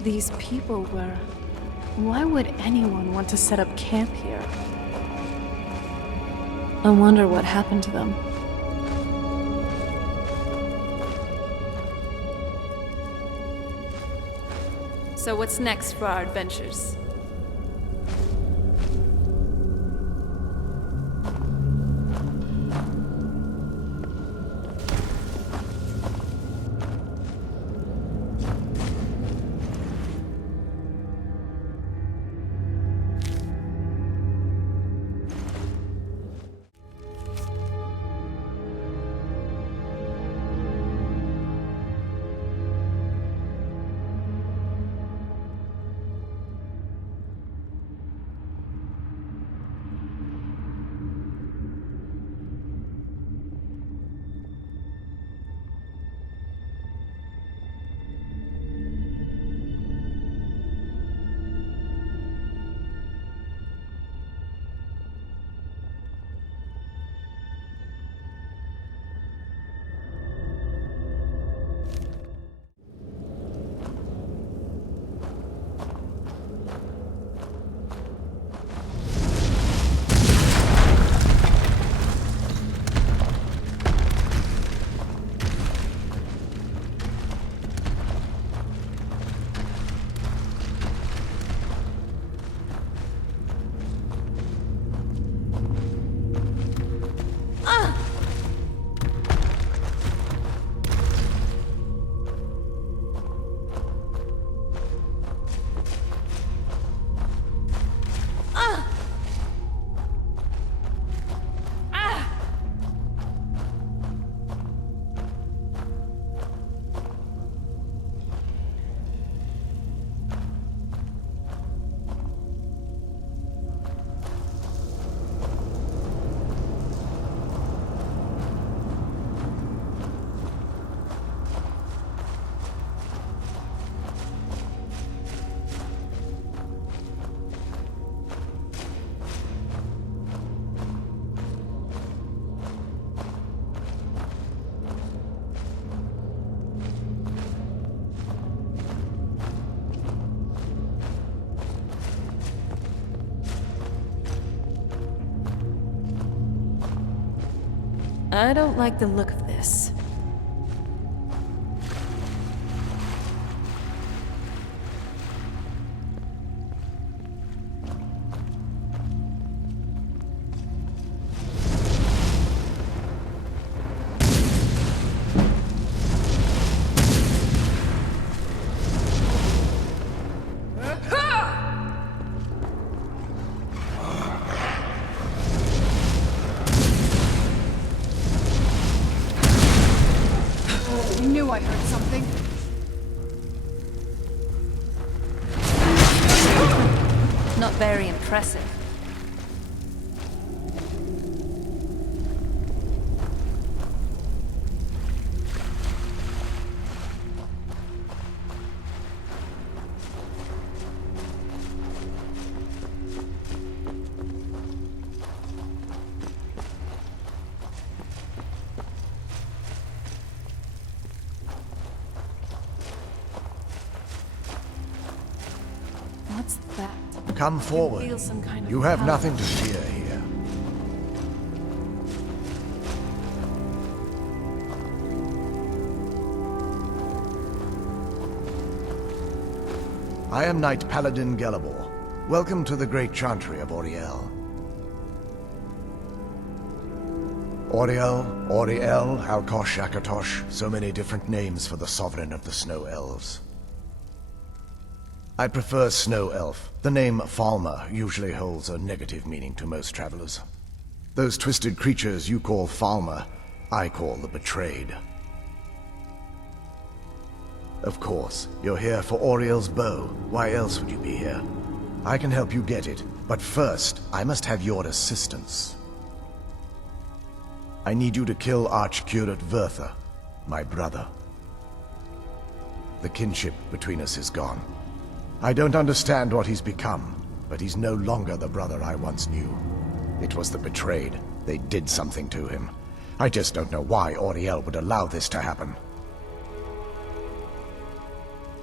these people were. Why would anyone want to set up camp here? I wonder what happened to them. So what's next for our adventures? I don't like the look of this. I heard something. Not very impressive. What's that? Come forward. Feel some kind of You have power. nothing to fear here. I am Knight Paladin Gelabor. Welcome to the Great Chantry of Auriel. Auriel, Auriel, Alkosh, Akatosh, so many different names for the sovereign of the Snow Elves. I prefer Snow Elf. The name Falmer usually holds a negative meaning to most travelers. Those twisted creatures you call Falmer, I call the Betrayed. Of course, you're here for Auriel's bow. Why else would you be here? I can help you get it, but first, I must have your assistance. I need you to kill Archcurate Vertha, my brother. The kinship between us is gone. I don't understand what he's become, but he's no longer the brother I once knew. It was the Betrayed. They did something to him. I just don't know why Auriel would allow this to happen.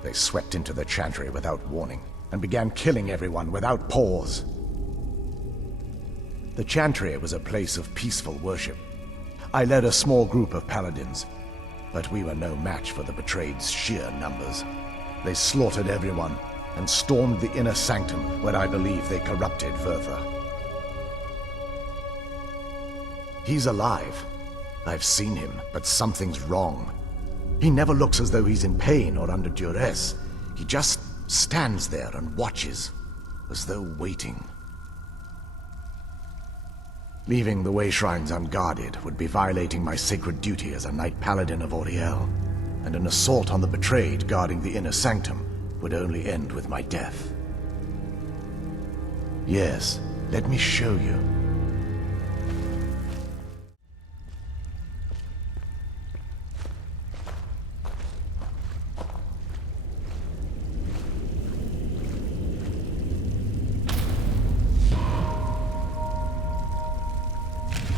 They swept into the Chantry without warning, and began killing everyone without pause. The Chantry was a place of peaceful worship. I led a small group of paladins, but we were no match for the Betrayed's sheer numbers. They slaughtered everyone, and stormed the inner sanctum where I believe they corrupted Vertha. He's alive. I've seen him, but something's wrong. He never looks as though he's in pain or under duress. He just stands there and watches, as though waiting. Leaving the way shrines unguarded would be violating my sacred duty as a Knight Paladin of Auriel, and an assault on the Betrayed guarding the inner sanctum would only end with my death. Yes, let me show you.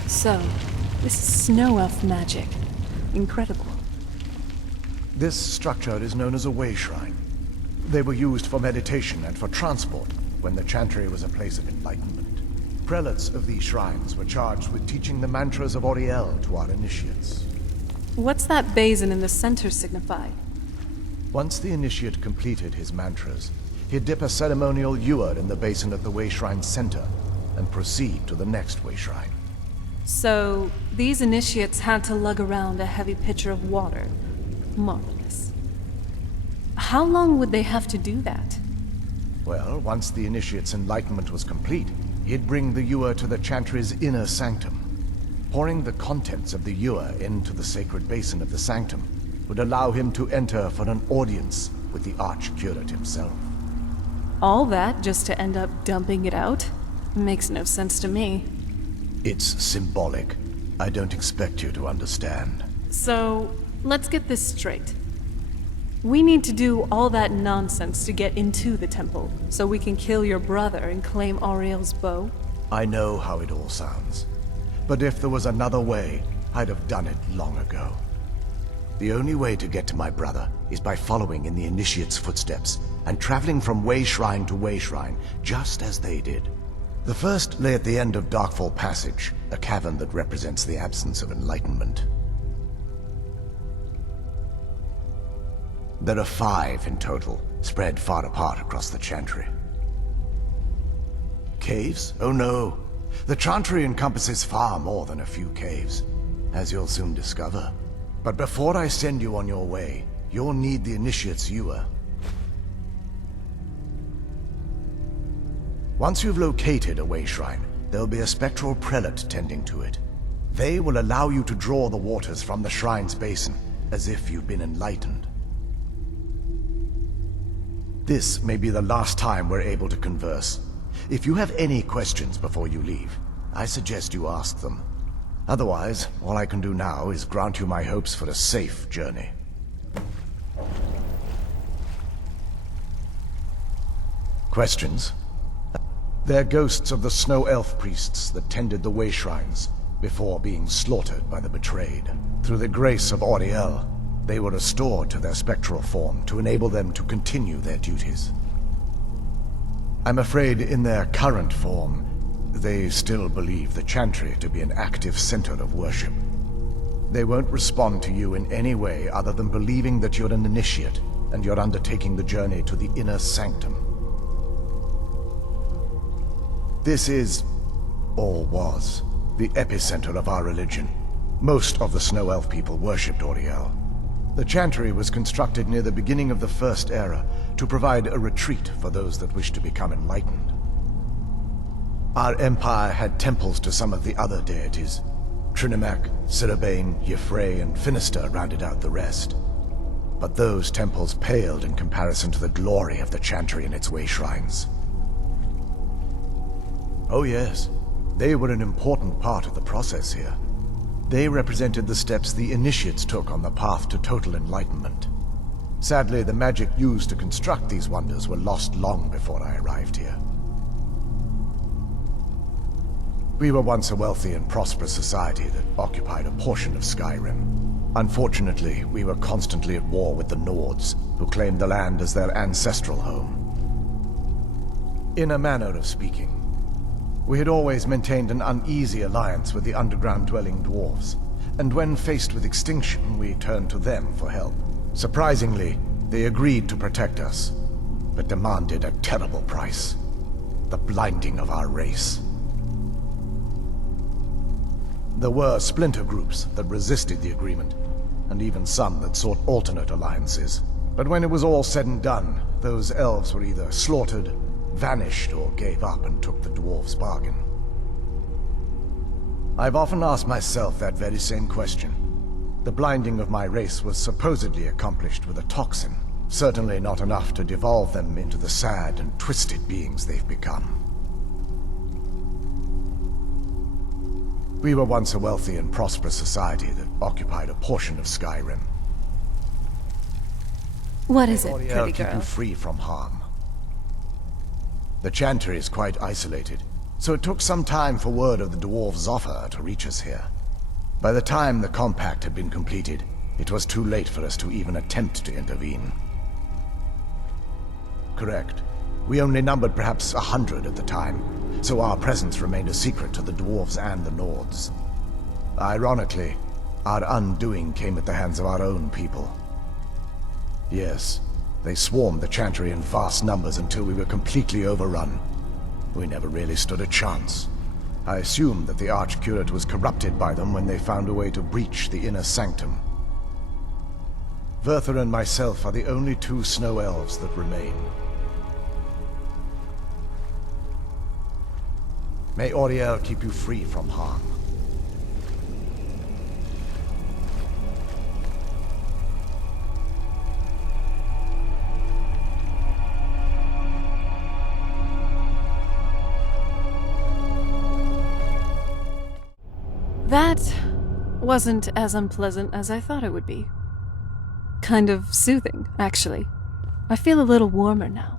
So, this is snow elf magic. Incredible. This structure is known as a way shrine. They were used for meditation and for transport when the Chantry was a place of enlightenment. Prelates of these shrines were charged with teaching the mantras of Auriel to our initiates. What's that basin in the center signify? Once the initiate completed his mantras, he'd dip a ceremonial ewer in the basin at the way shrine's center and proceed to the next way shrine. So, these initiates had to lug around a heavy pitcher of water, more or less. How long would they have to do that? Well, once the initiate's enlightenment was complete, he'd bring the ewer to the Chantry's inner sanctum. Pouring the contents of the ewer into the sacred basin of the sanctum would allow him to enter for an audience with the Archcurate himself. All that just to end up dumping it out? Makes no sense to me. It's symbolic. I don't expect you to understand. So, let's get this straight. We need to do all that nonsense to get into the temple, so we can kill your brother and claim Auriel's bow? I know how it all sounds. But if there was another way, I'd have done it long ago. The only way to get to my brother is by following in the Initiate's footsteps and traveling from way shrine to way shrine, just as they did. The first lay at the end of Darkfall Passage, a cavern that represents the absence of enlightenment. There are 5 in total, spread far apart across the Chantry. Caves? Oh no. The Chantry encompasses far more than a few caves, as you'll soon discover. But before I send you on your way, you'll need the Initiate's ewer. Once you've located a way shrine, there'll be a spectral prelate tending to it. They will allow you to draw the waters from the shrine's basin, as if you've been enlightened. This may be the last time we're able to converse. If you have any questions before you leave, I suggest you ask them. Otherwise, all I can do now is grant you my hopes for a safe journey. Questions? They're ghosts of the Snow Elf priests that tended the way shrines before being slaughtered by the betrayed. Through the grace of Ariya, they were restored to their spectral form to enable them to continue their duties. I'm afraid in their current form, they still believe the Chantry to be an active center of worship. They won't respond to you in any way other than believing that you're an initiate and you're undertaking the journey to the inner sanctum. This is, or was, the epicenter of our religion. Most of the Snow Elf people worshipped Ariya. The Chantry was constructed near the beginning of the First Era to provide a retreat for those that wished to become enlightened. Our empire had temples to some of the other deities. Trinimac, Sirabane, Y'ffre, and Finister rounded out the rest. But those temples paled in comparison to the glory of the Chantry and its way shrines. Oh yes, they were an important part of the process here. They represented the steps the Initiates took on the path to total enlightenment. Sadly, the magic used to construct these wonders were lost long before I arrived here. We were once a wealthy and prosperous society that occupied a portion of Skyrim. Unfortunately, we were constantly at war with the Nords, who claimed the land as their ancestral home. In a manner of speaking, we had always maintained an uneasy alliance with the underground-dwelling dwarves, and when faced with extinction, we turned to them for help. Surprisingly, they agreed to protect us, but demanded a terrible price: the blinding of our race. There were splinter groups that resisted the agreement, and even some that sought alternate alliances. But when it was all said and done, those elves were either slaughtered, vanished, or gave up and took the dwarves' bargain. I've often asked myself that very same question. The blinding of my race was supposedly accomplished with a toxin, certainly not enough to devolve them into the sad and twisted beings they've become. We were once a wealthy and prosperous society that occupied a portion of Skyrim. What is it, Ariya pretty keep girl? you free from harm. The Chantry is quite isolated, so it took some time for word of the dwarves' offer to reach us here. By the time the compact had been completed, it was too late for us to even attempt to intervene. Correct. We only numbered perhaps 100 at the time, so our presence remained a secret to the dwarves and the Nords. Ironically, our undoing came at the hands of our own people. Yes, they swarmed the Chantry in vast numbers until we were completely overrun. We never really stood a chance. I assumed that the Archcurate was corrupted by them when they found a way to breach the inner sanctum. Verther and myself are the only 2 snow elves that remain. May Ariya keep you free from harm. That wasn't as unpleasant as I thought it would be. Kind of soothing, actually. I feel a little warmer now.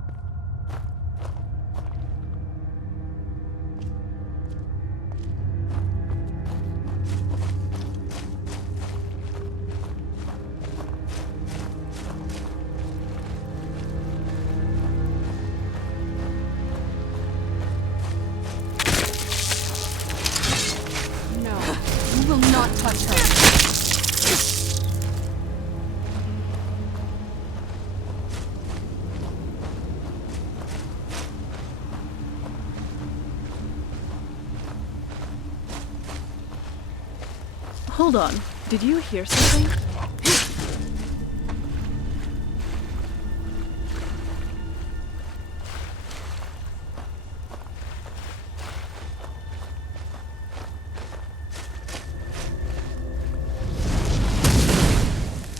not touch her. Hold on. Did you hear something?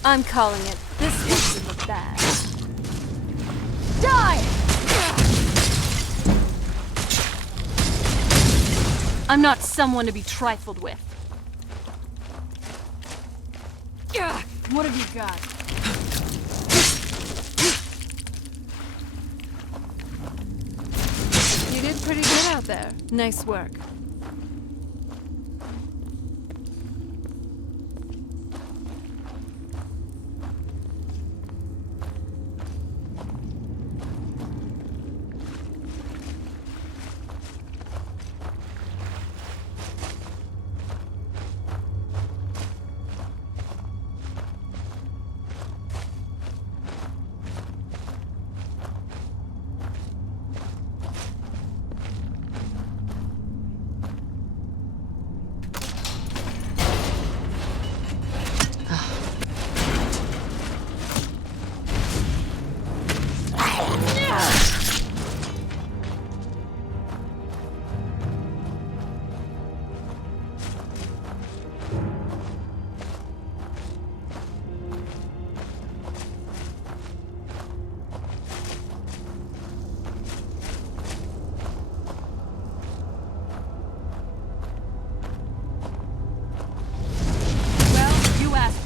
I'm calling it. This one's in the bag. Die! I'm not someone to be trifled with. What have you got? You did pretty good out there. Nice work.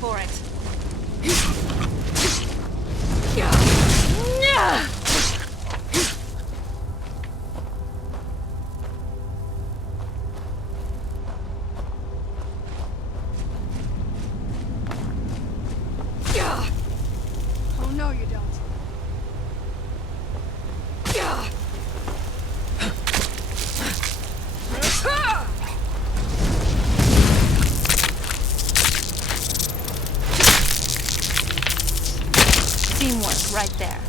For it. Oh no, you don't. Teamwork right there.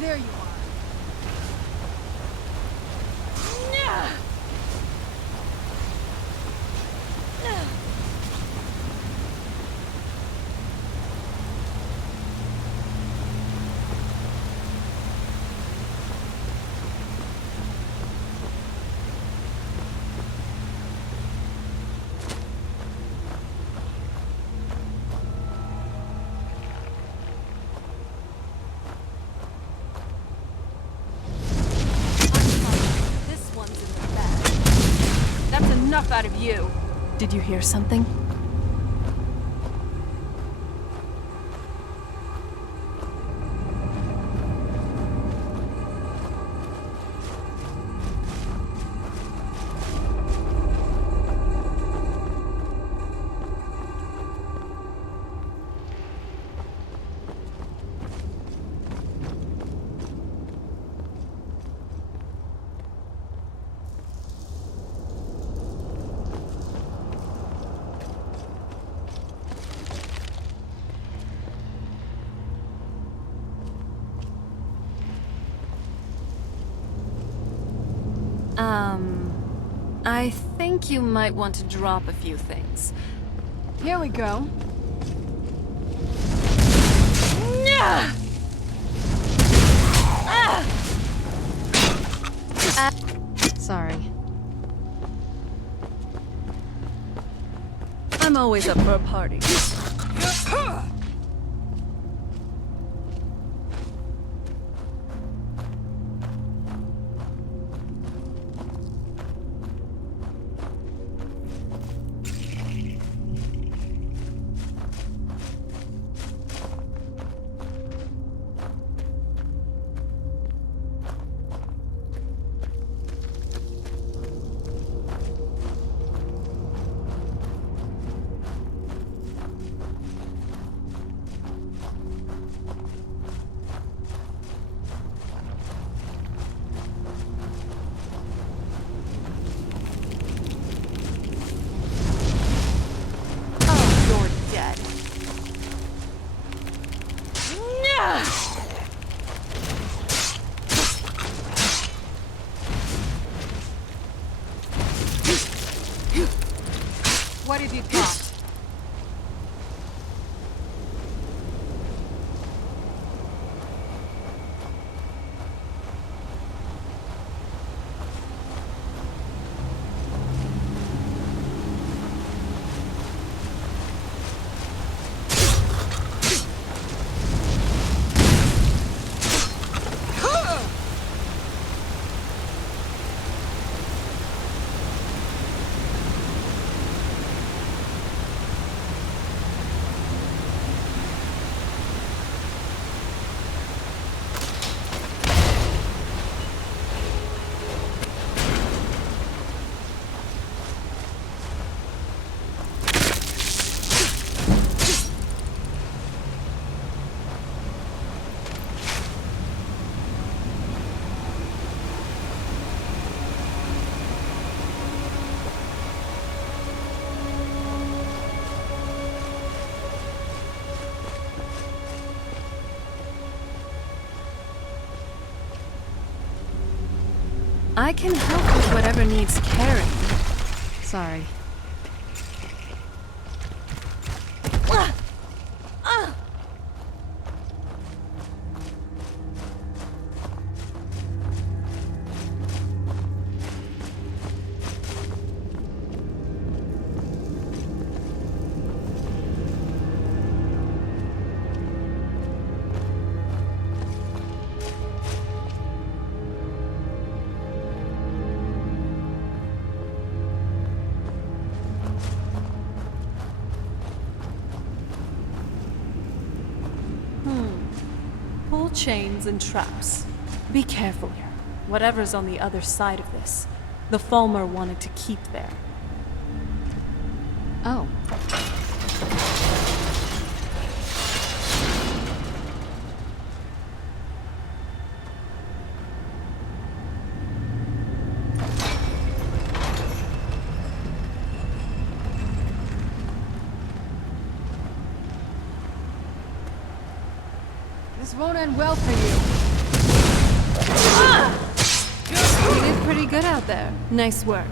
There you are. Enough out of you. Did you hear something? I think you might want to drop a few things. Here we go. Sorry. I'm always up for a party. What did it drop? I can help with whatever needs carrying. Sorry. Pull chains and traps. Be careful here. Whatever's on the other side of this, the Falmer wanted to keep there. Oh. This won't end well for you. You did pretty good out there. Nice work.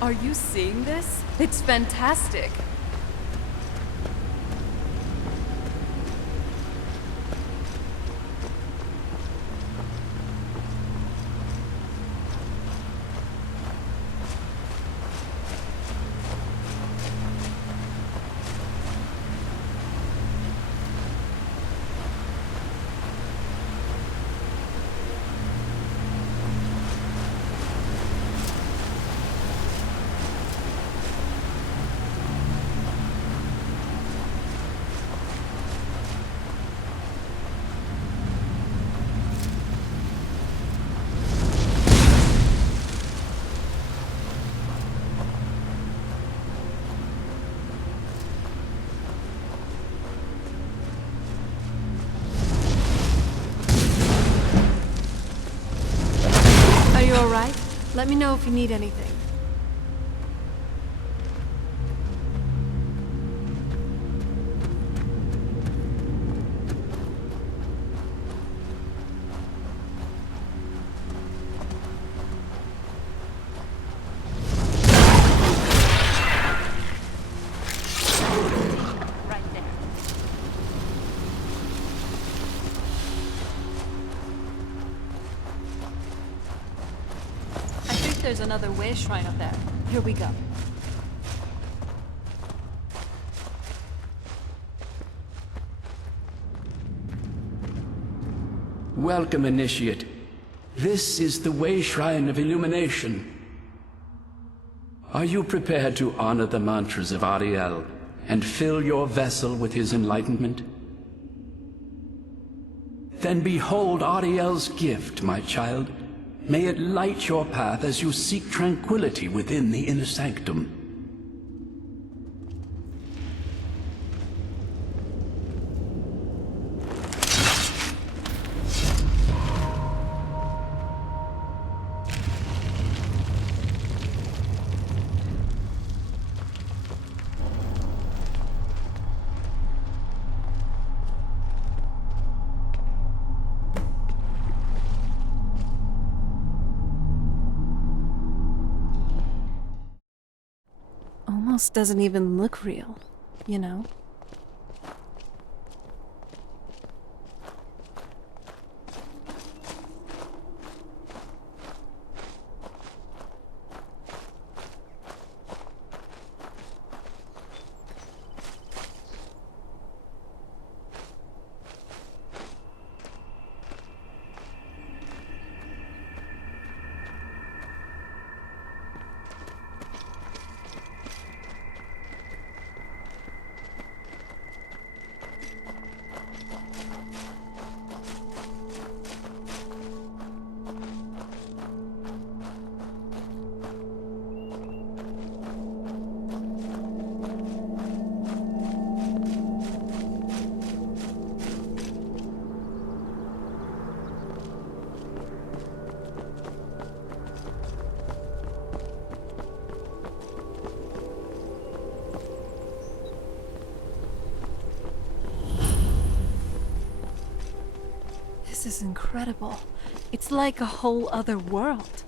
Are you seeing this? It's fantastic. Are you alright? Let me know if you need anything. There's another way shrine up there. Here we go. Welcome, Initiate. This is the Way Shrine of Illumination. Are you prepared to honor the mantras of Ariel and fill your vessel with his enlightenment? Then behold Ariel's gift, my child. May it light your path as you seek tranquility within the inner sanctum. Almost doesn't even look real, you know? This is incredible. It's like a whole other world.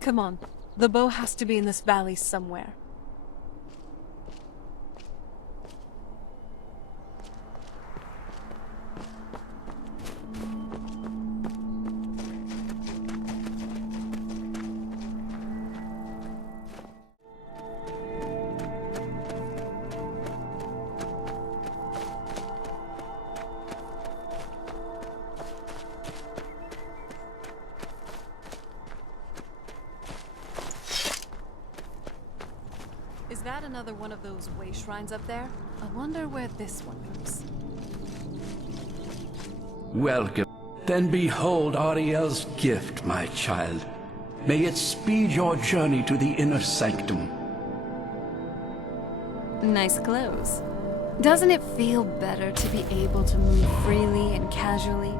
Come on, the bow has to be in this valley somewhere. Is that another one of those way shrines up there? I wonder where this one goes. Welcome. Then behold Ariel's gift, my child. May it speed your journey to the inner sanctum. Nice clothes. Doesn't it feel better to be able to move freely and casually?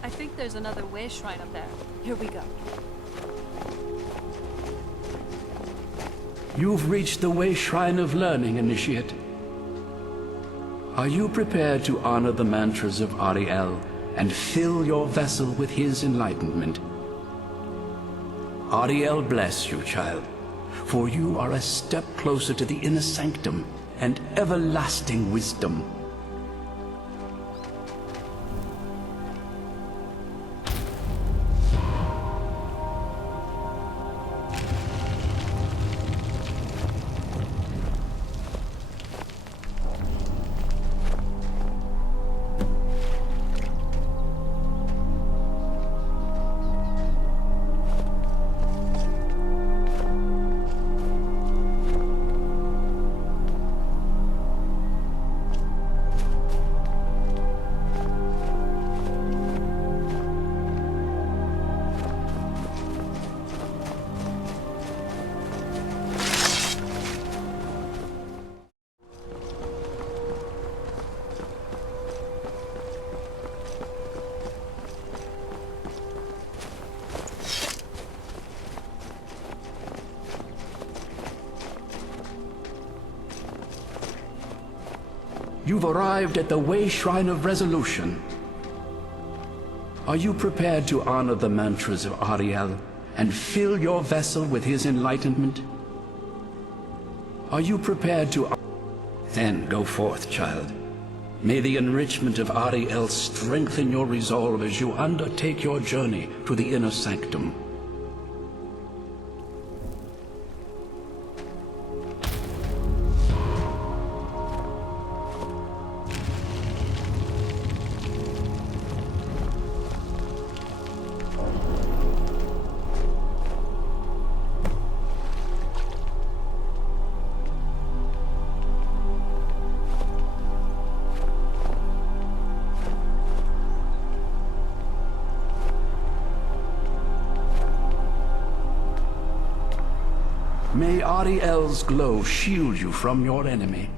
I think there's another way shrine up there. Here we go. You've reached the way shrine of learning, Initiate. Are you prepared to honor the mantras of Ariel and fill your vessel with his enlightenment? Ariel bless you, child, for you are a step closer to the inner sanctum and everlasting wisdom. You've arrived at the Way Shrine of Resolution. Are you prepared to honor the mantras of Ariya and fill your vessel with his enlightenment? Are you prepared to... Then go forth, child. May the enrichment of Ariya strengthen your resolve as you undertake your journey to the inner sanctum. May Ariyel's glow shield you from your enemy.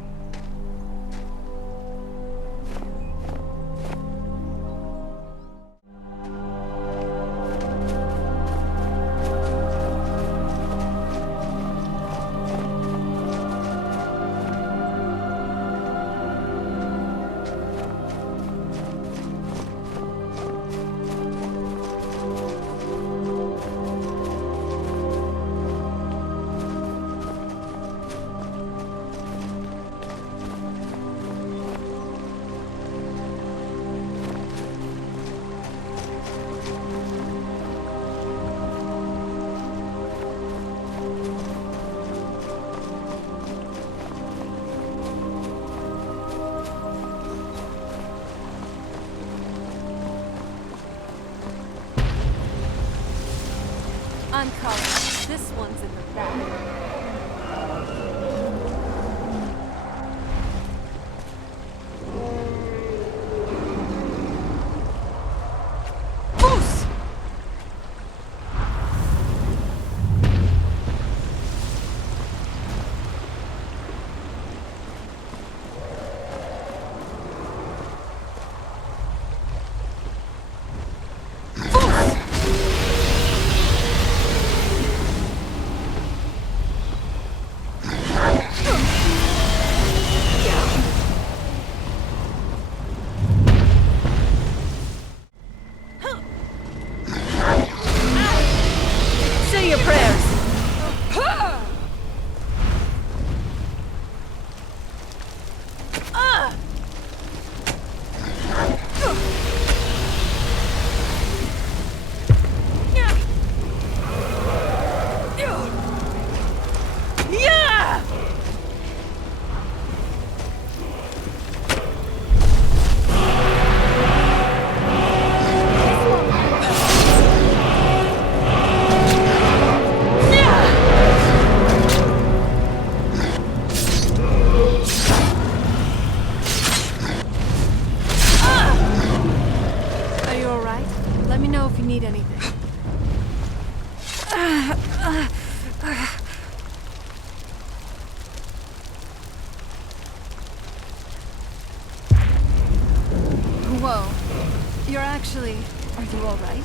I'm calling. This one's in the back. Whoa. You're actually... Are you all right?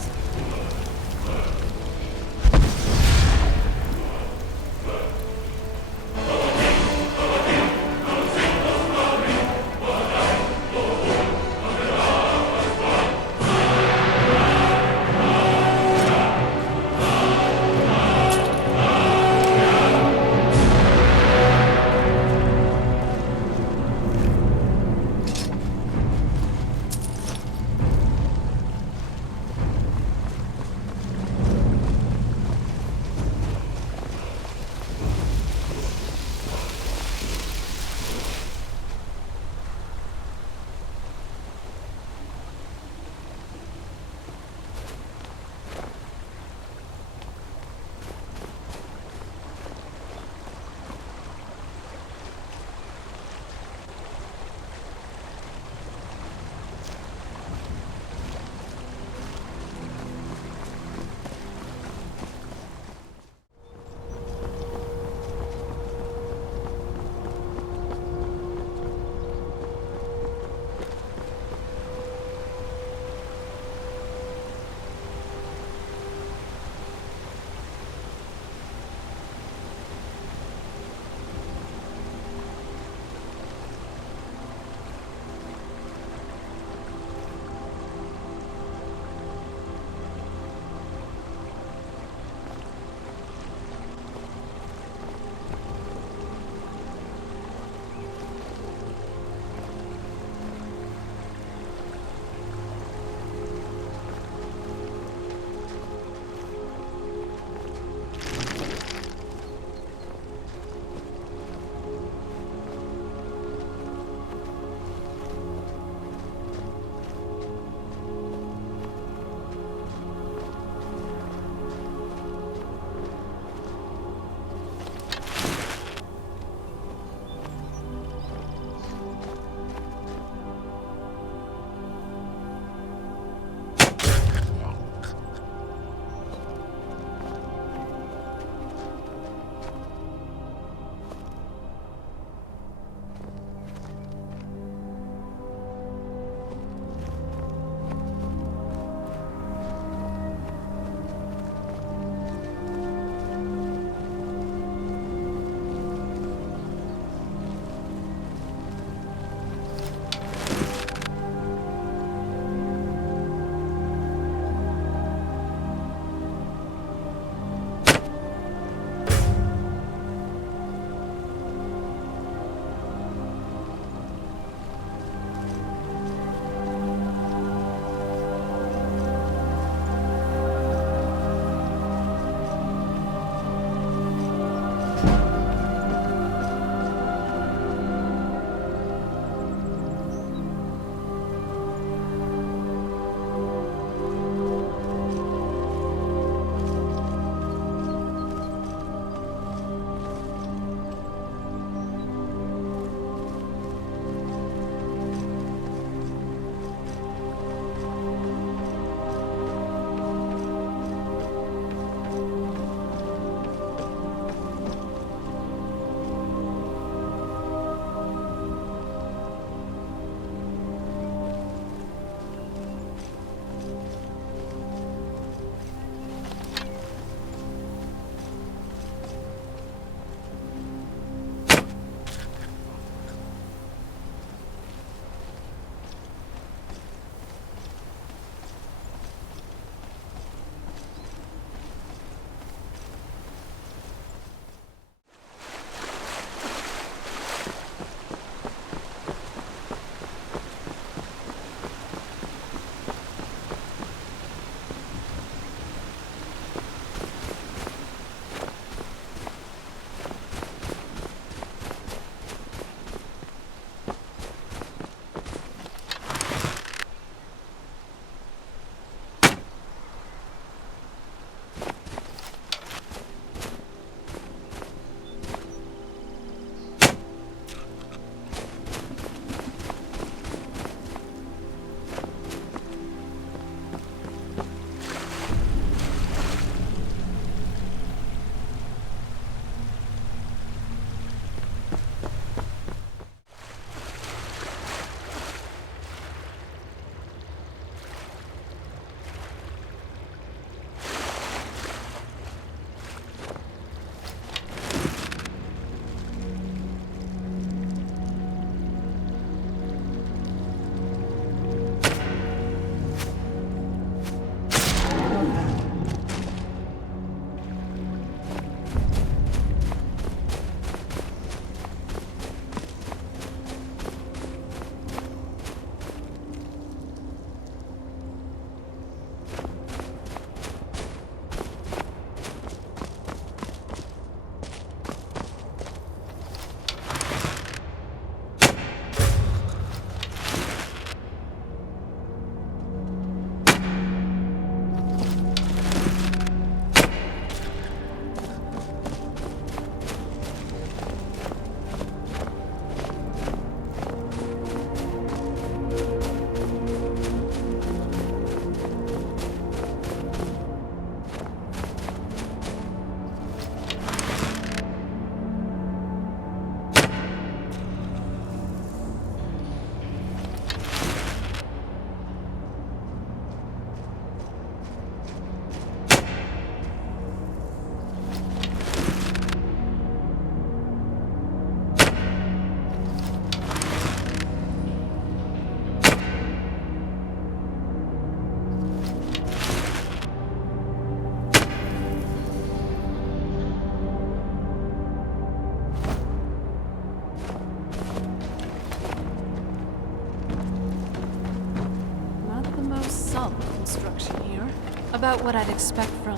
about what I'd expect from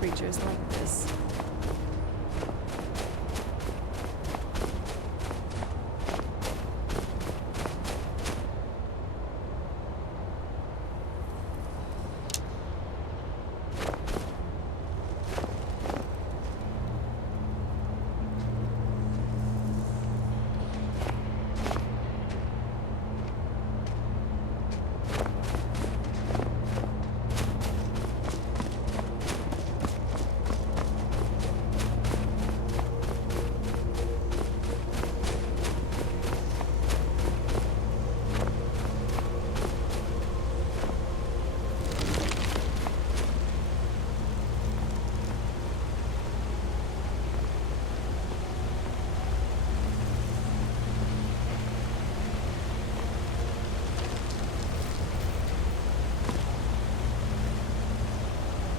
creatures like this.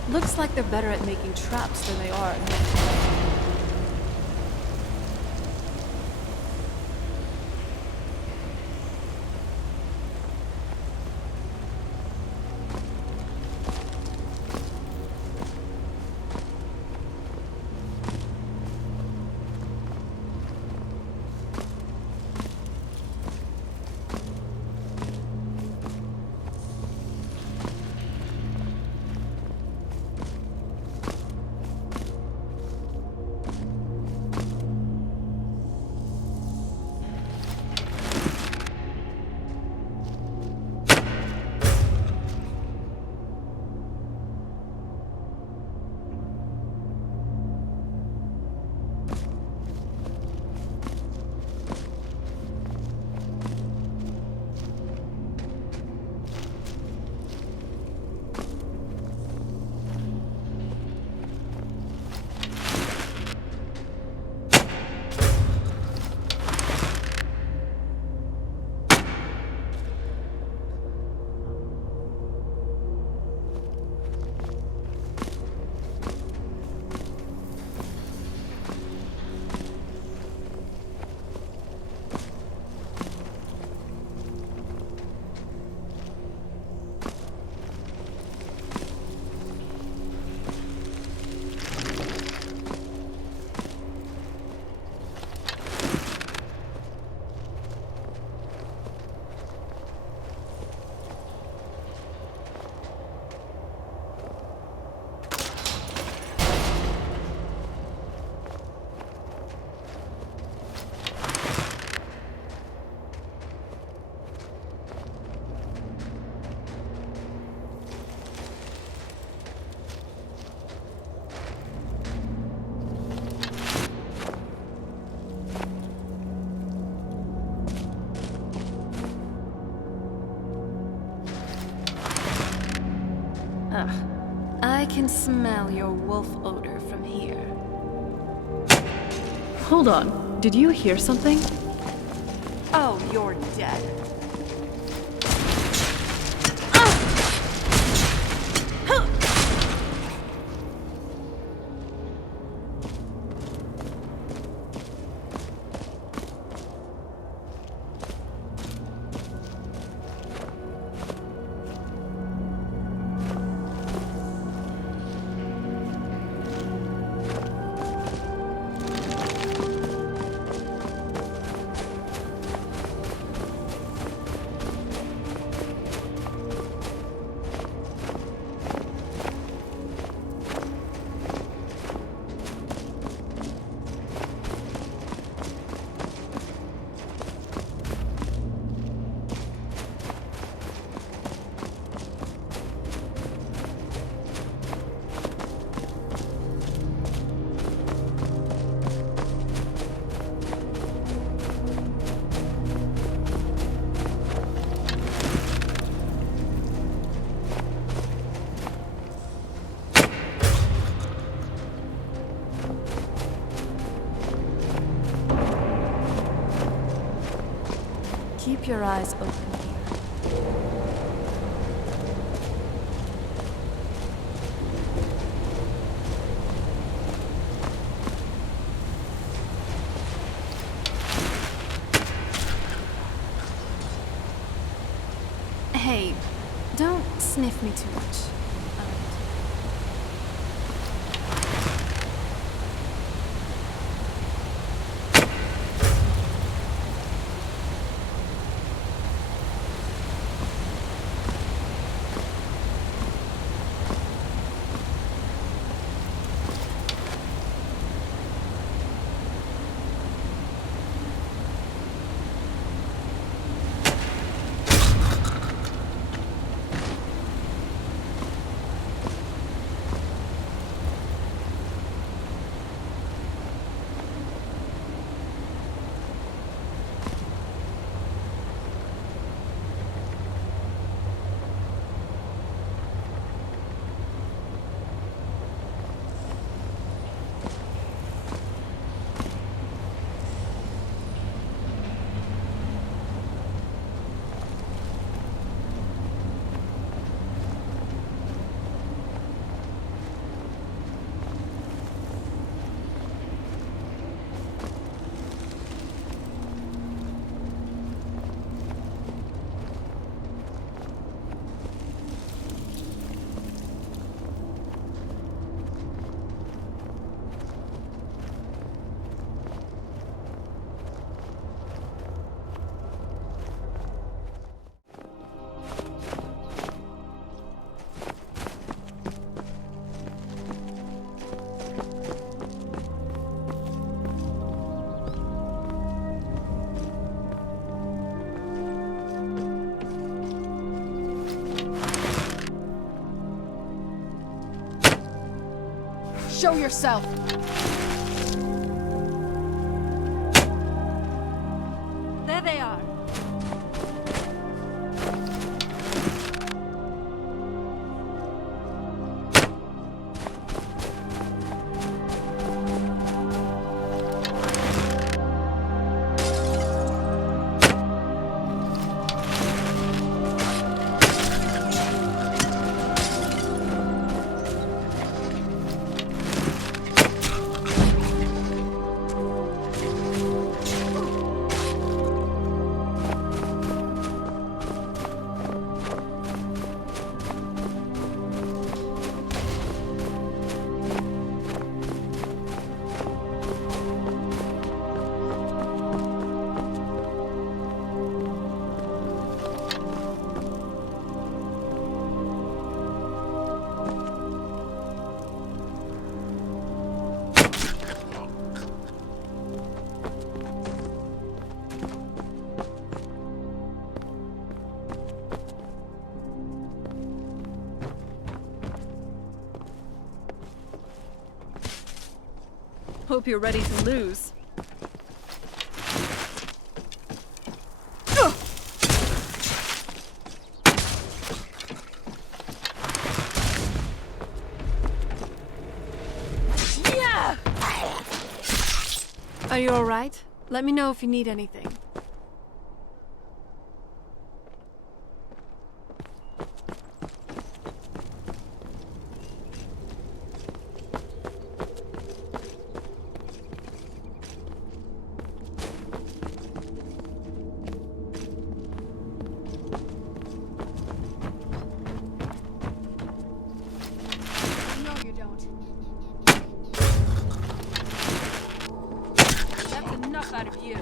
Looks like they're better at making traps than they are at making. I can smell your wolf odor from here. Hold on. Did you hear something? Oh, you're dead. Keep your eyes open here. Hey, don't sniff me too much. Show yourself! There they are. Hope you're ready to lose. Yeah! Are you alright? Let me know if you need anything. Out of you.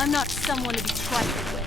I'm not someone to be trifled with.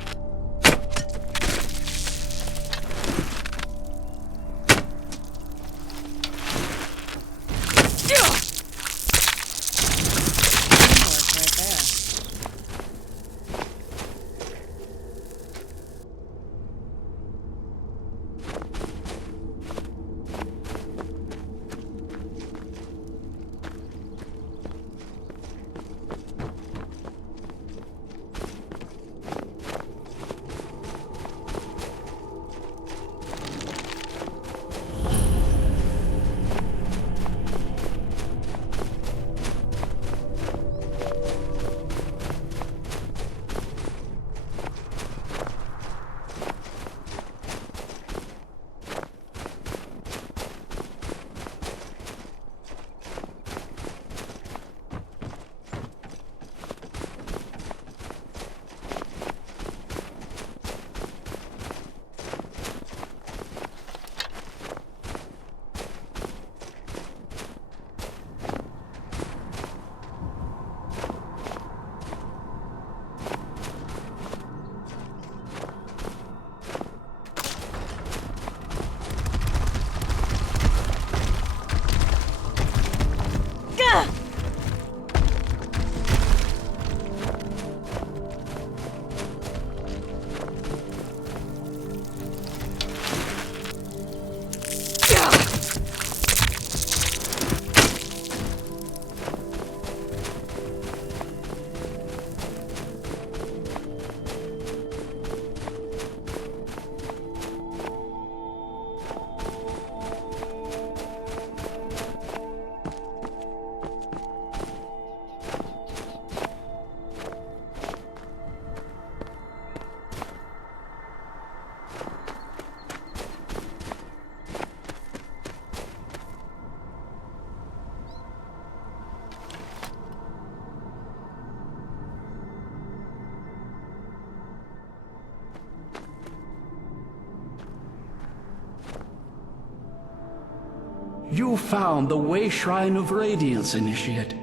You found the Way Shrine of Radiance, Initiate.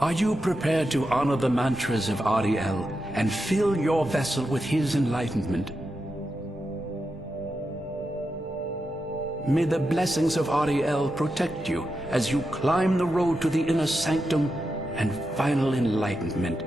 Are you prepared to honor the mantras of Ariel and fill your vessel with his enlightenment? May the blessings of Ariel protect you as you climb the road to the inner sanctum and final enlightenment.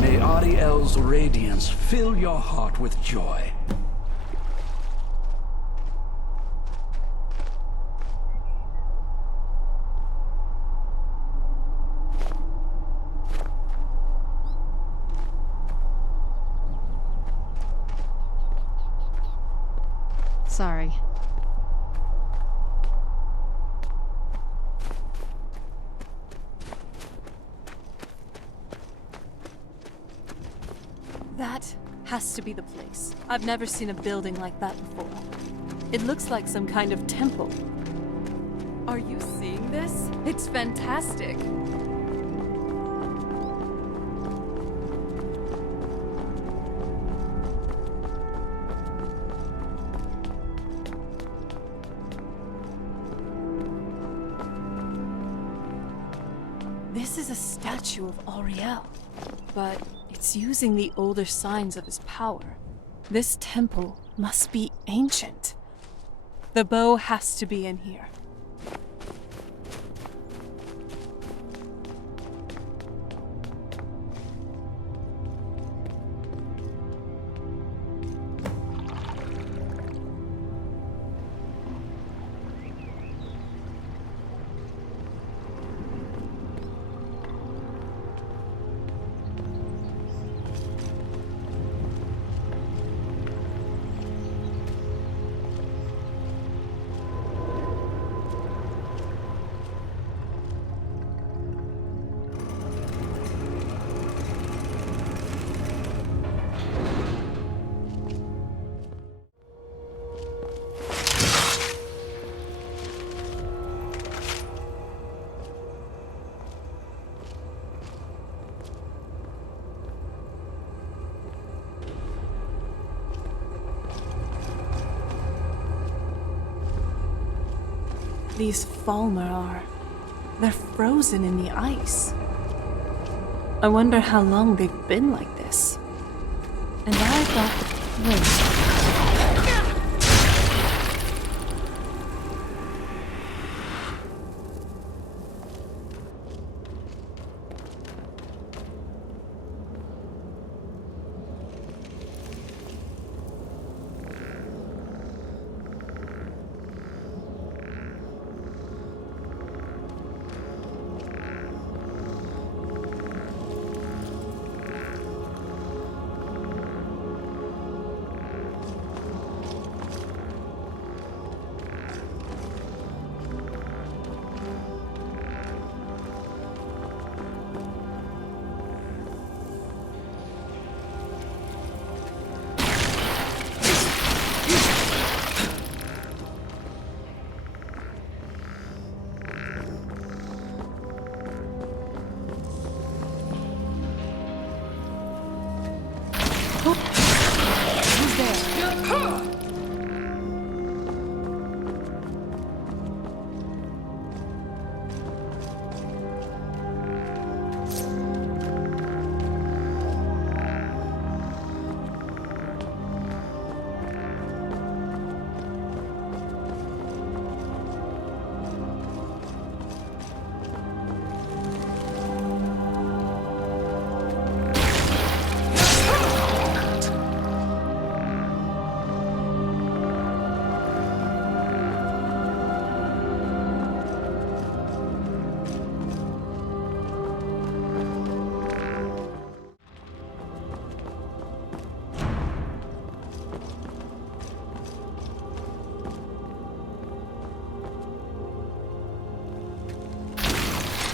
May Ariel's radiance fill your heart with joy. Sorry. That has to be the place. I've never seen a building like that before. It looks like some kind of temple. Are you seeing this? It's fantastic. This is a statue of Ariel, but it's using the older signs of his power. This temple must be ancient. The bow has to be in here. These Falmer they're frozen in the ice. I wonder how long they've been like this. And I thought, wait.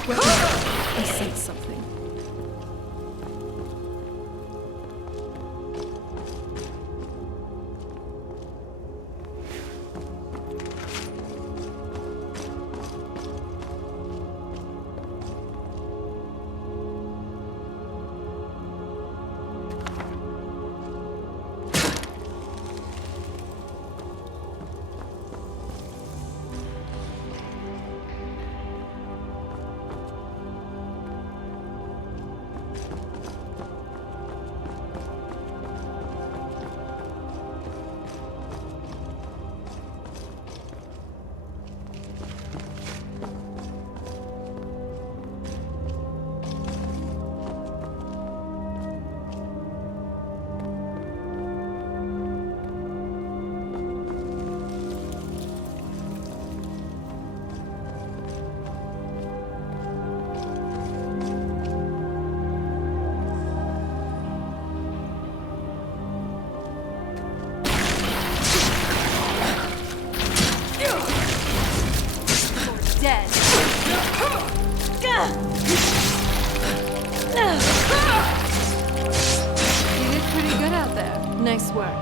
I sense something. Nice work.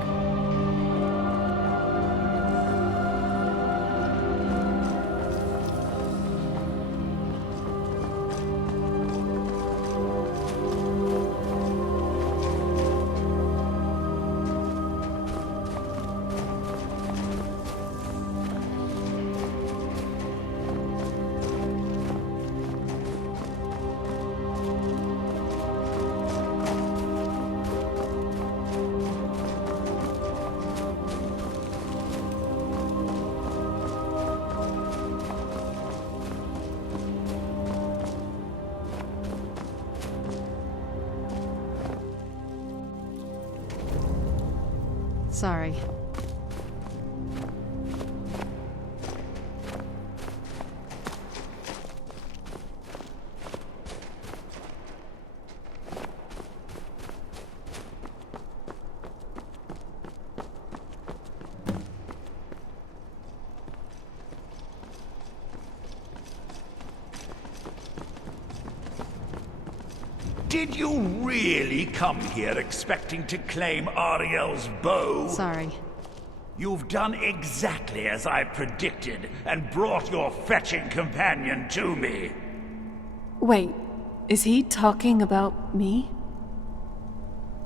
Sorry. Did you really come here expecting to claim Ariel's bow? Sorry. You've done exactly as I predicted and brought your fetching companion to me. Wait, is he talking about me?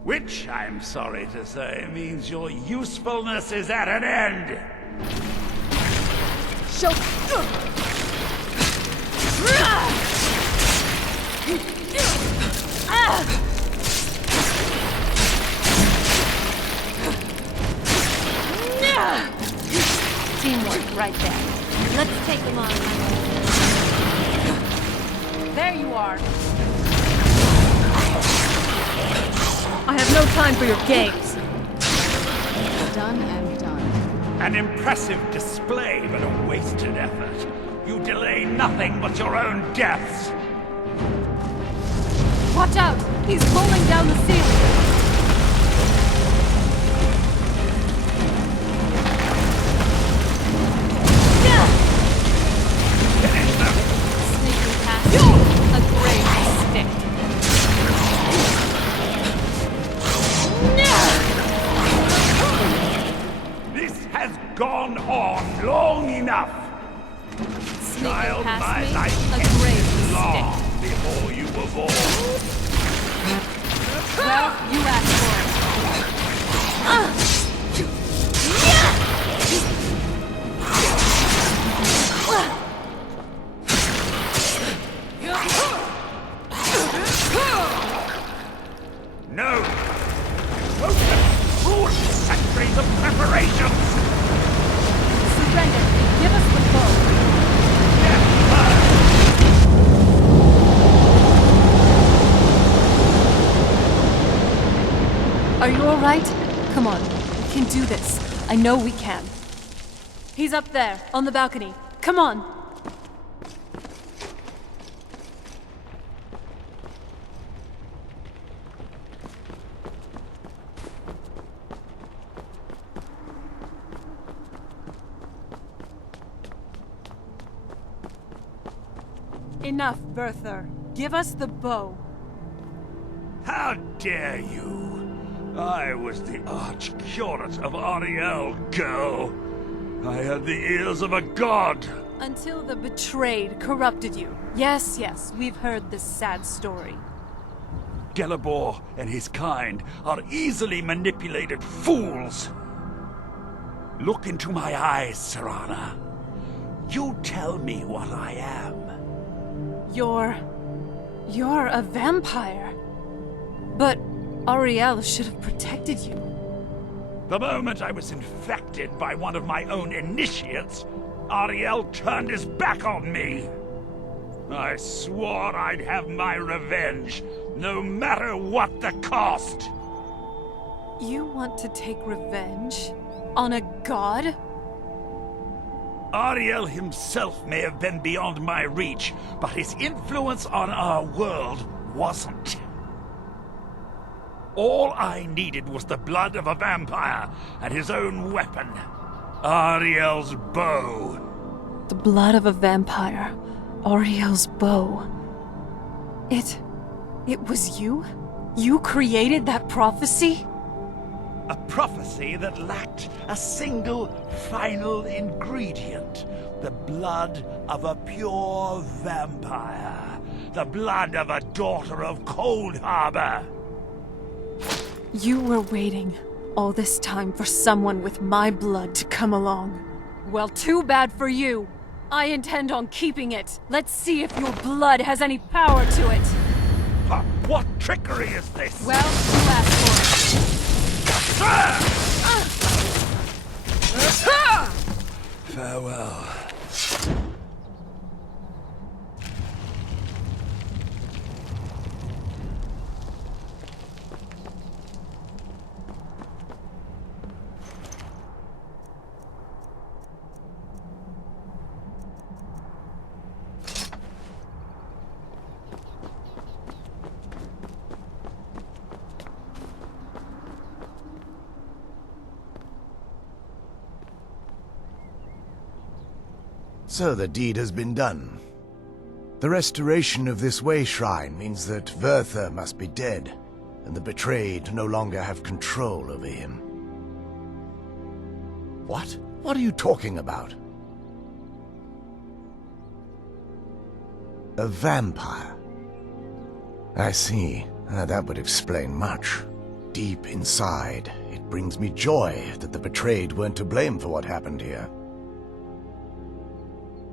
Which, I'm sorry to say, means your usefulness is at an end. Show. Teamwork right there. Let's take them on. There you are. I have no time for your games. Done and done. An impressive display, but a wasted effort. You delay nothing but your own deaths. Watch out! He's pulling down the ceiling! Sneaking past you. A great mistake. This has gone on long enough. Child, my life ended long before you were born. Well, you asked for it. No! Foolish centuries of preparations! Surrender. Give us the bow. Are you alright? Come on, we can do this. I know we can. He's up there, on the balcony. Come on! Enough, Bertha. Give us the bow. How dare you! I was the arch-curate of Ariel, girl. I had the ears of a god. Until the betrayed corrupted you. Yes, yes, we've heard this sad story. Gelibor and his kind are easily manipulated fools. Look into my eyes, Serana. You tell me what I am. You're a vampire. But Ariel should have protected you. The moment I was infected by one of my own initiates, Ariel turned his back on me. I swore I'd have my revenge, no matter what the cost. You want to take revenge? On a god? Ariel himself may have been beyond my reach, but his influence on our world wasn't. All I needed was the blood of a vampire and his own weapon, Ariel's bow. The blood of a vampire. Ariel's bow. It was you? You created that prophecy? A prophecy that lacked a single final ingredient. The blood of a pure vampire. The blood of a daughter of Cold Harbor. You were waiting all this time for someone with my blood to come along. Well, too bad for you. I intend on keeping it. Let's see if your blood has any power to it. What trickery is this? Well, you asked for it. Farewell. So the deed has been done. The restoration of this way shrine means that Verther must be dead, and the betrayed no longer have control over him. What? What are you talking about? A vampire. I see. That would explain much. Deep inside, it brings me joy that the betrayed weren't to blame for what happened here.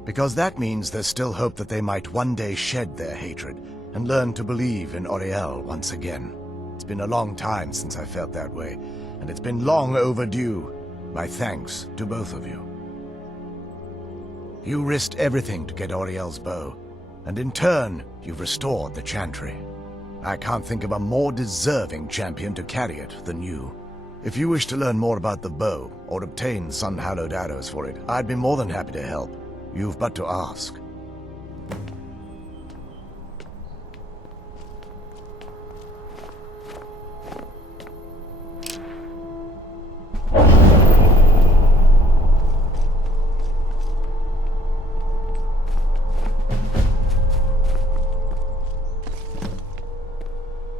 Because that means there's still hope that they might one day shed their hatred and learn to believe in Ariel once again. It's been a long time since I felt that way, and it's been long overdue. My thanks to both of you. You risked everything to get Ariel's bow, and in turn, you've restored the Chantry. I can't think of a more deserving champion to carry it than you. If you wish to learn more about the bow, or obtain sun-hallowed arrows for it, I'd be more than happy to help. You've but to ask.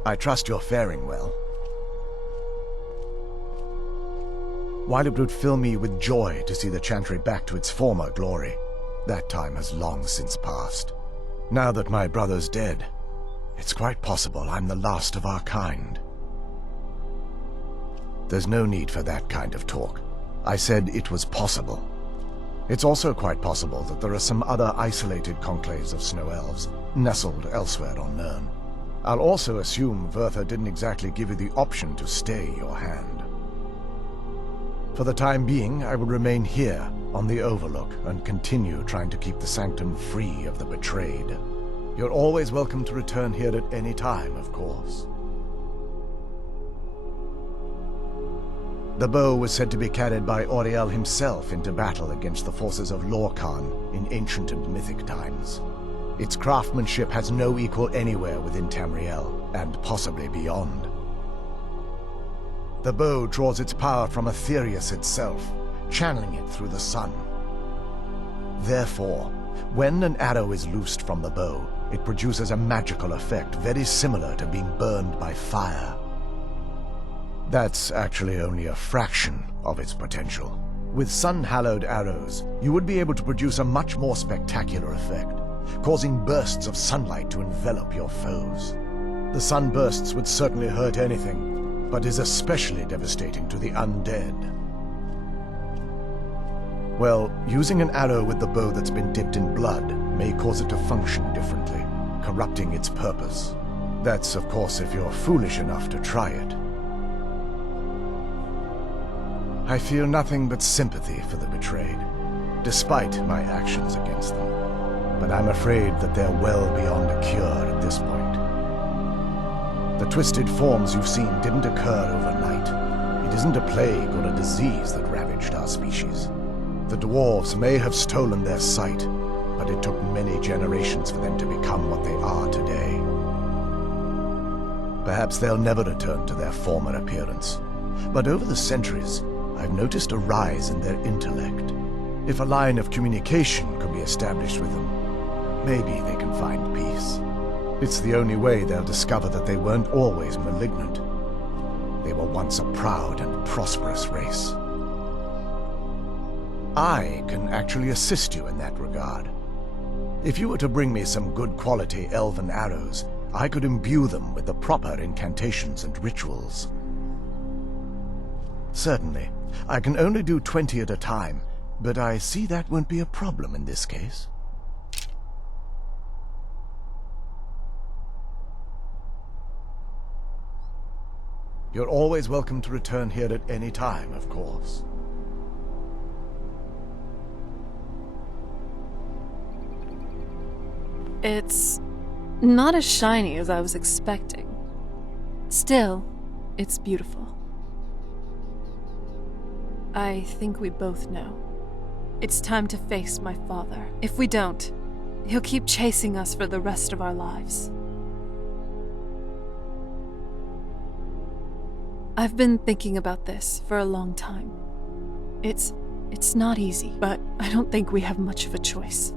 I trust you're faring well. While it would fill me with joy to see the Chantry back to its former glory, that time has long since passed. Now that my brother's dead, it's quite possible I'm the last of our kind. There's no need for that kind of talk. I said it was possible. It's also quite possible that there are some other isolated conclaves of snow elves, nestled elsewhere on Nirn. I'll also assume Verther didn't exactly give you the option to stay your hand. For the time being, I will remain here on the Overlook and continue trying to keep the Sanctum free of the betrayed. You're always welcome to return here at any time, of course. The bow was said to be carried by Ariel himself into battle against the forces of Lorkhan in ancient and mythic times. Its craftsmanship has no equal anywhere within Tamriel, and possibly beyond. The bow draws its power from Aetherius itself, channeling it through the sun. Therefore, when an arrow is loosed from the bow, it produces a magical effect very similar to being burned by fire. That's actually only a fraction of its potential. With sun-hallowed arrows, you would be able to produce a much more spectacular effect, causing bursts of sunlight to envelop your foes. The sunbursts would certainly hurt anything, but is especially devastating to the undead. Well, using an arrow with the bow that's been dipped in blood may cause it to function differently, corrupting its purpose. That's, of course, if you're foolish enough to try it. I feel nothing but sympathy for the betrayed, despite my actions against them. But I'm afraid that they're well beyond a cure at this point. The twisted forms you've seen didn't occur overnight. It isn't a plague or a disease that ravaged our species. The dwarves may have stolen their sight, but it took many generations for them to become what they are today. Perhaps they'll never return to their former appearance, but over the centuries, I've noticed a rise in their intellect. If a line of communication could be established with them, maybe they can find peace. It's the only way they'll discover that they weren't always malignant. They were once a proud and prosperous race. I can actually assist you in that regard. If you were to bring me some good quality elven arrows, I could imbue them with the proper incantations and rituals. Certainly. I can only do 20 at a time, but I see that won't be a problem in this case. You're always welcome to return here at any time, of course. It's not as shiny as I was expecting. Still, it's beautiful. I think we both know. It's time to face my father. If we don't, he'll keep chasing us for the rest of our lives. I've been thinking about this for a long time. It's not easy, but I don't think we have much of a choice.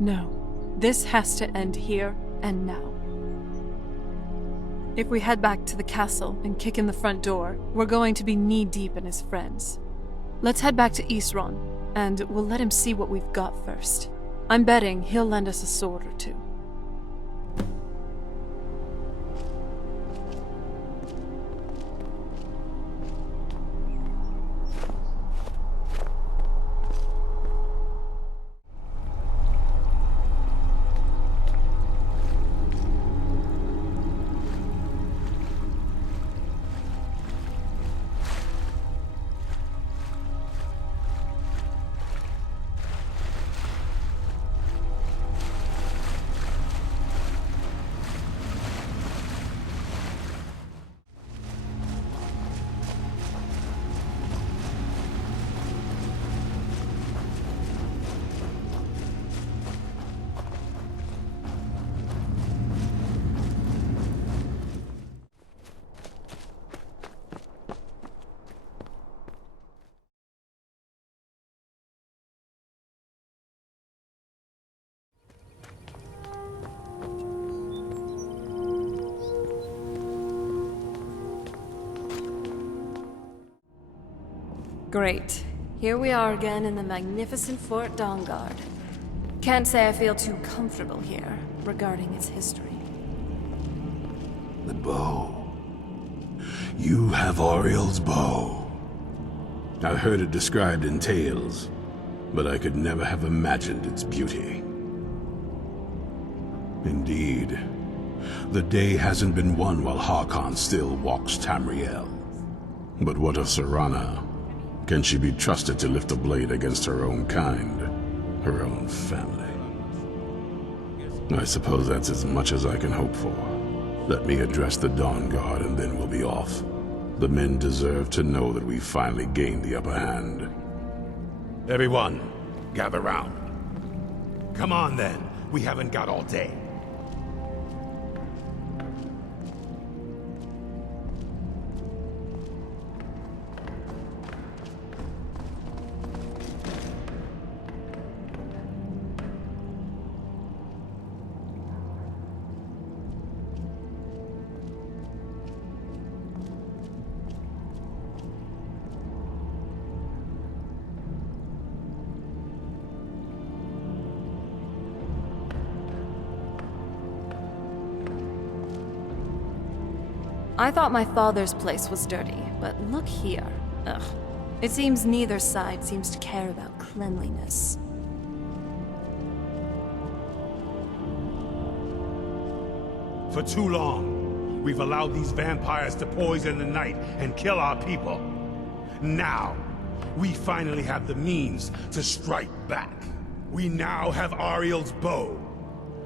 No, this has to end here and now. If we head back to the castle and kick in the front door, we're going to be knee-deep in his friends. Let's head back to Isran, and we'll let him see what we've got first. I'm betting he'll lend us a sword or two. Great. Here we are again in the magnificent Fort Dawnguard. Can't say I feel too comfortable here, regarding its history. The bow. You have Ariel's bow. I've heard it described in tales, but I could never have imagined its beauty. Indeed, the day hasn't been won while Harkon still walks Tamriel. But what of Serana? Can she be trusted to lift a blade against her own kind, her own family? I suppose that's as much as I can hope for. Let me address the Dawnguard and then we'll be off. The men deserve to know that we finally gained the upper hand. Everyone, gather round. Come on then, we haven't got all day. I thought my father's place was dirty, but look here. Ugh. It seems neither side seems to care about cleanliness. For too long, we've allowed these vampires to poison the night and kill our people. Now, we finally have the means to strike back. We now have Ariel's bow.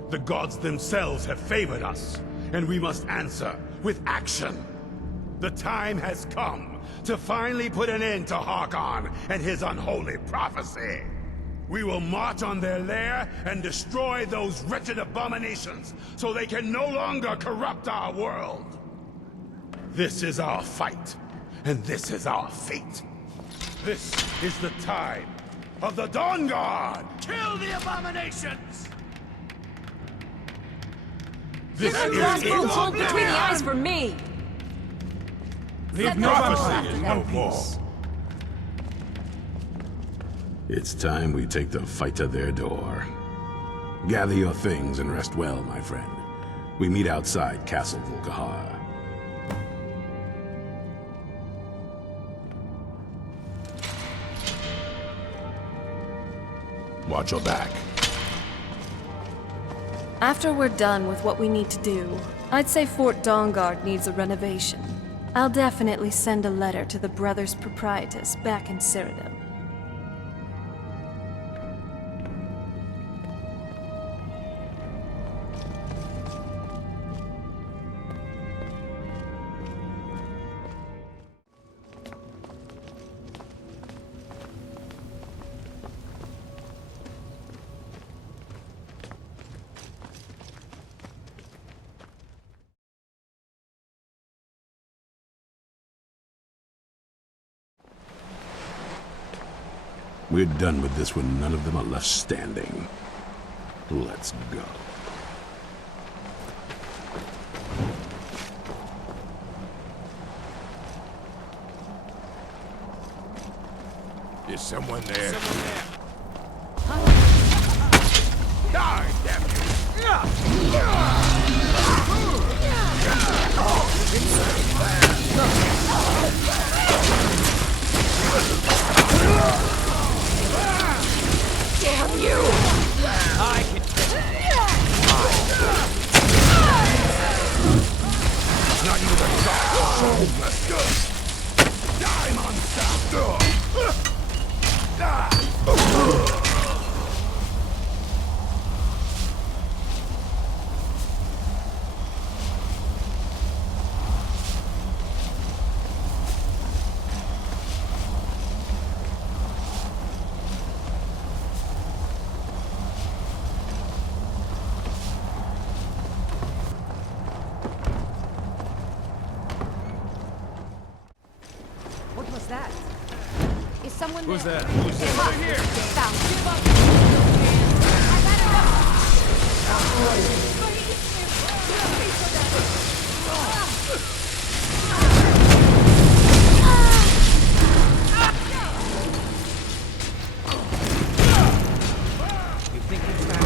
The gods themselves have favored us, and we must answer with action. The time has come to finally put an end to Harkon and his unholy prophecy. We will march on their lair and destroy those wretched abominations so they can no longer corrupt our world. This is our fight, and this is our fate. This is the time of the Dawnguard! Kill the abominations! This is crossbow bolt between the eyes for me! Leave no prophecy in one piece. It's time we take the fight to their door. Gather your things and rest well, my friend. We meet outside Castle Volkihar. Watch your back. After we're done with what we need to do, I'd say Fort Dawnguard needs a renovation. I'll definitely send a letter to the Brothers Proprietus back in Cyrodiil. We're done with this when none of them are left standing. Let's go. Is someone there? Die, damn Damn you! I can Not even a soul left. Die, monster! What was that? Is someone Who's there? that? Who's that? Over here! You think he's back?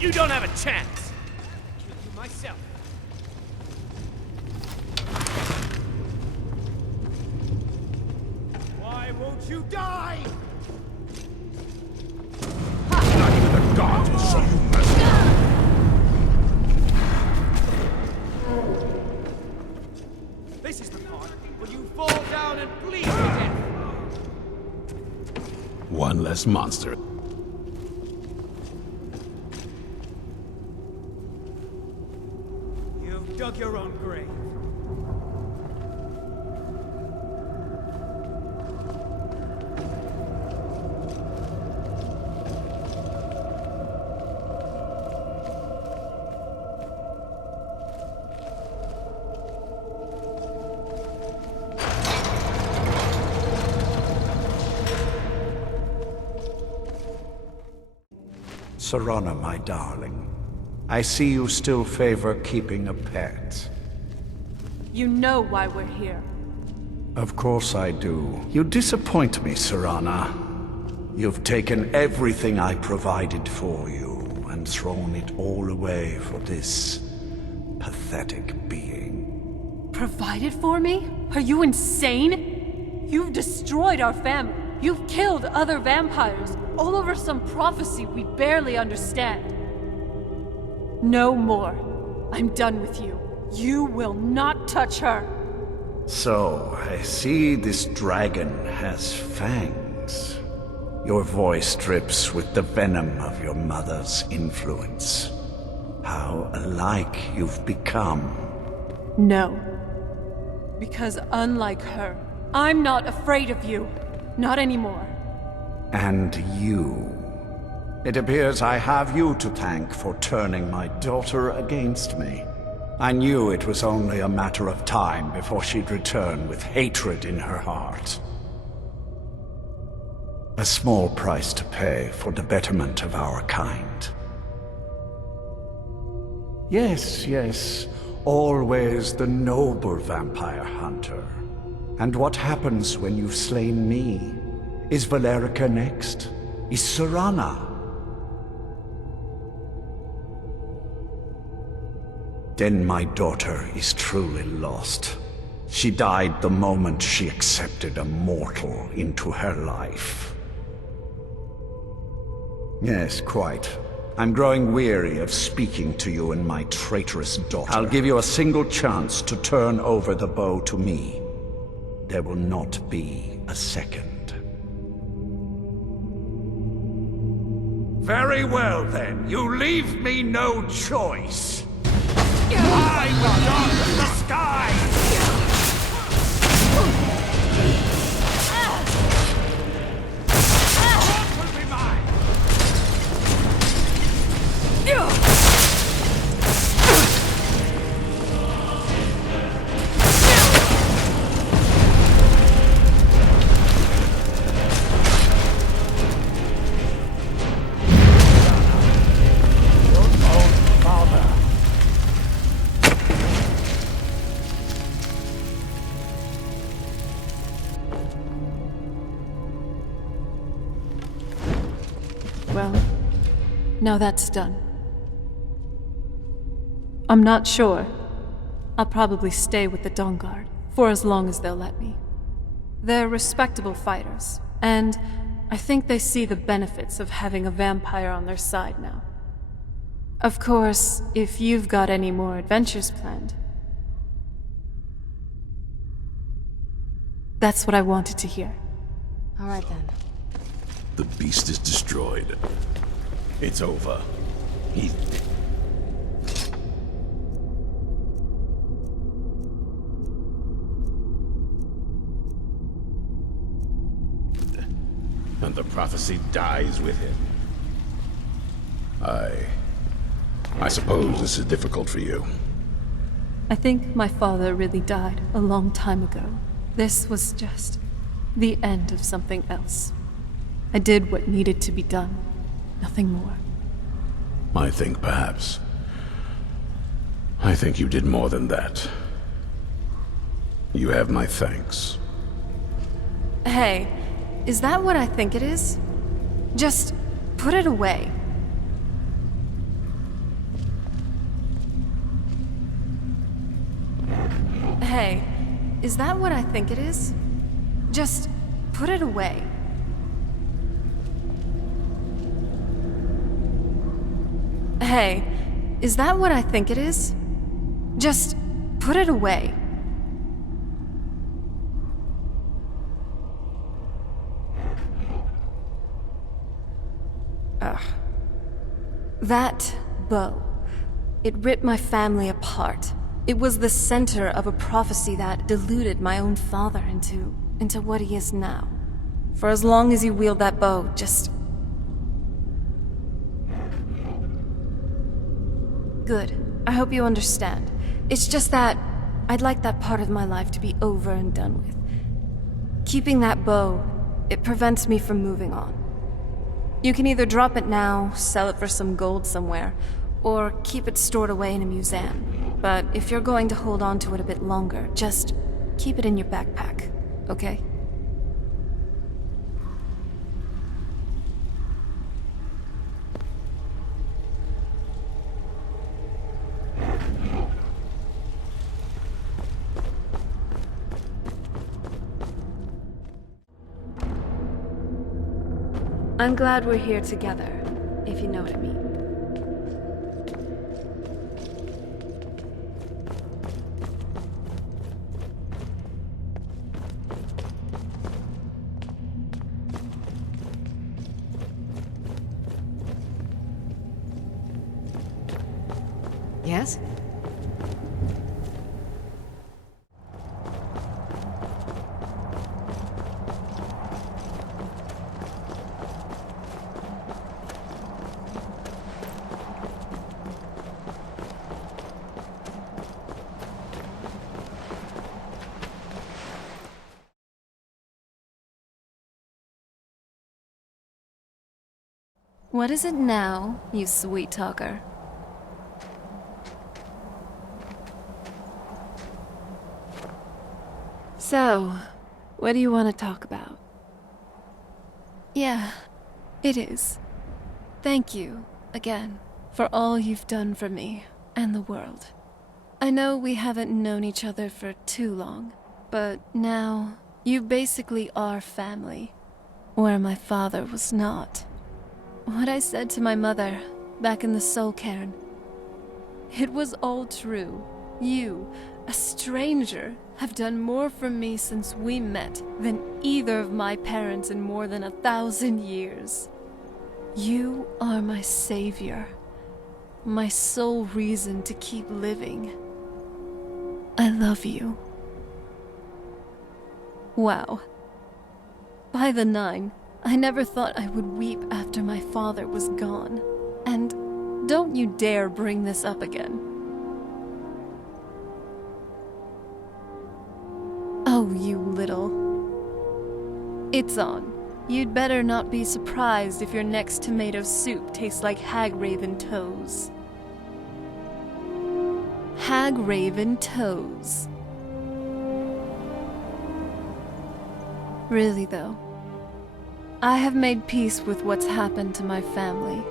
You don't have a chance! Kill you myself. Why won't you die? Not even the gods will show you mercy. This is the part where you fall down and bleed to death. One less monster. You've dug your own grave. Serana, my darling, I see you still favor keeping a pet. You know why we're here. Of course I do. You disappoint me, Serana. You've taken everything I provided for you and thrown it all away for this pathetic being. Provided for me? Are you insane? You've destroyed our family. You've killed other vampires, all over some prophecy we barely understand. No more. I'm done with you. You will not touch her. So, I see this dragon has fangs. Your voice drips with the venom of your mother's influence. How alike you've become. No. Because unlike her, I'm not afraid of you. Not anymore. And you. It appears I have you to thank for turning my daughter against me. I knew it was only a matter of time before she'd return with hatred in her heart. A small price to pay for the betterment of our kind. Yes, yes, always the noble vampire hunter. And what happens when you've slain me? Is Valerica next? Is Serana? Then my daughter is truly lost. She died the moment she accepted a mortal into her life. Yes, quite. I'm growing weary of speaking to you and my traitorous daughter. I'll give you a single chance to turn over the bow to me. There will not be a second. Very well then, you leave me no choice. I will darken the sky! What will be mine? Well, now that's done. I'm not sure. I'll probably stay with the Dawnguard for as long as they'll let me. They're respectable fighters, and I think they see the benefits of having a vampire on their side now. Of course, if you've got any more adventures planned. That's what I wanted to hear. All right then. The beast is destroyed. It's over. He's... And the prophecy dies with him. I suppose this is difficult for you. I think my father really died a long time ago. This was just the end of something else. I did what needed to be done. Nothing more. I think perhaps... I think you did more than that. You have my thanks. Hey, is that what I think it is? Just put it away. Hey, is that what I think it is? Just put it away. Hey, is that what I think it is? Just put it away. Ugh. That bow. It ripped my family apart. It was the center of a prophecy that deluded my own father into what he is now. For as long as you wield that bow, just... Good. I hope you understand. It's just that I'd like that part of my life to be over and done with. Keeping that bow, it prevents me from moving on. You can either drop it now, sell it for some gold somewhere, or keep it stored away in a museum. But if you're going to hold on to it a bit longer, just keep it in your backpack, okay? I'm glad we're here together, if you know what I mean. Yes? What is it now, you sweet talker? So, what do you want to talk about? Yeah, it is. Thank you, again, for all you've done for me and the world. I know we haven't known each other for too long, but now you basically are family, where my father was not. What I said to my mother back in the Soul Cairn, it was all true. You, a stranger, have done more for me since we met than either of my parents in more than 1,000 years. You are my savior, my sole reason to keep living. I love you. Wow. By the 9, I never thought I would weep after my father was gone. And don't you dare bring this up again. Oh, you little... It's on. You'd better not be surprised if your next tomato soup tastes like Hagraven toes. Hagraven toes. Really though, I have made peace with what's happened to my family.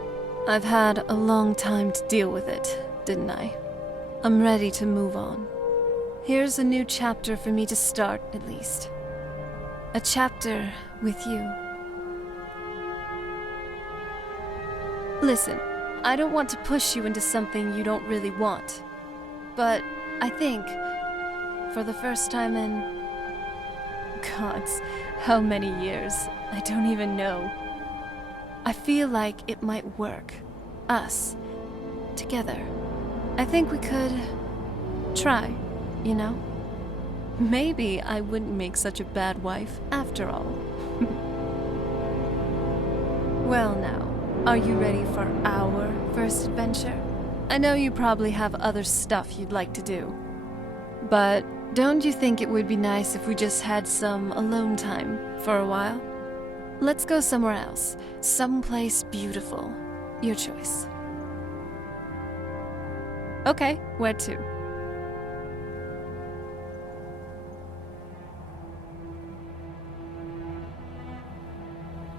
I've had a long time to deal with it, didn't I? I'm ready to move on. Here's a new chapter for me to start, at least. A chapter with you. Listen, I don't want to push you into something you don't really want. But I think, for the first time in... Gods, how many years? I don't even know. I feel like it might work. Us. Together. I think we could... try, you know? Maybe I wouldn't make such a bad wife, after all. Well now, are you ready for our first adventure? I know you probably have other stuff you'd like to do. But don't you think it would be nice if we just had some alone time for a while? Let's go somewhere else. Someplace beautiful. Your choice. Okay, where to?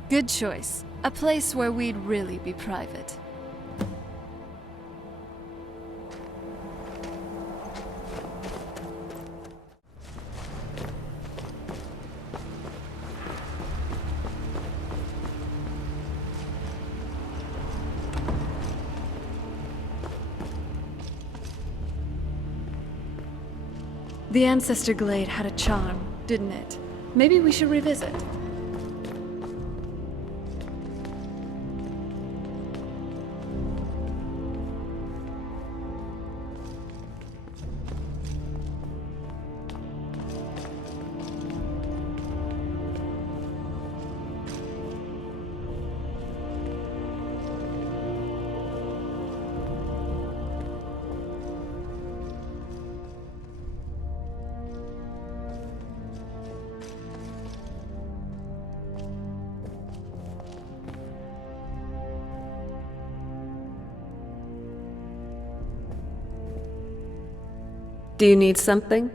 Good choice. A place where we'd really be private. The Ancestor Glade had a charm, didn't it? Maybe we should revisit. Do you need something?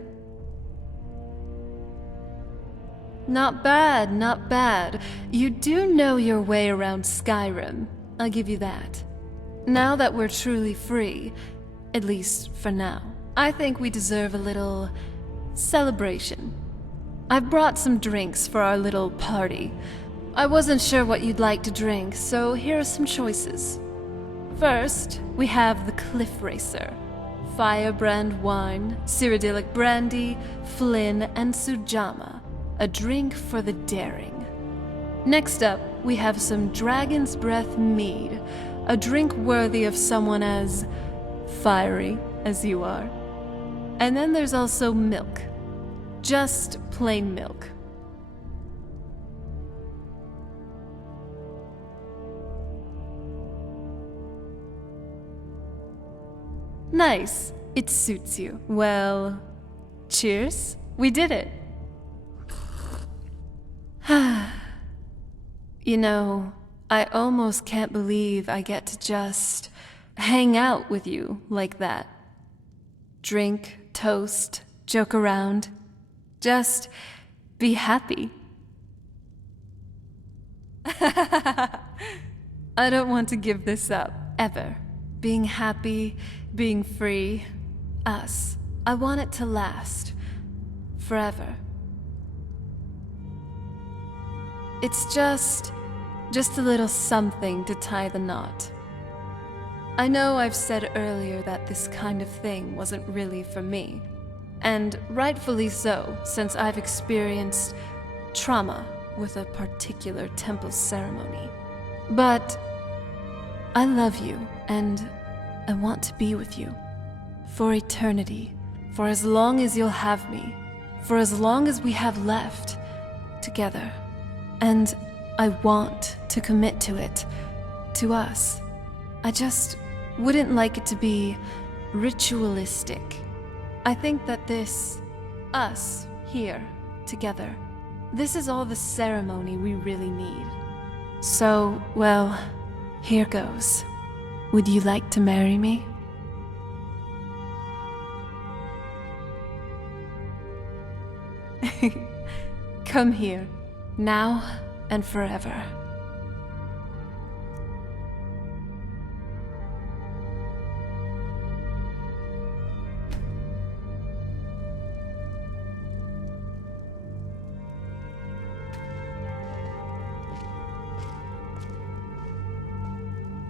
Not bad, not bad. You do know your way around Skyrim. I'll give you that. Now that we're truly free, at least for now, I think we deserve a little celebration. I've brought some drinks for our little party. I wasn't sure what you'd like to drink, so here are some choices. First, we have the Cliff Racer. Firebrand wine, Cyrodiilic brandy, Flynn, and Sujamma. A drink for the daring. Next up, we have some Dragon's Breath mead. A drink worthy of someone as fiery as you are. And then there's also milk. Just plain milk. Nice. It suits you. Well, cheers. We did it. You know, I almost can't believe I get to just hang out with you like that. Drink, toast, joke around. Just be happy. I don't want to give this up, ever. Being happy, being free, us. I want it to last. Forever. It's just a little something to tie the knot. I know I've said earlier that this kind of thing wasn't really for me. And rightfully so, since I've experienced trauma with a particular temple ceremony. But I love you, and I want to be with you. For eternity. For as long as you'll have me. For as long as we have left. Together. And I want to commit to it. To us. I just wouldn't like it to be ritualistic. I think that this, us, here, together, this is all the ceremony we really need. So, well, here goes. Would you like to marry me? Come here, now and forever.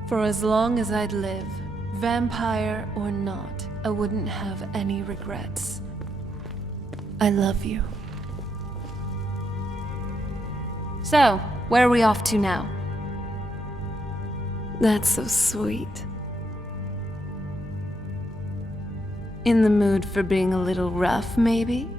For as long as I'd live, vampire or not, I wouldn't have any regrets. I love you. So, where are we off to now? That's so sweet. In the mood for being a little rough, maybe?